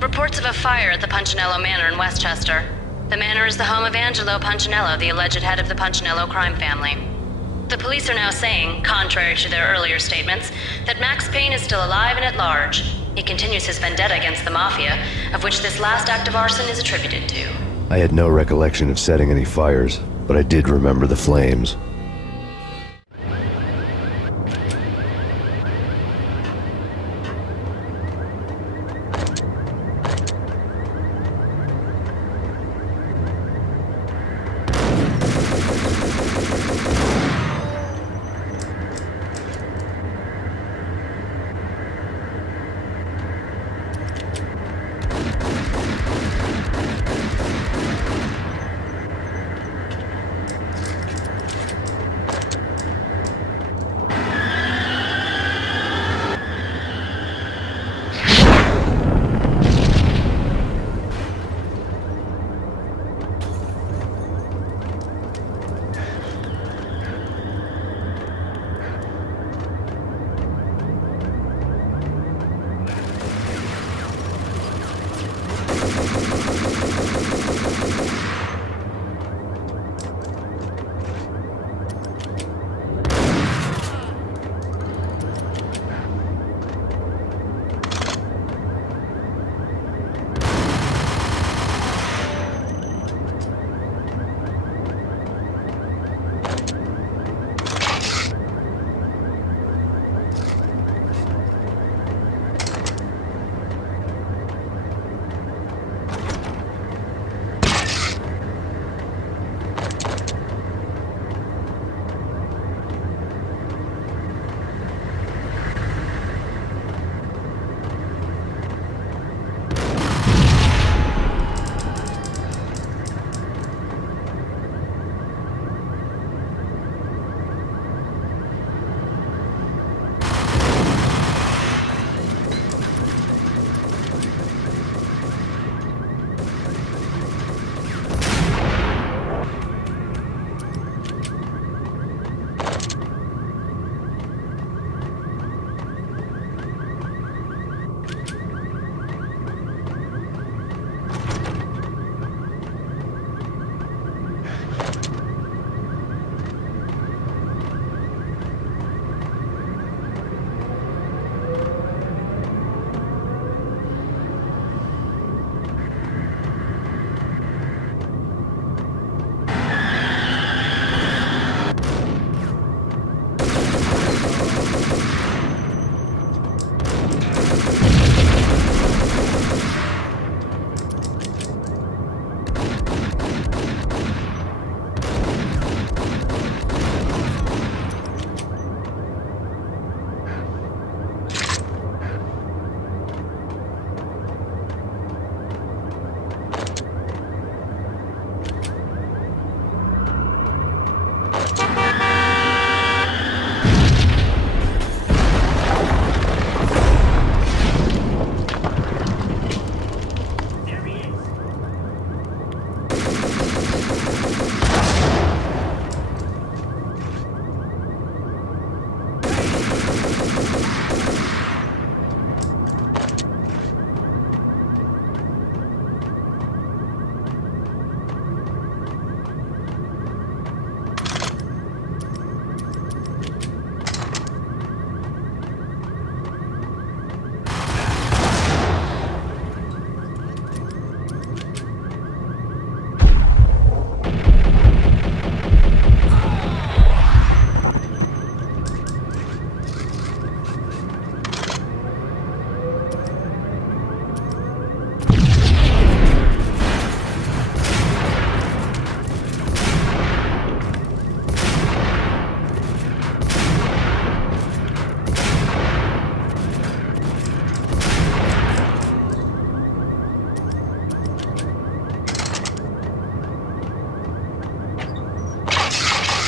Reports of a fire at the Punchinello Manor in Westchester. The manor is the home of Angelo Punchinello, the alleged head of the Punchinello crime family. The police are now saying, contrary to their earlier statements, that Max Payne is still alive and at large. He continues his vendetta against the Mafia, of which this last act of arson is attributed to. I had no recollection of setting any fires, but I did remember the flames.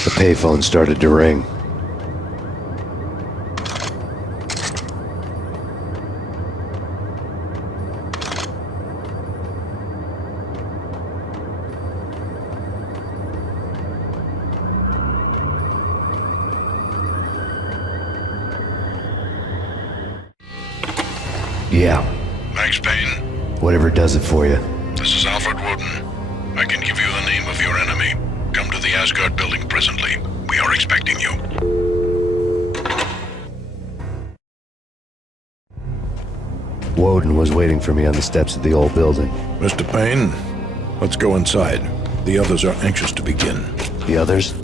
The payphone started to ring. Yeah. Max Payne, Whatever does it for you. This is Alfred Woden. I can give you the name of your enemy. Come to the Asgard building presently. We are expecting you. Woden was waiting for me on the steps of the old building. Mr. Payne, let's go inside. The others are anxious to begin. The others?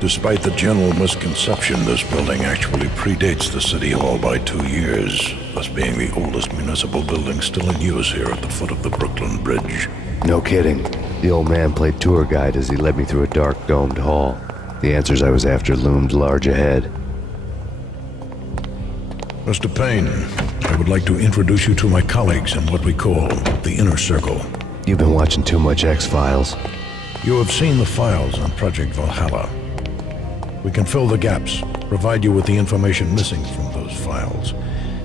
Despite the general misconception, this building actually predates the City Hall by 2 years, thus being the oldest municipal building still in use here at the foot of the Brooklyn Bridge. No kidding. The old man played tour guide as he led me through a dark, domed hall. The answers I was after loomed large ahead. Mr. Payne, I would like to introduce you to my colleagues in what we call the Inner Circle. You've been watching too much X-Files. You have seen the files on Project Valhalla. We can fill the gaps, provide you with the information missing from those files.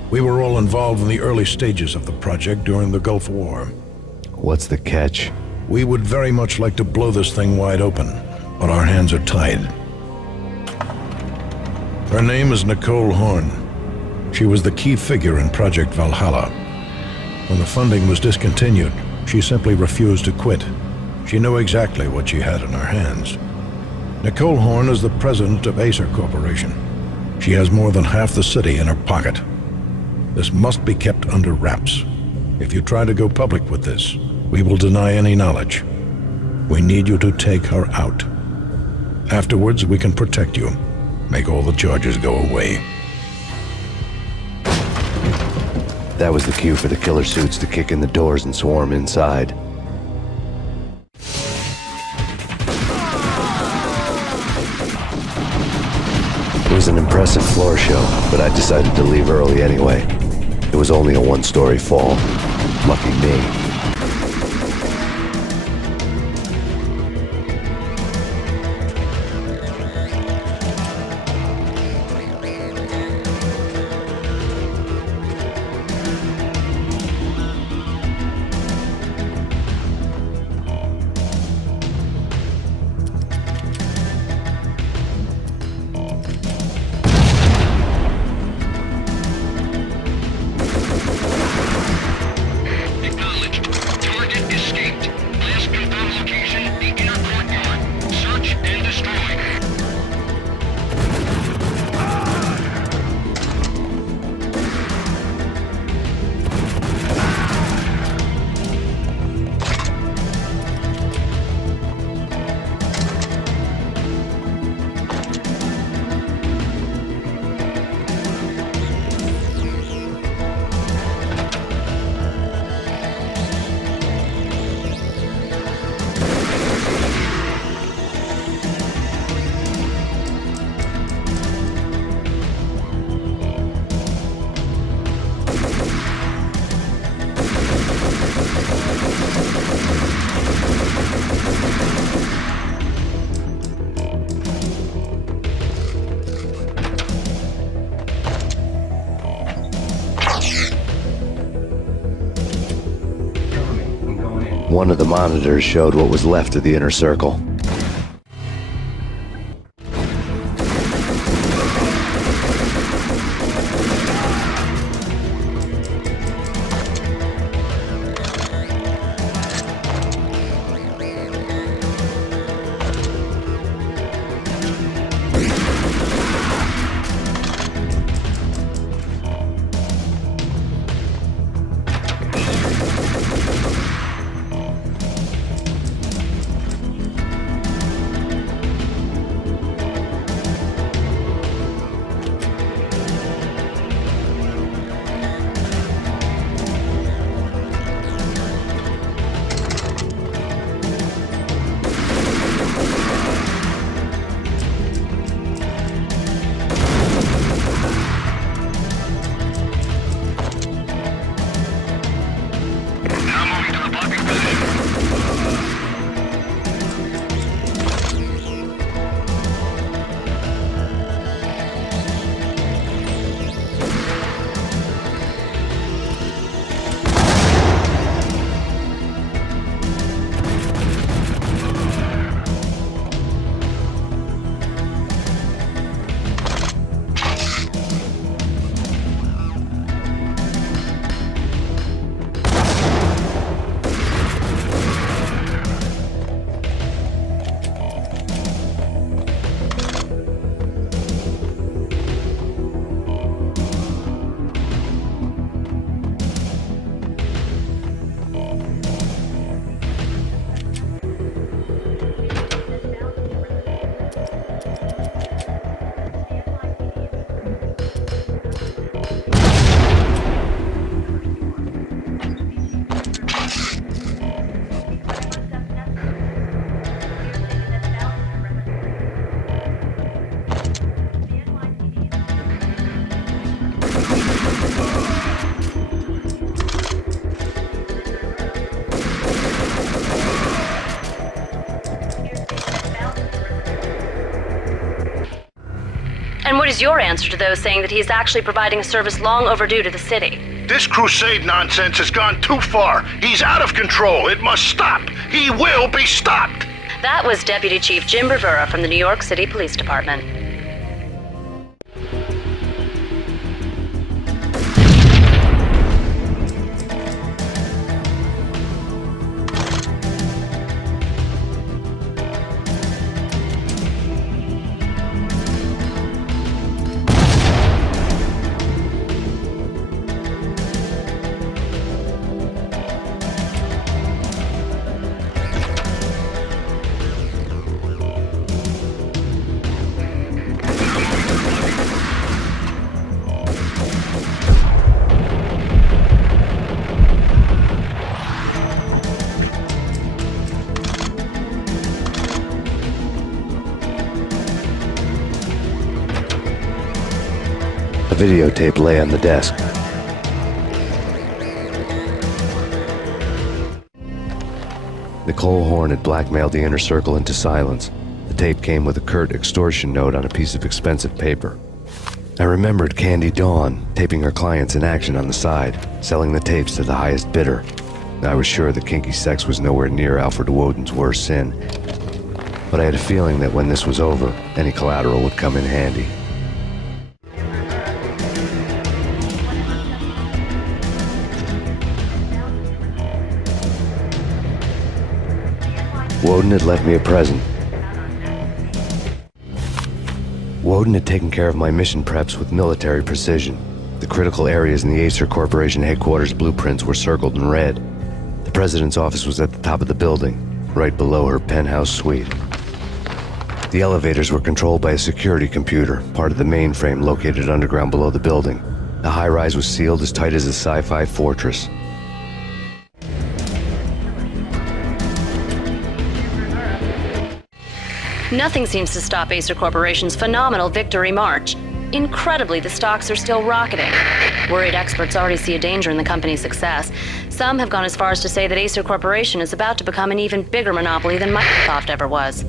We were all involved in the early stages of the project during the Gulf War. What's the catch? We would very much like to blow this thing wide open, but our hands are tied. Her name is Nicole Horn. She was the key figure in Project Valhalla. When the funding was discontinued, she simply refused to quit. She knew exactly what she had in her hands. Nicole Horn is the president of Acer Corporation. She has more than half the city in her pocket. This must be kept under wraps. If you try to go public with this, we will deny any knowledge. We need you to take her out. Afterwards, we can protect you. Make all the charges go away. That was the cue for the killer suits to kick in the doors and swarm inside. It was an impressive floor show, but I decided to leave early anyway. It was only a one-story fall. Lucky me. One of the monitors showed what was left of the inner circle. is your answer to those saying that he is actually providing a service long overdue to the city? This crusade nonsense has gone too far. He's out of control. It must stop. He will be stopped. That was Deputy Chief Jim Rivera from the New York City Police Department. A videotape lay on the desk. Nicole Horn had blackmailed the inner circle into silence. The tape came with a curt extortion note on a piece of expensive paper. I remembered Candy Dawn taping her clients in action on the side, selling the tapes to the highest bidder. I was sure that kinky sex was nowhere near Alfred Woden's worst sin, but I had a feeling that when this was over, any collateral would come in handy. Woden had left me a present. Woden had taken care of my mission preps with military precision. The critical areas in the Acer Corporation headquarters blueprints were circled in red. The president's office was at the top of the building, right below her penthouse suite. The elevators were controlled by a security computer, part of the mainframe located underground below the building. The high-rise was sealed as tight as a sci-fi fortress. Nothing seems to stop Acer Corporation's phenomenal victory march. Incredibly, the stocks are still rocketing. Worried experts already see a danger in the company's success. Some have gone as far as to say that Acer Corporation is about to become an even bigger monopoly than Microsoft ever was.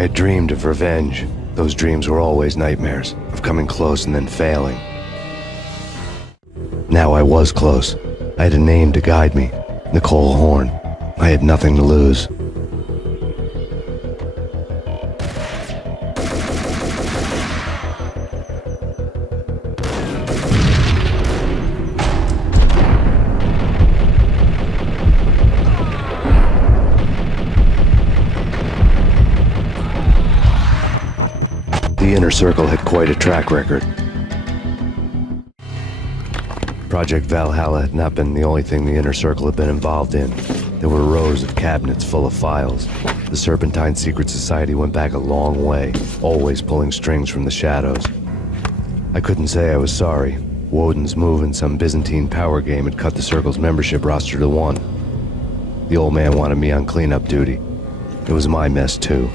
I had dreamed of revenge. Those dreams were always nightmares, of coming close and then failing. Now I was close. I had a name to guide me, Nicole Horn. I had nothing to lose. The Inner Circle had quite a track record. Project Valhalla had not been the only thing the Inner Circle had been involved in. There were rows of cabinets full of files. The Serpentine Secret Society went back a long way, always pulling strings from the shadows. I couldn't say I was sorry. Woden's move in some Byzantine power game had cut the Circle's membership roster to 1. The old man wanted me on cleanup duty. It was my mess too.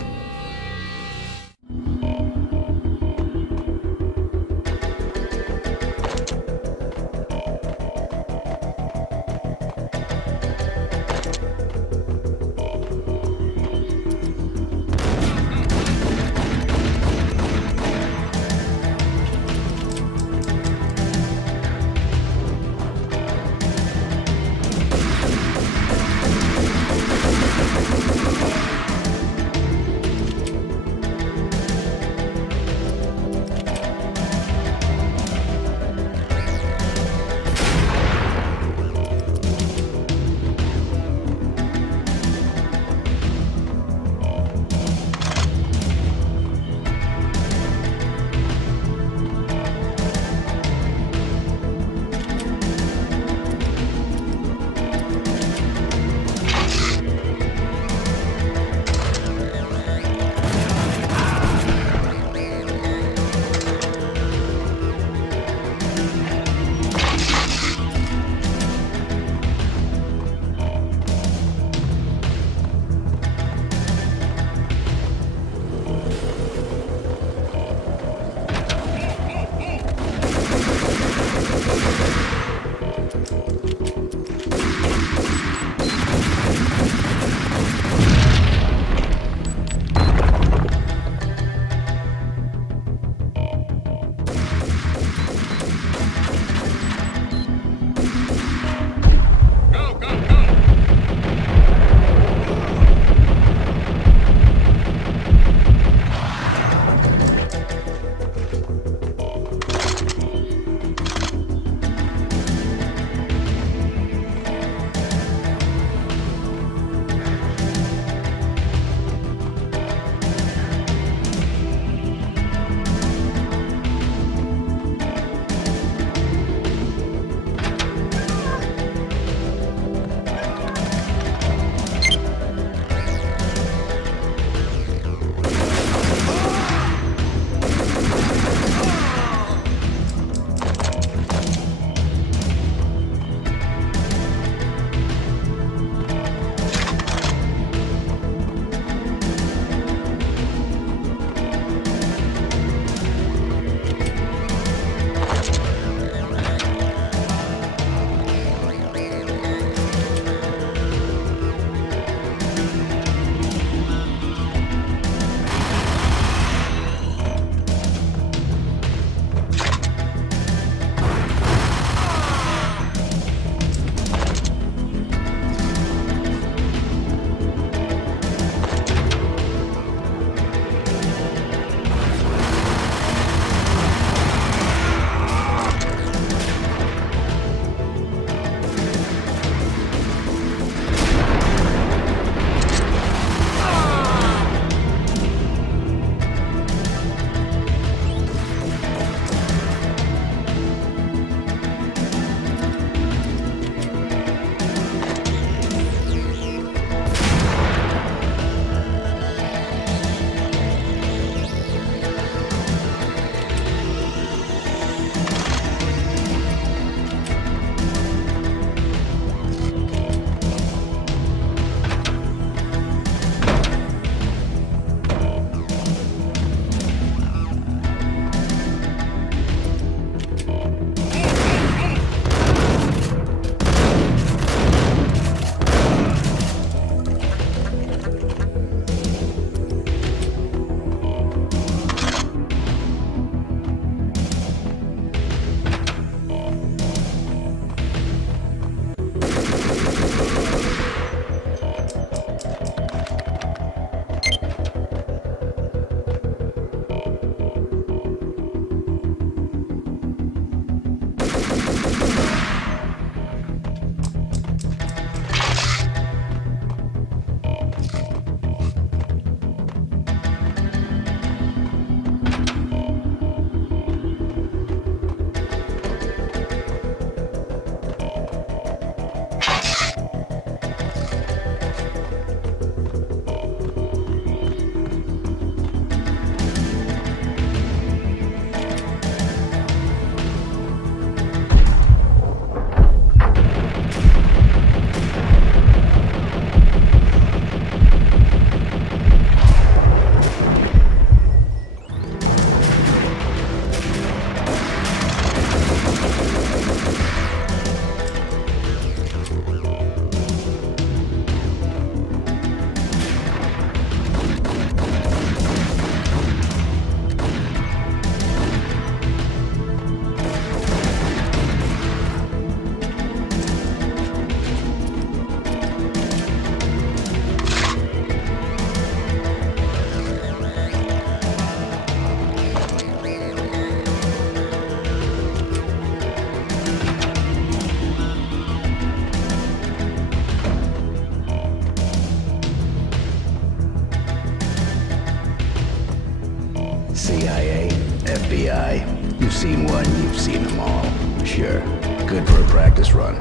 FBI. You've seen one, you've seen them all. Sure, good for a practice run.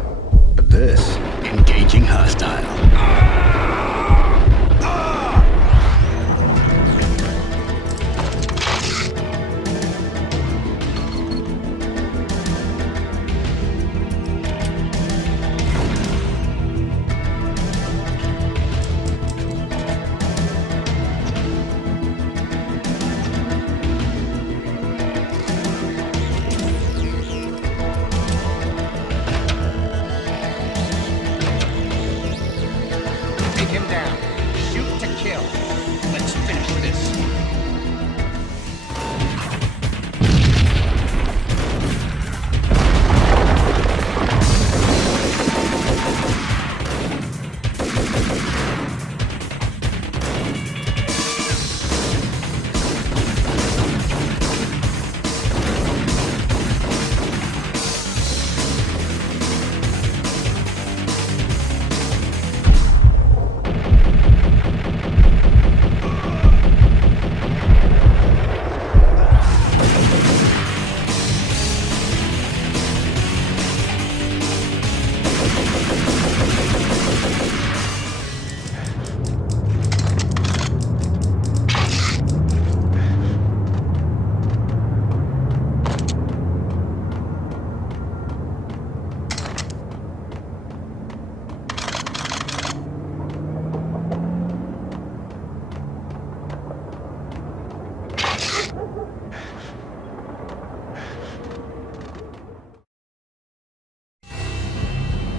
But this, engaging hostile. Take him down. Shoot to kill. Let's finish this.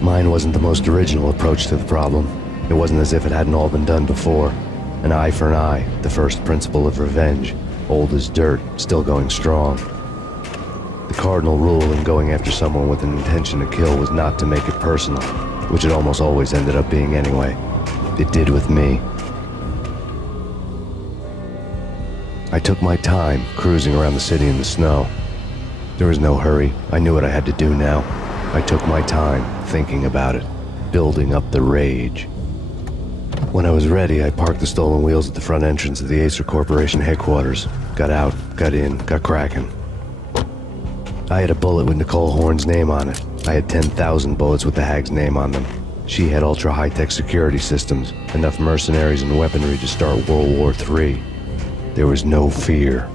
Mine wasn't the most original approach to the problem. It wasn't as if it hadn't all been done before. An eye for an eye, the first principle of revenge. Old as dirt, still going strong. The cardinal rule in going after someone with an intention to kill was not to make it personal, which it almost always ended up being anyway. It did with me. I took my time, cruising around the city in the snow. There was no hurry. I knew what I had to do now. I took my time, thinking about it, building up the rage. When I was ready, I parked the stolen wheels at the front entrance of the Acer Corporation headquarters. Got out, got in, got cracking. I had a bullet with Nicole Horn's name on it. I had 10,000 bullets with the Hag's name on them. She had ultra-high-tech security systems, enough mercenaries and weaponry to start World War III. There was no fear.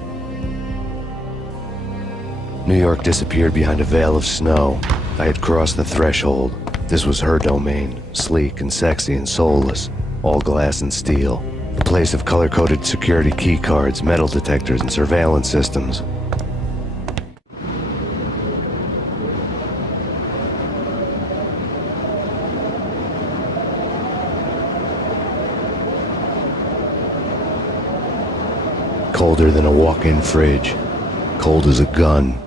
New York disappeared behind a veil of snow. I had crossed the threshold. This was her domain, sleek and sexy and soulless, all glass and steel. A place of color-coded security keycards, metal detectors, and surveillance systems. Colder than a walk-in fridge. Cold as a gun.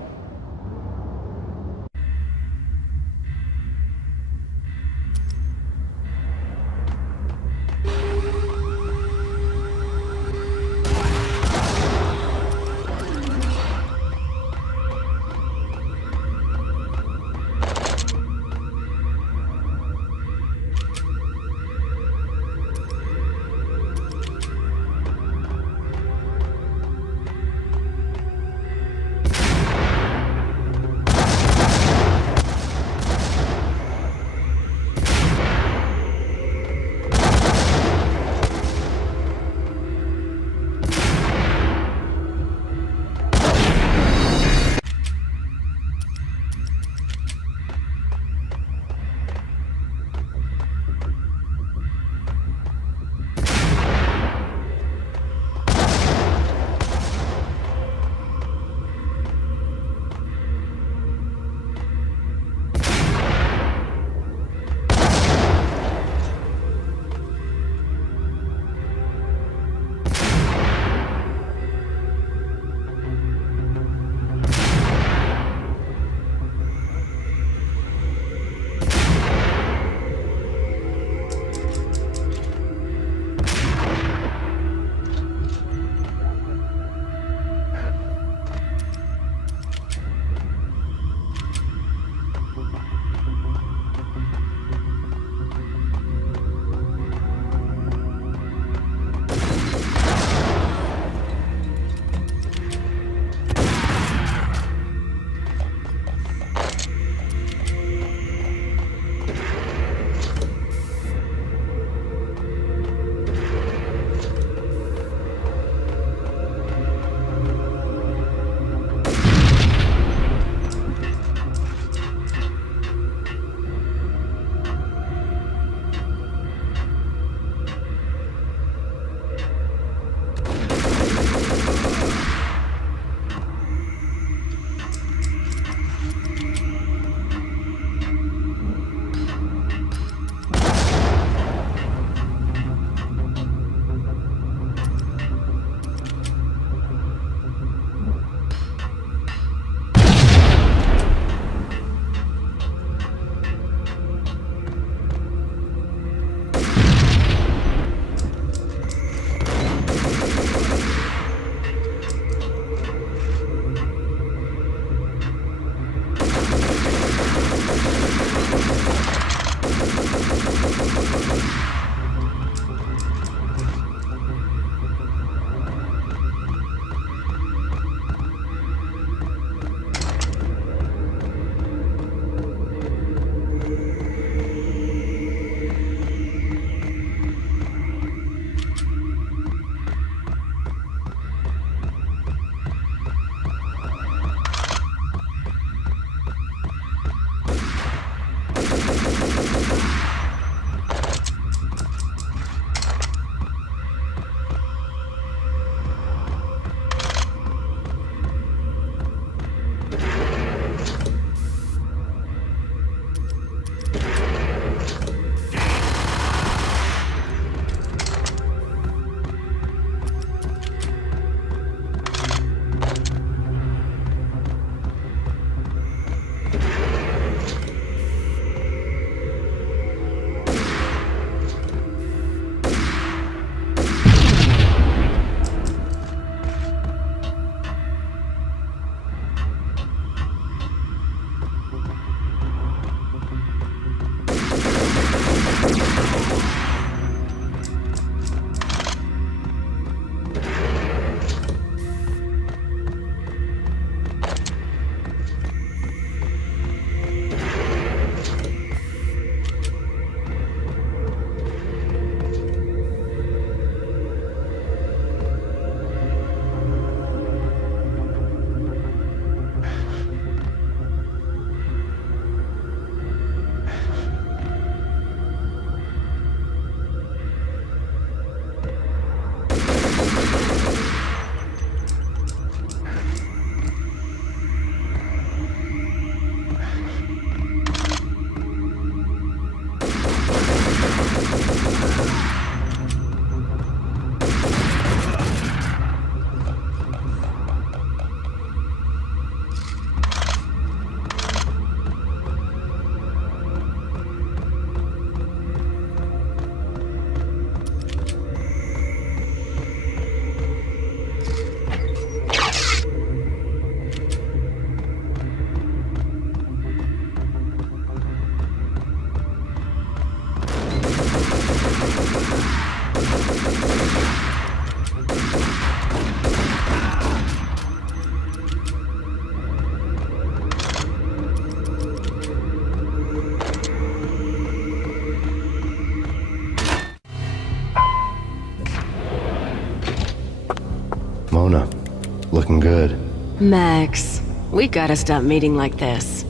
good. Max, we gotta stop meeting like this.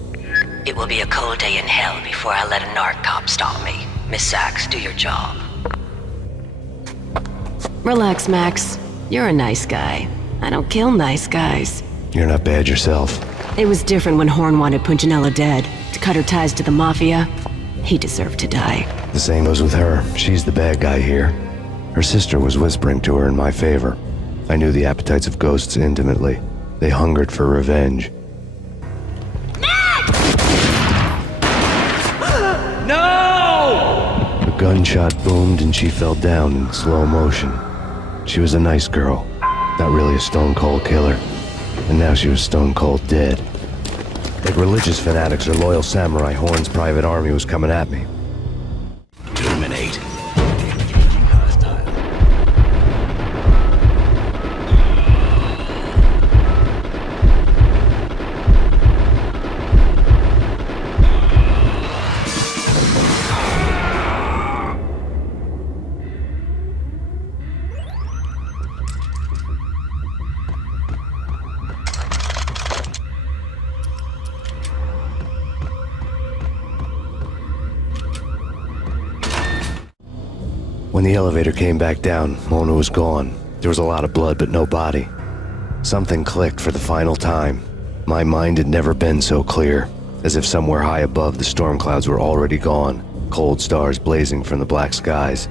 It will be a cold day in hell before I let a narc cop stop me. Miss Sachs, do your job. Relax, Max. You're a nice guy. I don't kill nice guys. You're not bad yourself. It was different when Horn wanted Punchinello dead. To cut her ties to the Mafia. He deserved to die. The same goes with her. She's the bad guy here. Her sister was whispering to her in my favor. I knew the appetites of ghosts intimately. They hungered for revenge. No! A gunshot boomed and she fell down in slow motion. She was a nice girl, not really a stone-cold killer. And now she was stone-cold dead. Like religious fanatics or loyal samurai, Horn's private army was coming at me. Terminate. When the elevator came back down, Mona was gone. There was a lot of blood, but no body. Something clicked for the final time. My mind had never been so clear, as if somewhere high above the storm clouds were already gone, cold stars blazing from the black skies.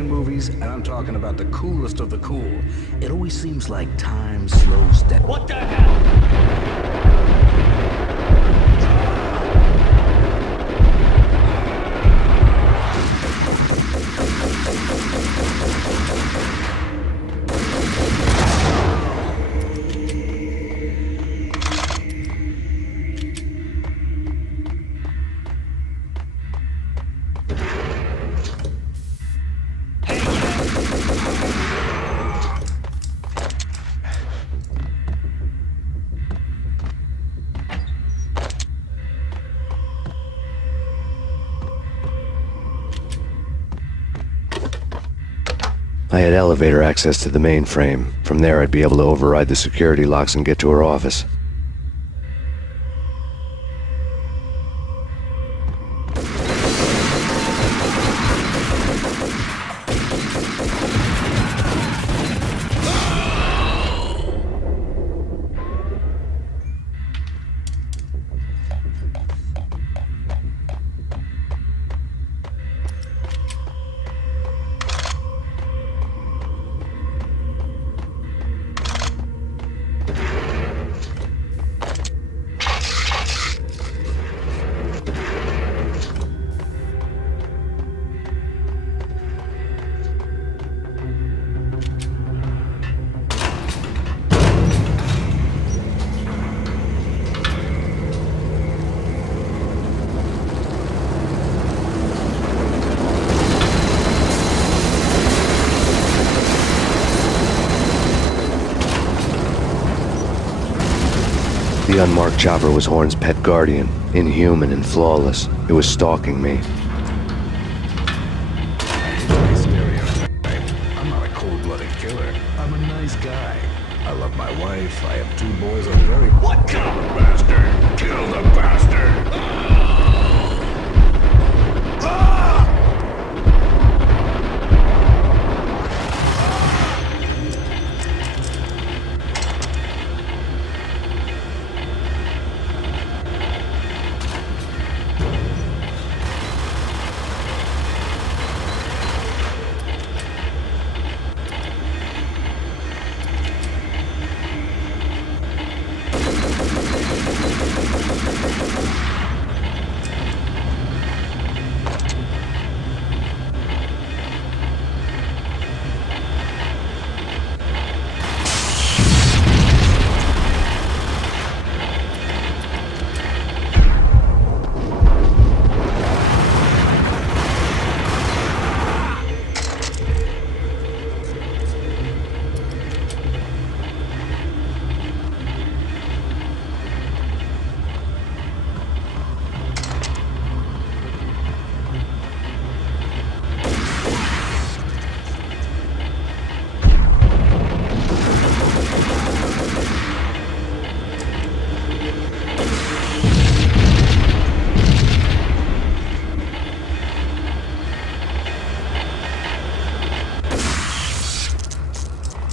Movies, and I'm talking about the coolest of the cool. It always seems like time slows down. What the hell? I had elevator access to the mainframe. From there, I'd be able to override the security locks and get to her office. The unmarked chopper was Horn's pet guardian, inhuman and flawless. It was stalking me. I'm not a cold-blooded killer. I'm a nice guy. I love my wife. I have 2 boys. I'm very... What? Kill the bastard! Kill the bastard!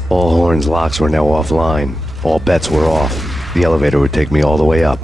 All Horn's locks were now offline. All bets were off. The elevator would take me all the way up.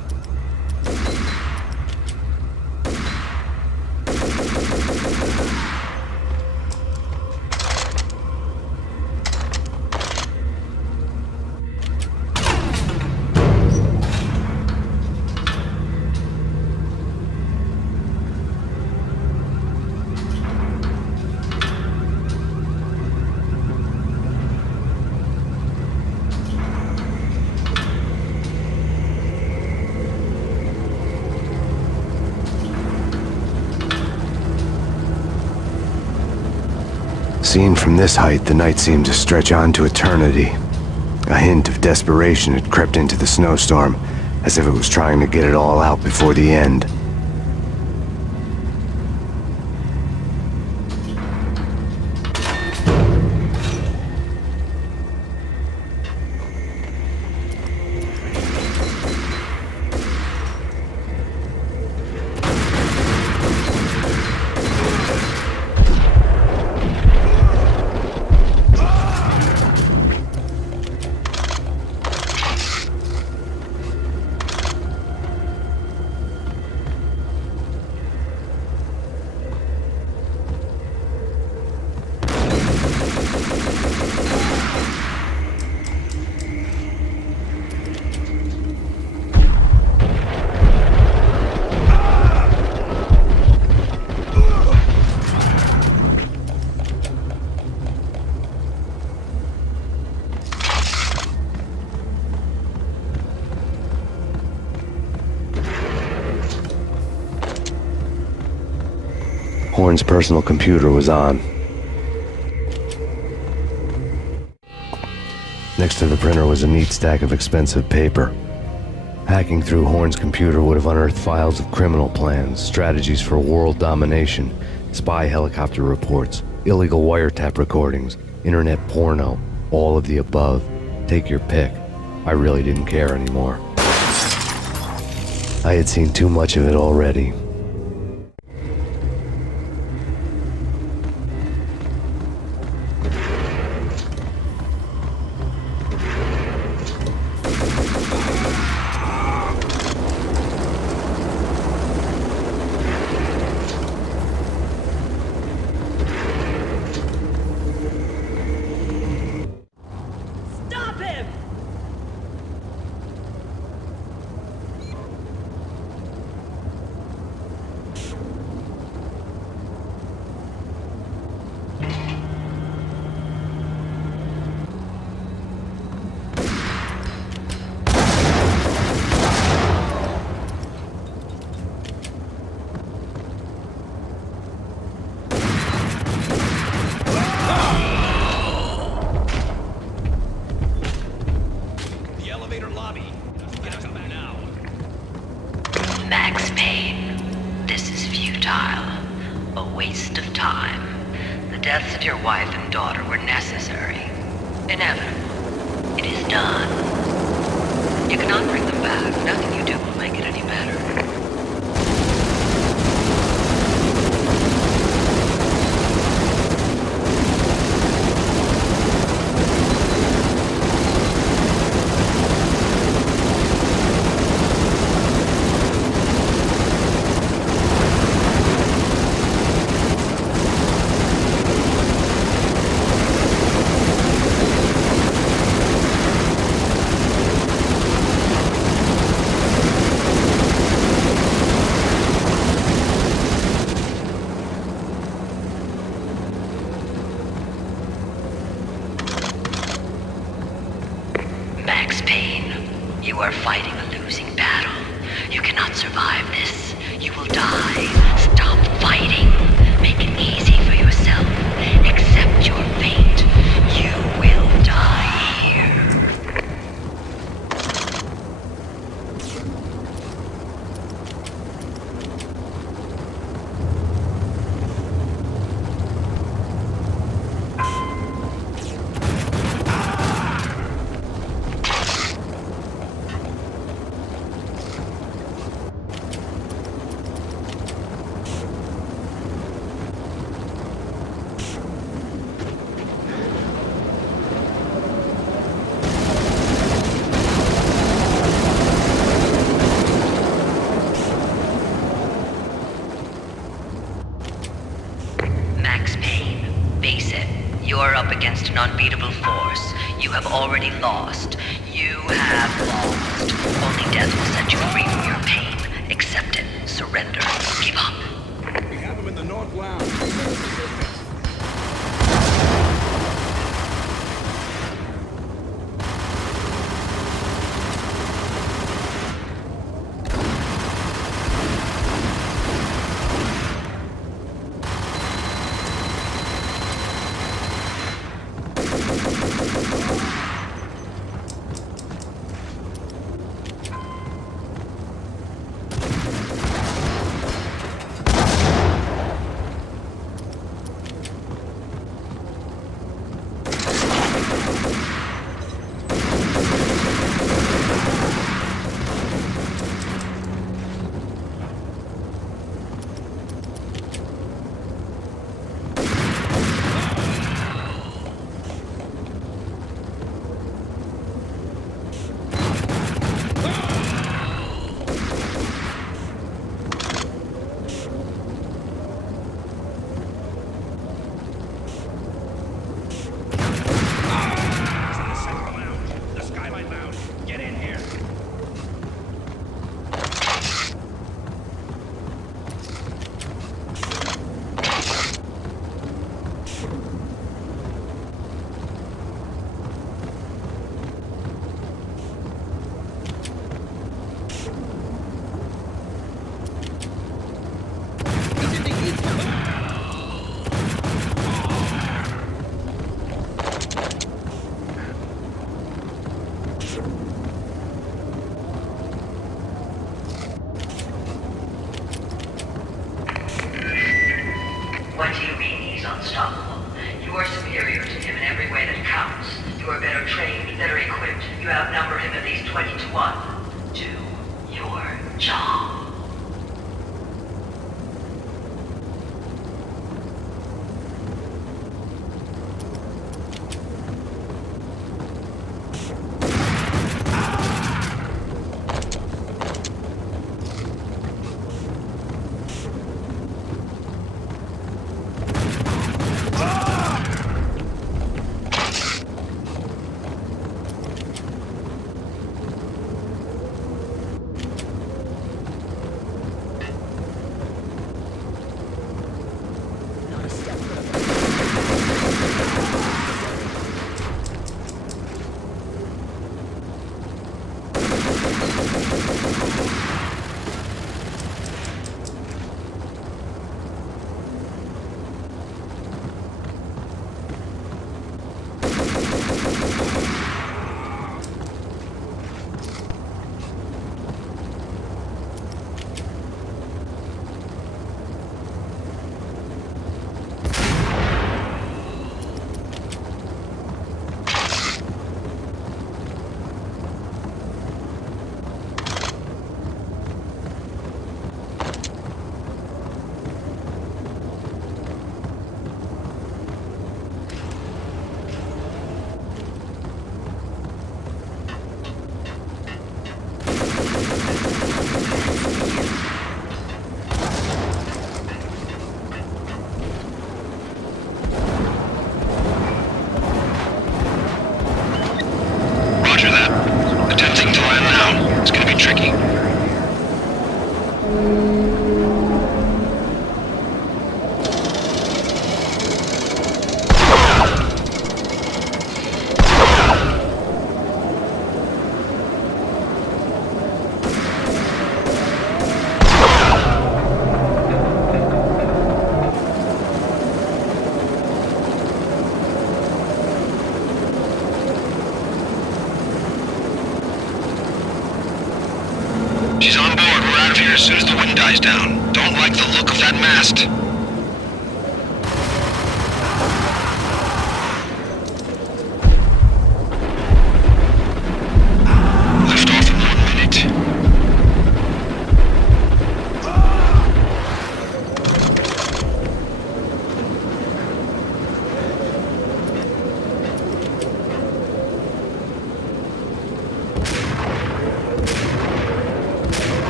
Seen from this height, the night seemed to stretch on to eternity. A hint of desperation had crept into the snowstorm, as if it was trying to get it all out before the end. Horn's personal computer was on. Next to the printer was a neat stack of expensive paper. Hacking through Horn's computer would have unearthed files of criminal plans, strategies for world domination, spy helicopter reports, illegal wiretap recordings, internet porno, all of the above. Take your pick. I really didn't care anymore. I had seen too much of it already. Max Payne, this is futile. A waste of time. The deaths of your wife and daughter were necessary. Inevitable. It is done. You cannot bring them back. Nothing you do will make it any better. Max Payne, you are fighting a losing battle. You cannot survive this. You will die. Stop fighting. Make it easy for yourself. Accept your fate. You will die here. You are up against an unbeatable force. You have already lost. You have lost. Only death will set you free from your pain. Accept it. Surrender. Give up. We have him in the North Lounge. What do you mean he's unstoppable? You are superior to him in every way that counts. You are better trained, better equipped. You outnumber him at least 20 to 1. Do your job. She's on board. We're out of here as soon as the wind dies down. Don't like the look of that mast. Lift off in 1 minute.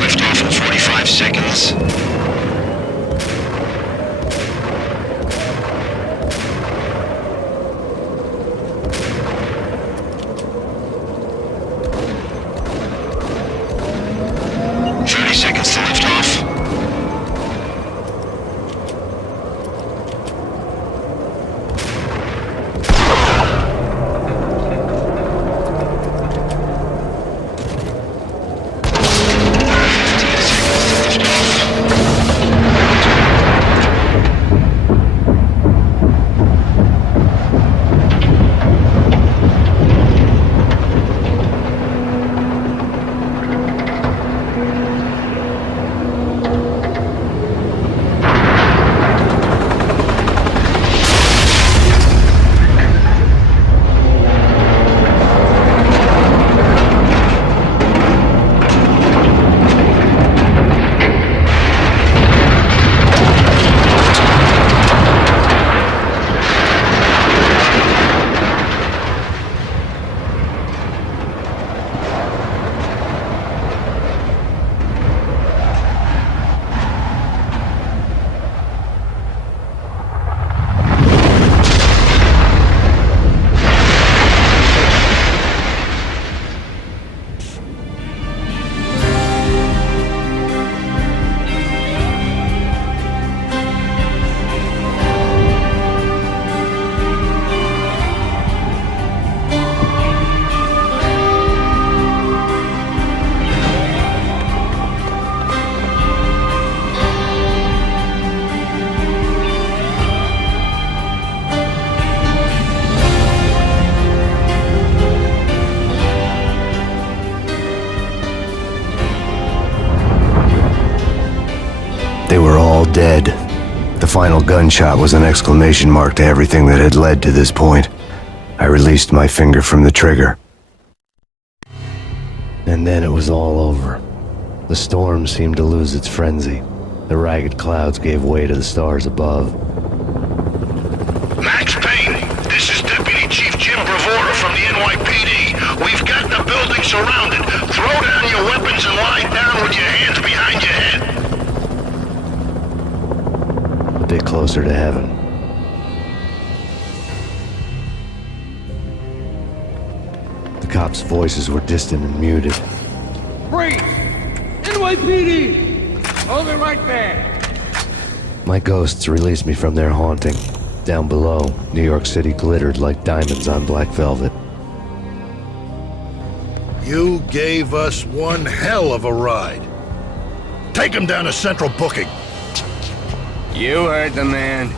Lift off in 45 seconds. dead. The final gunshot was an exclamation mark to everything that had led to this point. I released my finger from the trigger. And then it was all over. The storm seemed to lose its frenzy. The ragged clouds gave way to the stars above. Max Payne, this is Deputy Chief Jim Bravura from the NYPD. We've got the building surrounded. Throw down your weapons and lie down with your hands behind your head. A bit closer to heaven. The cops' voices were distant and muted. Freeze! NYPD! Hold it right there! My ghosts released me from their haunting. Down below, New York City glittered like diamonds on black velvet. You gave us one hell of a ride. Take him down to Central Booking. You heard the man.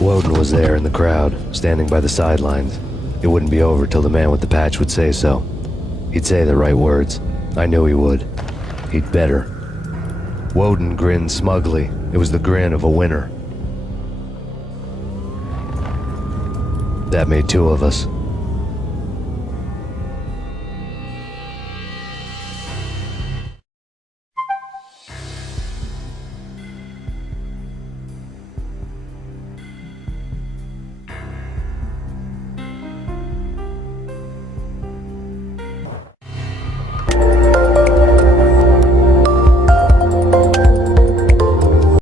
Woden was there in the crowd, standing by the sidelines. It wouldn't be over till the man with the patch would say so. He'd say the right words. I knew he would. He'd better. Woden grinned smugly. It was the grin of a winner. That made two of us.